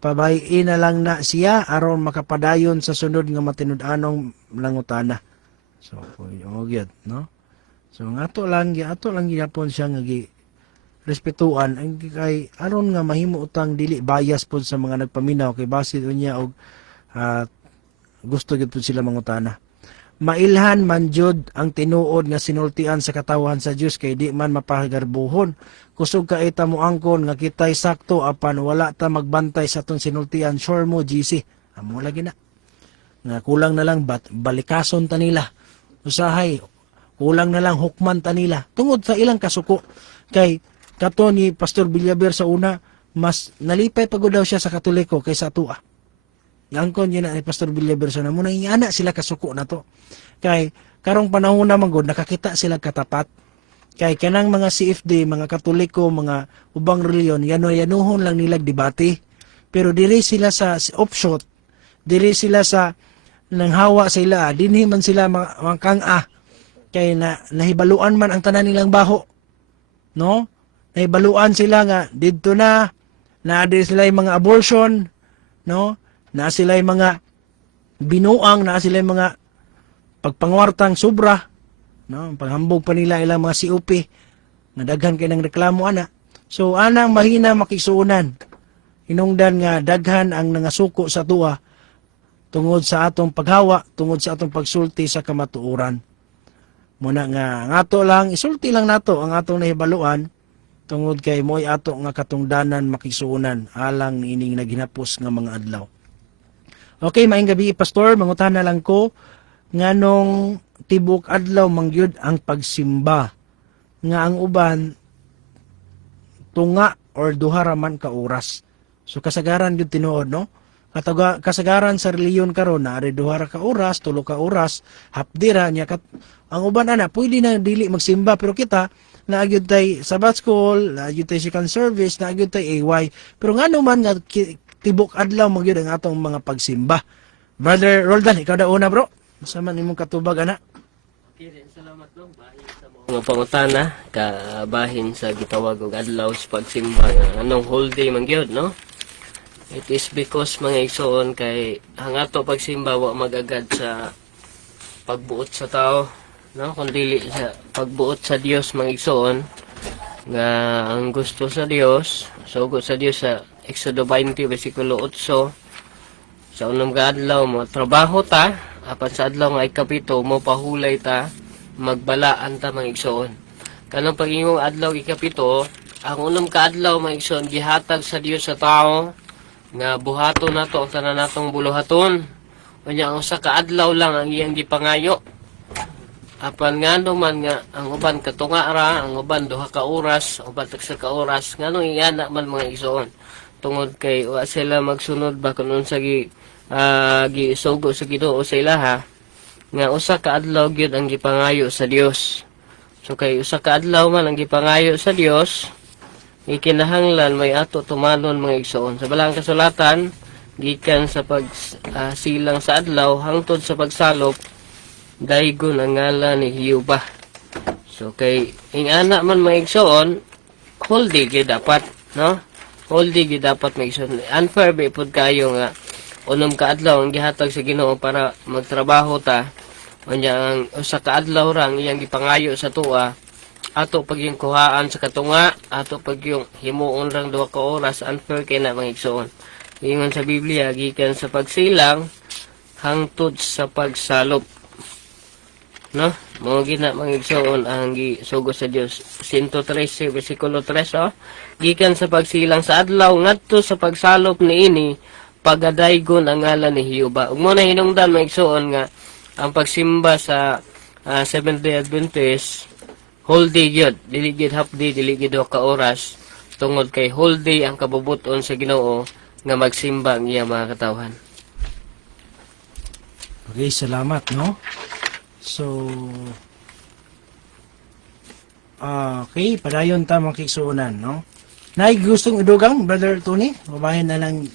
Pabayin na lang na siya aron makapadayon sa sunod nga matinud-anong langutana. So, gyud, no? So, ato lang gyapon siya nga respetuan ang kay aron nga mahimo utang dili bias pod sa mga nagpaminaw kay basid unya og gusto gyud pod sila mangutana. Mailhan man jud ang tinuod nga sinultian sa katawan sa Dios kay di man mapagarbuhon. Kusog ka ita mo angkon nga kitay sakto apan wala ta magbantay sa ton sinultian, sure mo GC. Amo lagi na. Nga kulang na lang balikason ta nila. Usahay kulang na lang hukman ta nila tungod sa ilang kasuko. Kay kato ni Pastor Villaber sa una, mas nalipay pagod daw siya sa Katoliko kaysa atua. Angkon yun na ni Pastor Villaber sa muna ingana sila kasuko na to. Kay karong panahon naman gud nakakita sila katapat. Kay kanang mga CFD, mga Katoliko, mga ubang reliyon, yanuhon lang nilag debate. Pero diri sila sa offshot, diri sila sa nanghawa sila, dinhi man sila mangkang-a. Kay nahibaluan man ang tanan nilang baho. No? Nahibaluan sila nga didto na sila yung mga abortion, no? Na sila yung mga binuang, na sila yung mga pagpangwartang sobra, no? Paghambog pa nila ilang mga COP, nadaghan kay ng reklamo ana. So anang mahina makisuunan. Hinungdan nga daghan ang nangasuko sa tuwa tungod sa atong paghawa, tungod sa atong pagsulti sa kamatuoran. Muna nga ngato lang isulti lang nato ang atong nahibaluan tungod kay mo'y ato nga katungdanan makisuunan alang niining naghinapos nga mga adlaw. Okay, maayong gabi pastor, mangutana lang ko nganong tibok adlaw mangyud ang pagsimba nga ang uban tunga or duha ra man ka oras. So kasagaran gyud tinuod no? Kasagaran sa reliyon karon na ari duha ra ka oras, 3 ka oras, hapdira nya kat ang uban ana pwede na dili magsimba pero kita naagyud tay Sabbath school, naagyud tay second service, naagyud tay AY. Pero ngano man nga tibok adlaw magyud ang atong mga pagsimba. Brother Roldan, ikaw da una bro. Sa man imong katubag ana? Salamat no, bahin sa mga pangutana, kabahin sa gitawag og adlaw sa pagsimba nga anong whole day man gyud no. It is because mga igsoon kay ang ato pagsimba wa magagad sa pagbuot sa tao no, kundi sa pagbuot sa Dios mga igsoon nga ang gusto sa Dios, sugo sa Dios sa Exodo 20 bersikulo 8 sa unang adlaw mo trabaho ta apan sa adlaw nga ikapito mo pahulay ta magbalaan ta mga igsoon. Kanang pag-ingong adlaw ikapito, ang unang kaadlaw mga igsoon gihatag sa Dios sa tao nga buhaton nato ang tanan natong buluhaton. Unya ang usa ka adlaw lang ang iyang gipangayo. Apan ngano man nga ang uban katunga ra, ang uban duha ka oras, uban tagsa ka oras, ngano iyana man mga igsoon. Tungod kay wa sila magsunod ba kun unsa gisugo sa Ginoo sa ilaha nga usa ka adlaw gyud ang gipangayo sa Dios. So kay usa ka adlaw man ang gipangayo sa Dios, ikinahanglan may ato tumanon mga igsoon. Sa balang kasulatan gikan sa pagsilang sa adlaw hangtod sa pagsalop daygon ang ngalan ni Hiyuba. So kay ingana man mga igsoon, whole day gyud dapat no, whole day gyud dapat mga igsoon. Unfair ba pud kayo nga unom ka adlaw ang gihatag sa Ginoo para magtrabaho ta, unya ang usa ka adlaw ra ang iyang gipangayo sa tuwa ato pag yung kuhaan sa katunga, ato pag yung himuon rang 2 ka oras, unfair kay na mga igsoon. Ingon sa Biblia gikan sa pagsilang hangtod sa pagsalop no, mo gina mga igsoon ang gisugo sa Dios. 113 bersikulo 3 gikan sa pagsilang sa adlaw ngadto sa pagsalop niini pagadaygon ang ngalan ni Hiyuba. Ug mo na hinungdan mga igsoon nga ang pagsimba sa Seventh-day Adventist whole day gyud, dili gyud half day, dili gyud 2 ka oras, tungod kay whole day ang kabubuton sa Ginoo nga magsimba ang iya mga katawhan. Okay, salamat no. So okay, padayon ta makigsuonan no. Nay gustong idugang Brother Tony, babahin na lang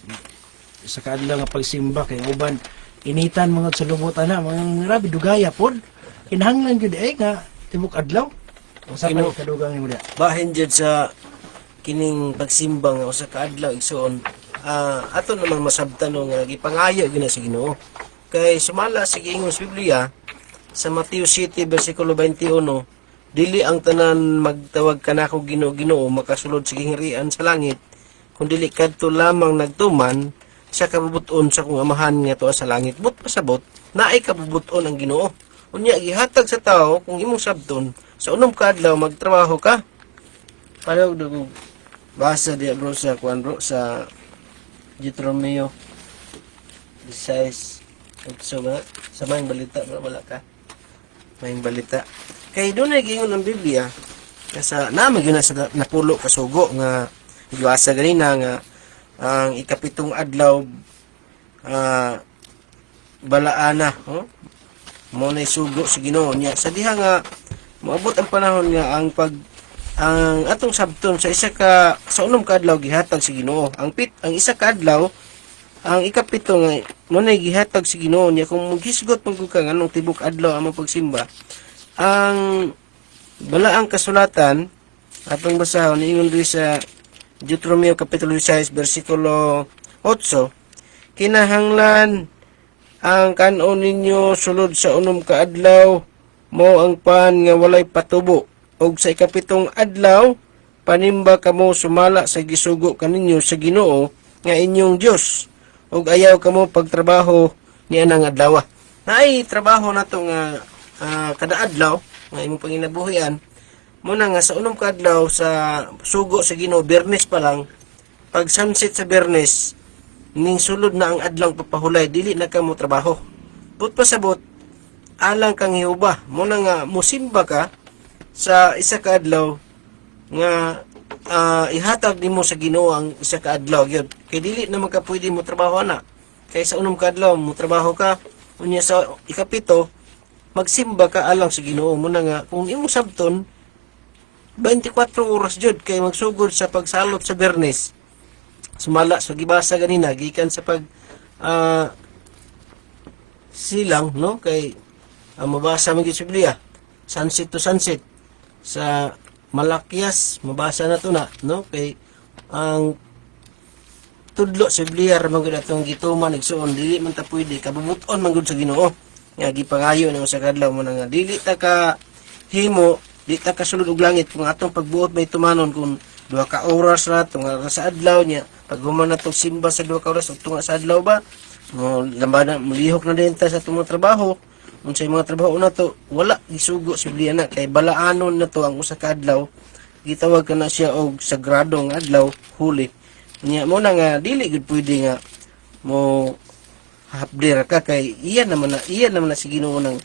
sa kaadlaw nga pagsimba kay uban initan mga sulubot ana mga grabe dugaya pod. Kinahanglan gyud nga tibok adlaw. Usa pa kadugang nimo dia. Bahin jud sa kining pagsimba nga usa ka adlaw igsoon. Ato naman masabtan nga gipangayo gyud na sa Ginoo. Kay sumala sa giingon sa Biblia sa Mateo 7 bersikulo 21, dili ang tanan magtawag kanako Ginoo Ginoo makasulod sa gingharian sa langit, kun dili kadto lamang nagtuman sa kabubuton sa kung amahan nga tuwa sa langit. But pasabot naay kabubuton ang Ginoo. Unya gihatag sa tao kung imong sabton sa unom ka adlaw magtrabaho ka. Pareho do basa diya bro sa kuan bro sa Deuteronomio 16. So ba sa maing balita bro wala ka. Maing balita. Kay doon ay gingon ang Biblia sa naman yun na sa napulo kasugo nga giwasa ganina nga ang ikapitong adlaw balaana mo na isugo sa Ginoo niya sa diha nga moabot ang panahon nga ang atong sabton sa sa unom ka adlaw gihatag sa Ginoo ang isa ka adlaw ang ikapito nga mo na gihatag sa Ginoo niya kung maghisgot pag ka nganong tibok adlaw ang pagsimba ang balaang kasulatan atong basahon ingon diri sa Deuteronomio Kapitulo 16, versikulo 8, kinahanglan ang kanon ninyo sulod sa unom ka adlaw mo ang pan nga walay patubo, og sa ikapitong adlaw panimba kamo sumala sa gisugo kaninyo sa Ginoo nga inyong Dios, og ayaw kamo pagtrabaho ni anang adlaw. Naay trabaho nato nga kada adlaw nga imong panginabuhian, Muna nga sa unang kadlaw sa sugo sa Ginoo, Biyernes pa lang, pag sunset sa Biyernes, ning sulod na ang adlaw papahulay, dili na ka mo trabaho. Put pasabot, alang kang hiuba. Muna nga musimba ka sa isa ka adlaw nga ihatag nimo sa Ginoo ang isa ka adlaw gyud. Kay dili naman ka pwede mo trabaho na. Kay sa unang kadlaw mo trabaho ka, unya sa ikapito magsimba ka alang sa Ginoo. Muna nga kung imong sabton 24 oras jud kay magsugod sa pagsalop sa Biyernes. Sumala sa gibasa ganina gikan sa pag silang no kay mabasa man gyud sa Biblia sunset to sunset sa Malakias mabasa na to na no kay ang tudlo sa Biblia ra man gyud atong gituman igsuon dili man ta pwede kabubuton man gyud sa Ginoo nga gipangayo nang sa kadlaw mo nga dili ta ka himo di ta kasulod og langit kung atong pagbuot may tumanon kung 2 ka oras na tunga sa adlaw niya pag human na itong simba sa 2 ka oras tunga sa adlaw ba mo lambanan mulihok na din ta sa itong mga trabaho unsay mga trabaho na to wala gisugo sa Biblia na kay balaanon na to ang usa ka adlaw gitawag ka na siya og sagradong adlaw huli niya mo na nga dili gud pwede nga mo hapdir ka kay iyan naman na si Ginoo ng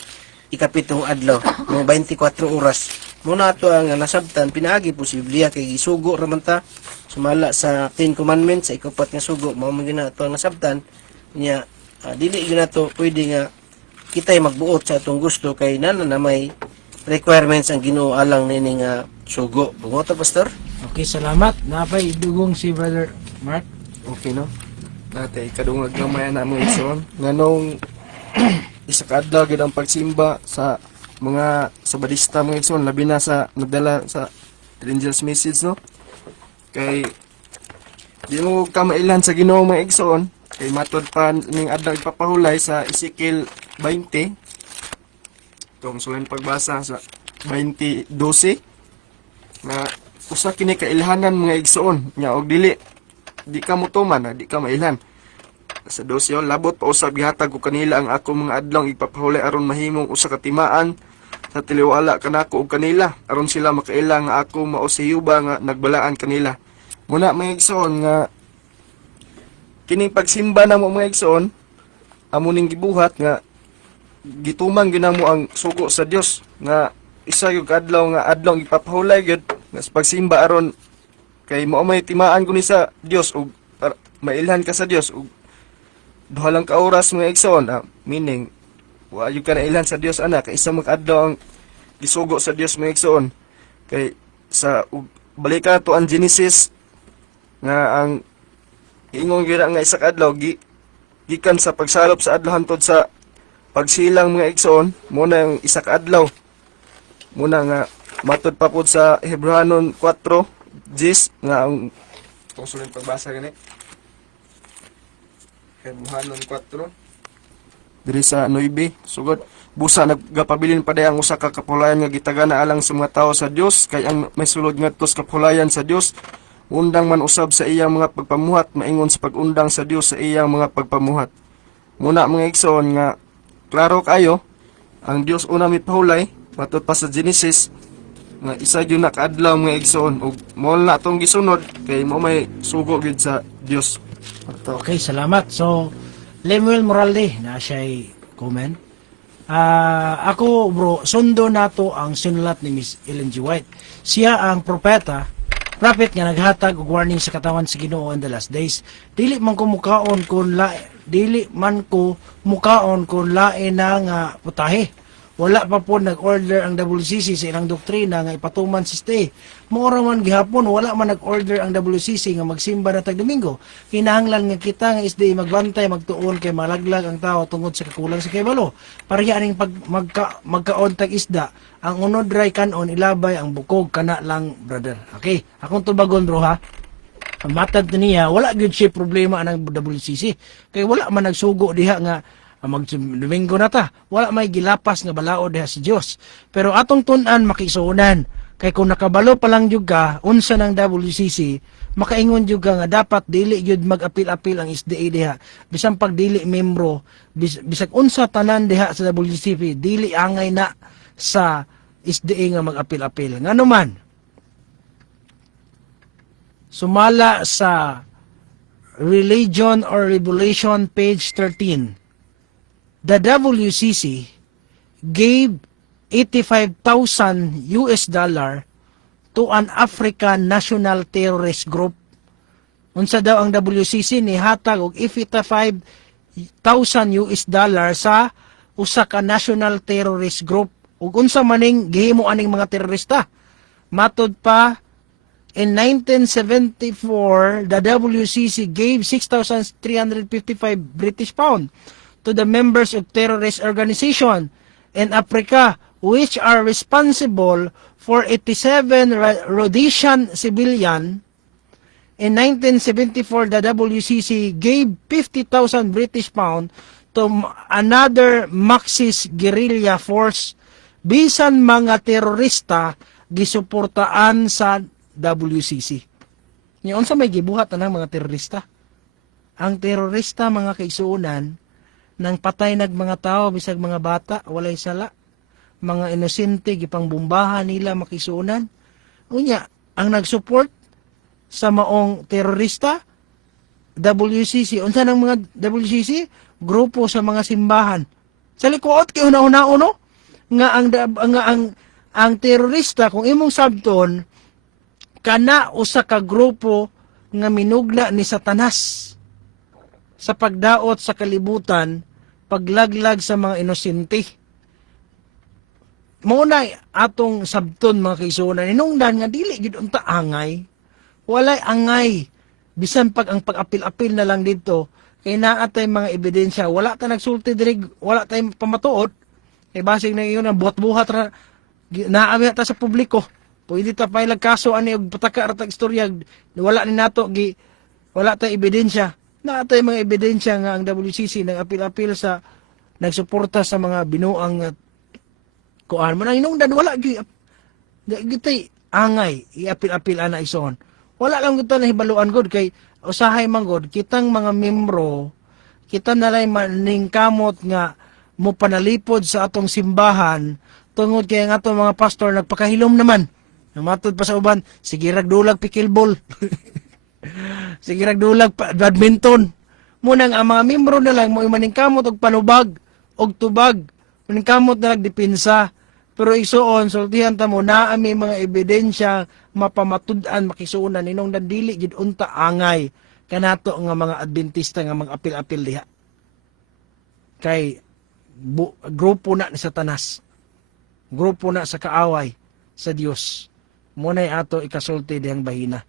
ikapitong adlaw mo 24 oras muna to ang nasabtan pinaagi po si Biblia kay gisugo ra man ta sumala sa 10 commandments sa ikapat nga sugo mao man gina to ang nasabtan nya dili gina to pwede nga kitay magbuot sa atong gusto kay nana na may requirements ang Ginoo alang nini nga sugo bungo ta pastor. Okay, salamat. Napay dugong si Brother Mark. Okay no. Dati kadungag gamay na mo igsoon nganong isa ka adlaw gid ang pagsimba sa mga sabadista mga igsoon labi na sa nagdala sa Angel's message no kay di mo ka mailan sa Ginoo mga igsoon kay matod pa ning adlaw ipapahulay sa Ezekiel 20 tong sulen pagbasa sa 20:12 na usa kini ka ilhanan mga igsoon nya og di ka mutuman di ka mailhan sa 12 labot pa usab gihatag ko kanila ang ako mga adlaw ipapahulay aron mahimong usa ka timaan sa tiliwala kanako og kanila aron sila makaila nga ako mao si Yuba nga nagbalaan kanila muna mga igsoon nga kining pagsimba na mo mga igsoon amo ning gibuhat nga gitumang ginamo ang sugo sa Dios nga isa yung adlaw nga adlaw ipapahulay gyud nga sa pagsimba aron kay mao may timaan ko ni sa Dios ug mailhan ka sa Dios ug duha lang ka oras mga igsoon meaning wa yung ka na ilhan sa Dios anak kay isa mag-adlaw ang gisugo sa Dios mga igsoon kay sa balik ka to ang Genesis nga ang ingong gira nga isa ka adlaw gikan sa pagsalop sa adlaw hantod sa pagsilang mga igsoon mo na yung isa ka adlaw muna nga matod pa pud sa Hebrehanon 4:10 nga ang kung sulit pagbasa gani Hebrehanon 4 diri sa 9 sugod busa nagapabilin pa ang usa ka kapulayan nga gitagana alang sa mga tawo sa Dios kay ang may sulod ngadto sa kapulayan sa Dios undang man usab sa iyang mga pagpamuhat maingon sa pag-undang sa Dios sa iyang mga pagpamuhat muna mga igsoon nga klaro kayo ang Dios una mipahulay matud pa sa Genesis nga isa gyud na kaadlaw mga igsoon ug mao na atong gisunod kay mo may sugo gyud sa Dios. Okay, salamat. So, Lemuel Moralde, na siya'y comment. Ako, bro, sundo nato ang sinulat ni Miss Ellen G. White. Siya ang prophet nga naghatag og warning sa katawan sa Ginoo in the last days. Dili man ko mukaon kung lain na nga putahe. Wala pa po nag-order ang WCC sa ilang doktrina nga ipatuman si stay. Mura man gihapon, wala man nag-order ang WCC nga magsimba na tag-Domingo. Kinahanglan nga kita nga SDA magbantay, magtuon kay malaglag ang tao tungod sa kakulang sa kaybalo. Pareha ning magkaon tag isda, ang unod ray kanon ilabay ang bukog kana lang, brother. Okay, akong tubagon bro ha. Ang matad niya, wala gyud siya problema ang WCC. Kay wala man nagsugo diha nga mag-Domingo na ta. Wala may gilapas nga balao diha sa Dios. Pero atong tun-an makisuunan. Kay kung nakabalo pa lang jud ka, unsa ng WCC, makaingon jud ka nga dapat dili jud mag-apil-apil ang SDA diha. Bisan pag dili membro, bisag unsa tanan diha sa WCC, dili angay na sa SDA nga mag-apil-apil. Nga naman, sumala sa Religion or Revelation page 13, the WCC gave $85,000 to an African national terrorist group. Unsa daw ang WCC ni hatag og $85,000 sa usa ka national terrorist group. Ug unsa maning gihimo aning mga terorista? Matod pa, in 1974, the WCC gave 6,355 British pound to the members of terrorist organization in Africa, which are responsible for 87 Rhodesian civilian. In 1974, the WCC gave 50,000 British pound to another Marxist guerrilla force. Bisan mga terorista gisuportaan sa WCC. Ngayon sa may gibuhat ng mga terorista. Ang terorista mga kaigsuunan nang patay nag mga tao bisag mga bata walay sala, mga inosente gipangbombahan nila makisuunan. Unya ang nagsupport sa maong terorista WCC. Unsa nang mga WCC? Grupo sa mga simbahan. Sa likuot kay una-una no? Ang terorista kung imong sabton kana usa ka grupo nga minugna ni Satanas sa pagdaot sa kalibutan, paglaglag sa mga inosente. Muna atong sabton mga kaigsuonan, hinungdan nga dili gid unta angay. Walay angay. Bisan pag ang pag-apil-apil na lang dito, kay naa tay mga ebidensya, wala ta nagsulti diri, wala tay pamatuod. Kay basig na iyon ang buhat-buhat ra naami ta sa publiko. Pwede ta pailag kaso ani og pataka ra tag istorya, wala ni nato wala tay ebidensya. Naa tay mga ebidensya nga ang WCC nag-apil-apil sa nagsuporta sa mga binuang kuan man hinungdan wala gitay angay iapil-apil ana ison. Wala lang gud ta nahibaluan gud kay usahay man gud kitang mga membro kita nalay maningkamot nga mo panalipod sa atong simbahan tungod kay ang atong mga pastor nagpakahilom naman. Namatod pa sa uban, sige ragdulag pickleball. Sige ragdulag badminton. Munang ang mga membro na lang mo maningkamot og panubag og tubag. Maningkamot na nagdepensa. Pero isuon sultihan ta mo na ami mga ebidensya mapamatud-an makisuunan ninong dili gid unta angay kanato nga mga Adventista nga mag-apil-apil diha. Kay grupo na ni Satanas. Grupo na sa kaaway sa Dios. Munay ato ikasulti dihang bahina.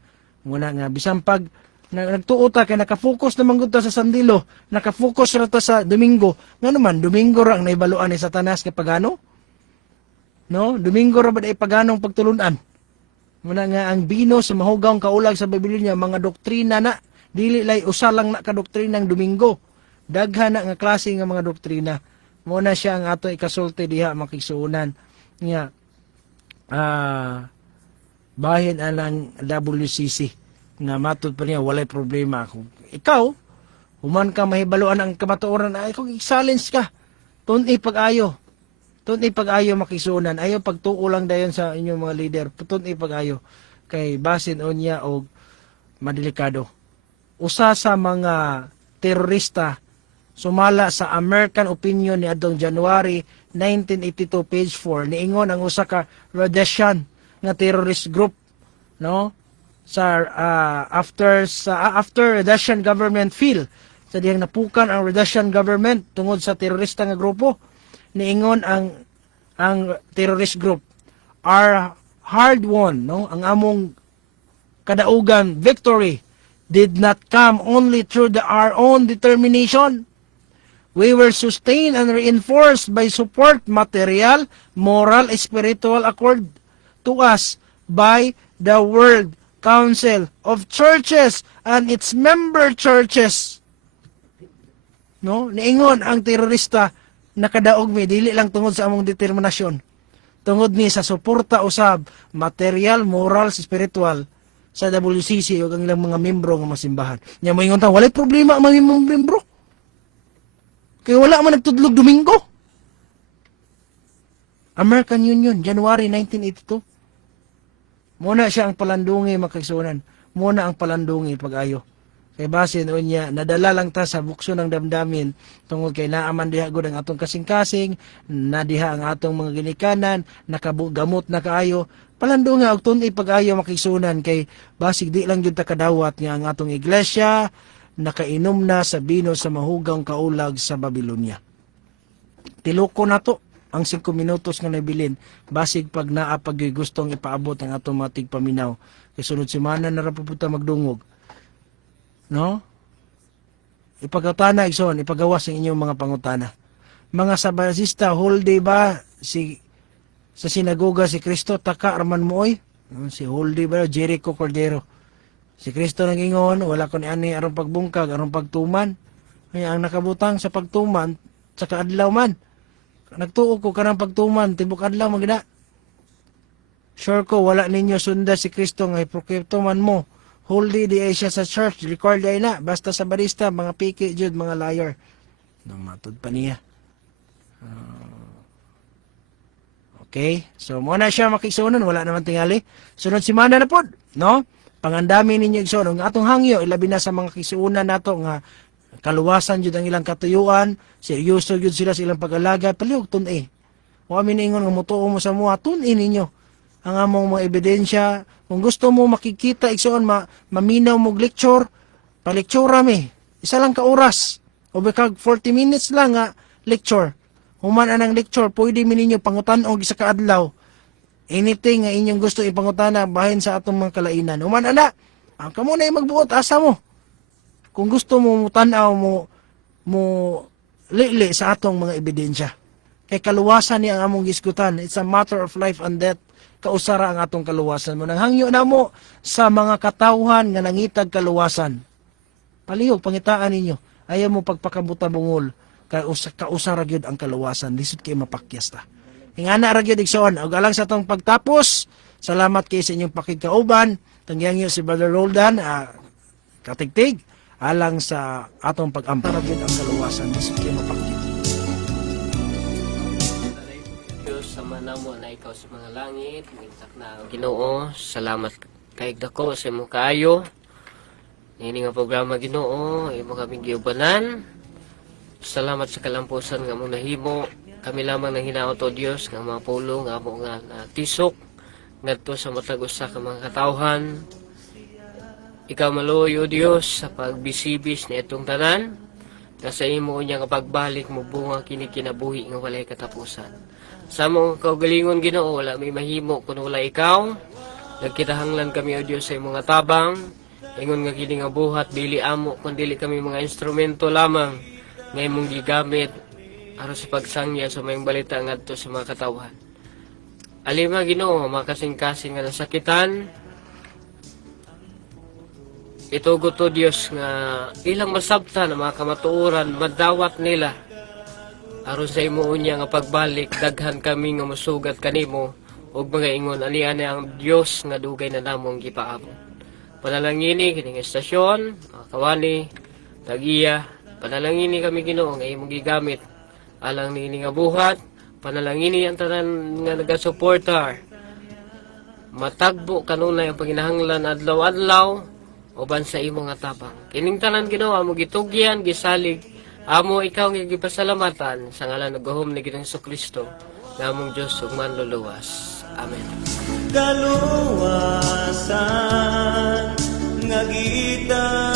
Muna nga bisan pag nagtuo ta kay nakafocus naman gud ta sa sandilo, nakafocus ra ta sa Domingo. Nga naman Domingo ra ang naibaluan ni Satanas kay pagano? No, Domingo ra ba day paganong pagtulunan? Muna nga ang bino sa mahugawng kaulag sa Biblia mga doktrina na dili lay usa lang na ka doktrinang Domingo. Daghan na nga klase nga mga doktrina. Muna siya ang ato ikasulti diha makigsuunan nga bahin alang WCC nga matud pa niya walay problema. Kung ikaw human ka mahibaluan ang kamatuoran ay kung i-silence ka tun-i pag-ayo makisunan ayo pagtuo lang dayon sa inyong mga leader tun-i pag-ayo kay basin unya og madelikado. Usa sa mga terorista sumala sa American Opinion ni adtong January 1982 page 4 niingon ang usa ka Rhodesian nga terrorist group no sa after Rhodesian government feel sa diyang napukan ang Rhodesian government tungod sa terorista nga grupo niingon ang terrorist group are hard won no ang among kadaugan victory did not come only through our own determination. We were sustained and reinforced by support, material, moral, spiritual accord to us by the World Council of Churches and its member churches. No, niingon ang terorista nakadaog mi dili lang tungod sa among determinasyon. Tungod ni sa suporta usab, material, moral, spiritual sa WCC ug ang ilang mga membro nga masimbahan. Nya moingon ta walay problema ang mga membro. Kaya wala man nagtudlog Domingo. American Union, January 1982. Muna siya ang palandungi makigsuonan. Muna ang palandungi pag-ayo. Kay basin niya, nadala lang ta sa bukso ng damdamin tungod kay naaman diha gud ang atong kasing-kasing, na diha ang atong mga ginikanan, nakagamot na kaayo. Palandunga og tun-i pag-ayo makigsunan kay basig di lang jud ta kadawat nga ang atong iglesia nakainom na sa bino sa mahugang kaulag sa Babylonia. Tiloko na to ang 5 minutos nga nabilin basig pag naa pag gustong ipaabot ang atong mga tigpaminaw kay sunod semana na ra pupunta magdungog. No? Ipagutana igsoon, ipagawas ang inyong mga pangutana. Mga Sabadista, whole day ba sa sinagoga si Kristo taka arman mo oy? Si whole day ba Jericho Cordero? Si Kristo nang ingon, wala ko ni ani aron pagbungkag, aron pagtuman. Kaya ang nakabutang sa pagtuman sa kaadlaw man. Nagtuo ko kanang pagtuman tibok adlaw magina. Sure ko wala ninyo sunda si Kristo nga iprokipto man mo. Holy di ay siya sa church, record ay na. Basta sa barista, mga piki jud, mga liar. Namatod pa niya. Okay, so muna siya makigsuonon, wala naman tingali. Sunod semana na po, no? Pangandami ninyo igsuonon. Atong hangyo, ilabi na sa mga kigsuonan nato nga kaluwasan jud ang ilang katuyuan, seryoso jud sila sa ilang pag-alaga, palihog tun-i. O amin ingon nga mutuo mo sa mua, tun-i ninyo ang among mga ebidensya. Kung gusto mo makikita igsoon maminaw mo lecture, pa-lecture mi. Isa lang ka oras. O bakag 40 minutes lang nga lecture. Human anang lecture, pwede mi ninyo pangutan-og sa kaadlaw. Anything nga inyong gusto ipangutana bahin sa atong mga kalainan. Human ana, ang kamo na magbuot asa mo. Kung gusto mo tan-aw mo lili sa atong mga ebidensya. Kay kaluwasan ni ang among gisgutan. It's a matter of life and death. Kausara ang atong kaluwasan mo. Nanghangyo na mo sa mga katawhan nga nangitag kaluwasan. Palihog, pangitaan ninyo. Ayaw mo pagpakabuta bungol. Kausara gyud ang kaluwasan. Lisod kayo mapakyas ta. Ingana ra gyud igsoon. Og alang sa atong pagtapos, salamat kay sa inyong pakigkauban. Tangyangyo si Brother Roldan, katigtig. Alang sa atong pag-ampara gyud ang kaluwasan. Lisod kayo mapakyas. Sama namo na ikaw sa mga langit, mintak na Ginoo, salamat kay dako sa imong kaayo. Nini nga programa Ginoo, imo kaming giubanan. Salamat sa kalampusan nga mong nahimo. Kami lamang nang hinaot o Dios nga mga pulong nga mo nga natisok ngadto sa matag usa ka mga katawhan. Ikaw maluoy o Dios sa pagbisibis ni itong tanan. Na sa imo unya nga pagbalik mo bunga kini kinabuhi nga walay katapusan. Sa mong kaugalingon Ginoo, wala may mahimo kung wala ikaw. Nagkitahanglan kami o Diyos sa mga tabang. Ingon nga kini nga buhat, dili amo, kung dili kami mga instrumento lamang. Ngay mong gigamit, aron sa pagsangya sa mayong balita ngadto sa mga katawhan. Alima Ginoo, mga kasing-kasing nga nasakitan. Itugot to Diyos nga ilang masabta na mga kamatuoran, madawat nila. Aron sa imo unya nga pagbalik, daghan kami nga musugat kanimo ug mga ingon ani ang Dios nga dugay na namong gipaabot. Panalangini kining estasyon, kawani, tagiya, panalangini kami Ginoo nga imong gigamit alang nini nga buhat, panalangini ang tanan nga nagasuportar. Matagbo kanunay ang panginahanglan adlaw-adlaw uban sa imo nga tabang. Kining tanan Ginoo amo gitugyan, gisalig. Amo ikaw nga gipasalamatan sa ngalan ng gahom ni Ginoong Kristo namong Dios ug manluluwas. Amen. Kaluwasan nga kita